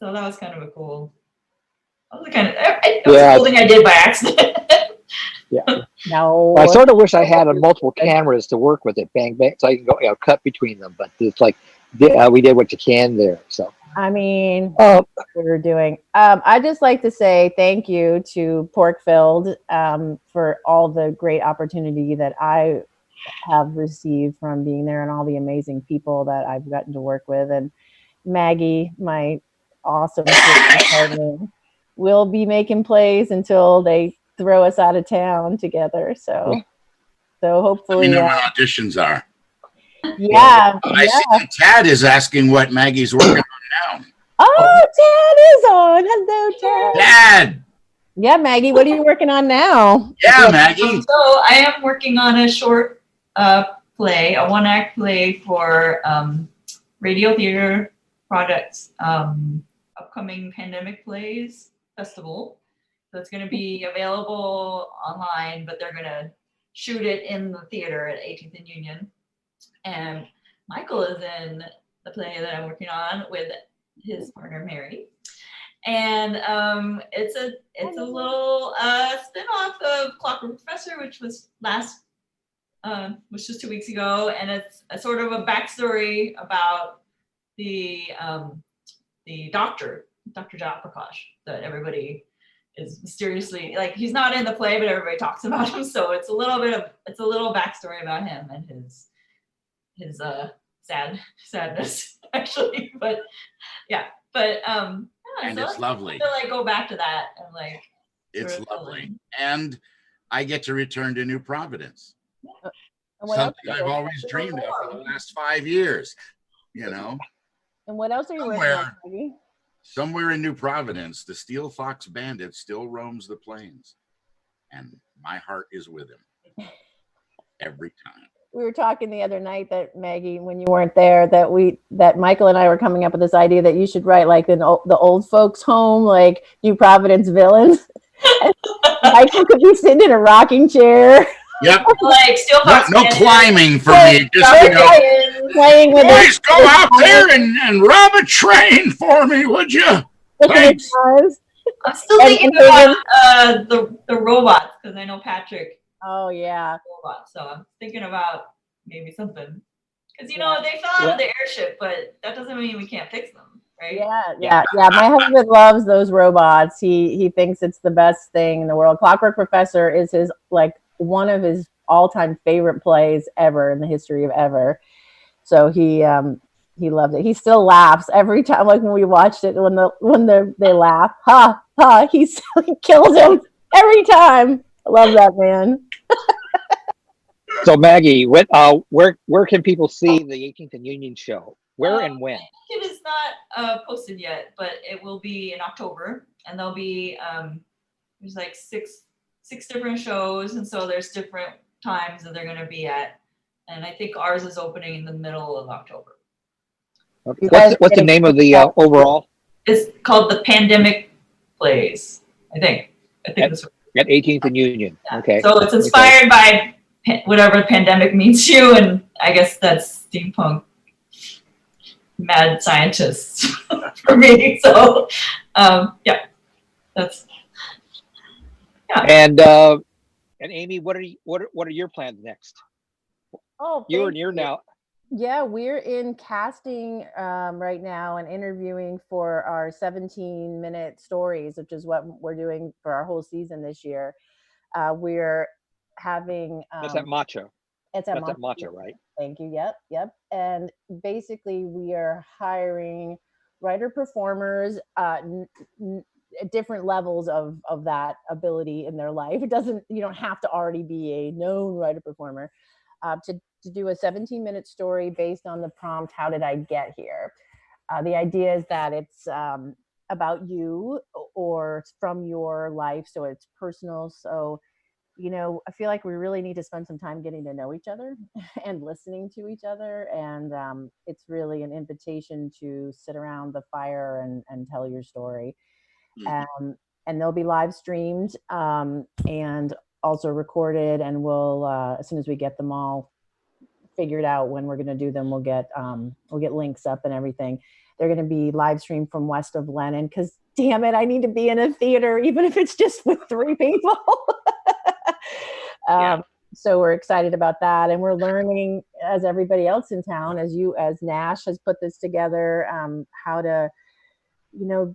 so that was kind of a cool. That was a cool thing I did by accident. Yeah. No. I sort of wish I had multiple cameras to work with it, bang bang, so I can go, cut between them. But it's like we did what you can there. So I mean, we're doing. I just like to say thank you to Porkfilled for all the great opportunity that I have received from being there, and all the amazing people that I've gotten to work with, and Maggie, my awesome partner. We'll be making plays until they throw us out of town together. So hopefully, Let me know when auditions are. Yeah. I see that Tad is asking what Maggie's working on now. Oh, Tad is on. Hello, Tad. Tad. Yeah, Maggie, what are you working on now? Yeah, Maggie. So I am working on a short play, a one-act play for Radio Theater Project's upcoming Pandemic Plays Festival. So it's going to be available online, but they're going to shoot it in the theater at 18th and Union. And Michael is in the play that I'm working on with his partner Mary. And it's a little spin-off of Clockwork Professor, which was just 2 weeks ago, and it's a sort of a backstory about the doctor, Dr. Jayaprakash, that everybody is mysteriously, like, he's not in the play, but everybody talks about him. So it's a little backstory about him and his sadness actually. But yeah, and so it's lovely to like go back to that and like it's lovely. And I get to return to New Providence. Something I've always dreamed of for the last 5 years, And what else are you working on, Maggie? Somewhere in New Providence, the Steel Fox Bandit still roams the plains, and my heart is with him every time. We were talking the other night that, Maggie, when you weren't there, that Michael and I were coming up with this idea that you should write like the old folks' home, like New Providence villains. Michael could be sitting in a rocking chair. Yep. Like Steel Fox. No climbing for me. Just playing with boys, go out there and rob a train for me, would you? Thanks. I'm still thinking about the robots, because I know Patrick. Oh yeah. Robots, so I'm thinking about maybe something, because they fell out of the airship, but that doesn't mean we can't fix them, right? Yeah. My husband loves those robots. He thinks it's the best thing in the world. Clockwork Professor is his one of his all-time favorite plays ever in the history of ever. So he loved it. He still laughs every time, like when we watched it, when they laugh, ha ha. He kills him every time. I love that man. So Maggie, where can people see the 18th and Union show? Where and when? It is not posted yet, but it will be in October, and there'll be there's like six different shows, and so there's different times that they're going to be at, and I think ours is opening in the middle of October. Okay. What's the name of the overall? It's called the Pandemic Plays, I think that's at 18th and Union. Yeah. Okay. So it's inspired by whatever pandemic means to you, and I guess that's steampunk mad scientists for me. So that's And Amy, what are your plans next? Oh, you're now. Yeah, we're in casting right now and interviewing for our 17-minute stories, which is what we're doing for our whole season this year. We're having That's at Macho. It's at Macho, right? Thank you. Yep. And basically, we are hiring writer performers at different levels of that ability in their life. You don't have to already be a known writer performer to do a 17-minute story based on the prompt, how did I get here? The idea is that it's about you or from your life, so it's personal. So, I feel like we really need to spend some time getting to know each other and listening to each other. And it's really an invitation to sit around the fire and tell your story. And they'll be live streamed and also recorded. And we'll, as soon as we get them all figured out when we're going to do them, we'll get links up and everything. They're going to be live streamed from west of Lennon, because damn it, I need to be in a theater, even if it's just with 3 people. So we're excited about that, and we're learning, as everybody else in town, as Nash has put this together, how to,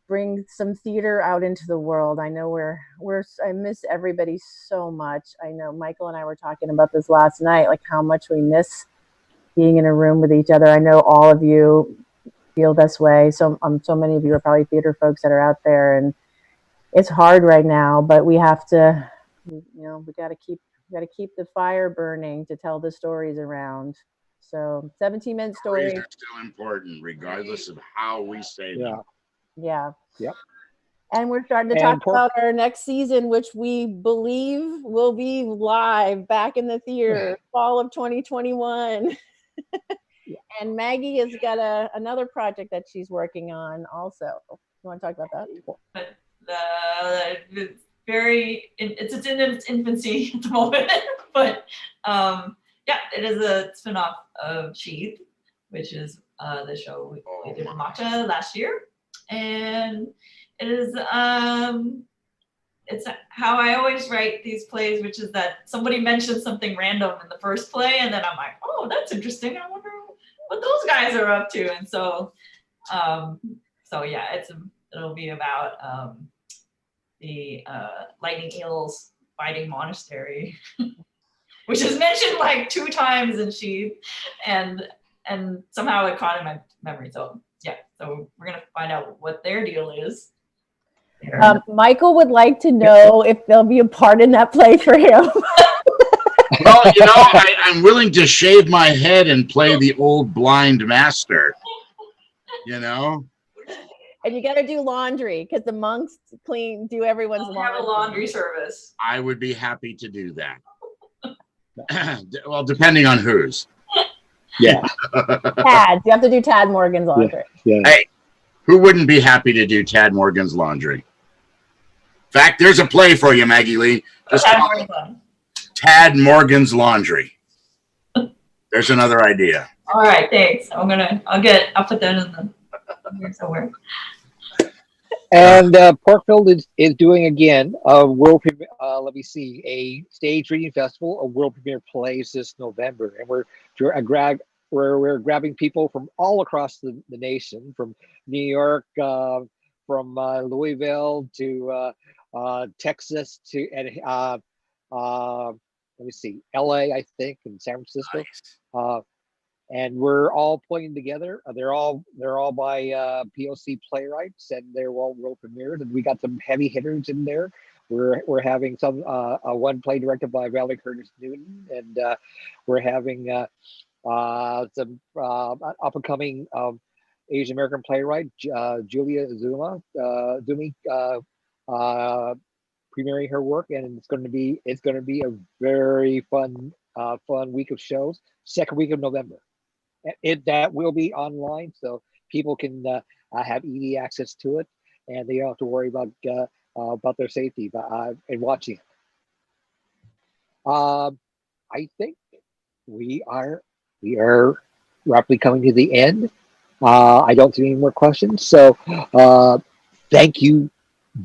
bring some theater out into the world. I know I miss everybody so much. I know Michael and I were talking about this last night, like how much we miss being in a room with each other. I know all of you feel this way. So many of you are probably theater folks that are out there, and it's hard right now, but we have to, we got to keep the fire burning to tell the stories around. So 17-minute stories are still important, regardless of how we say them. Yeah. Yep. And we're starting to talk about our next season, which we believe will be live back in the theater, fall of 2021. And Maggie has got another project that she's working on also. You want to talk about that? It's in its infancy at the moment, but it is a spinoff of Sheath, which is the show we did in Matcha last year, and it is it's how I always write these plays, which is that somebody mentions something random in the first play, and then I'm like, oh, that's interesting. I wonder what those guys are up to, and so it'll be about the lightning eels fighting monastery, which is mentioned like 2 times in Sheath, and somehow it caught in my memory. So we're gonna find out what their deal is. Michael would like to know if there'll be a part in that play for him. Well, I'm willing to shave my head and play the old blind master. And you got to do laundry because the monks do everyone's laundry. Have a laundry service. I would be happy to do that. Well, depending on whose. Yeah. Tad. You have to do Tad Morgan's laundry. Yeah. Hey, who wouldn't be happy to do Tad Morgan's laundry? In fact, there's a play for you, Maggie Lee. Just Tad Morgan's laundry. There's another idea. All right, thanks. I'll put that in here somewhere. And Porkfilled is doing again a world premiere. Let me see, a stage reading festival, a world premiere plays this November, and we're grabbing people from all across the nation, from New York, from Louisville to Texas to let me see, LA, I think, and San Francisco. Nice. And we're all playing together. They're all by POC playwrights, and they're all world premieres. And we got some heavy hitters in there. We're having some one play directed by Valerie Curtis Newton, and we're having some up and coming Asian American playwright Julia Zumi premiering her work, and it's going to be a very fun week of shows. Second week of November. That will be online, so people can have easy access to it, and they don't have to worry about their safety in watching it. I think we are rapidly coming to the end. I don't see any more questions, so thank you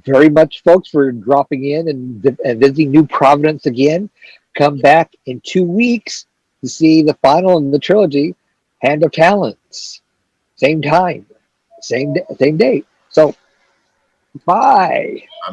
very much, folks, for dropping in and visiting New Providence again. Come back in 2 weeks to see the final in the trilogy, Hand of Talents. Same time, same date. So, bye. Bye.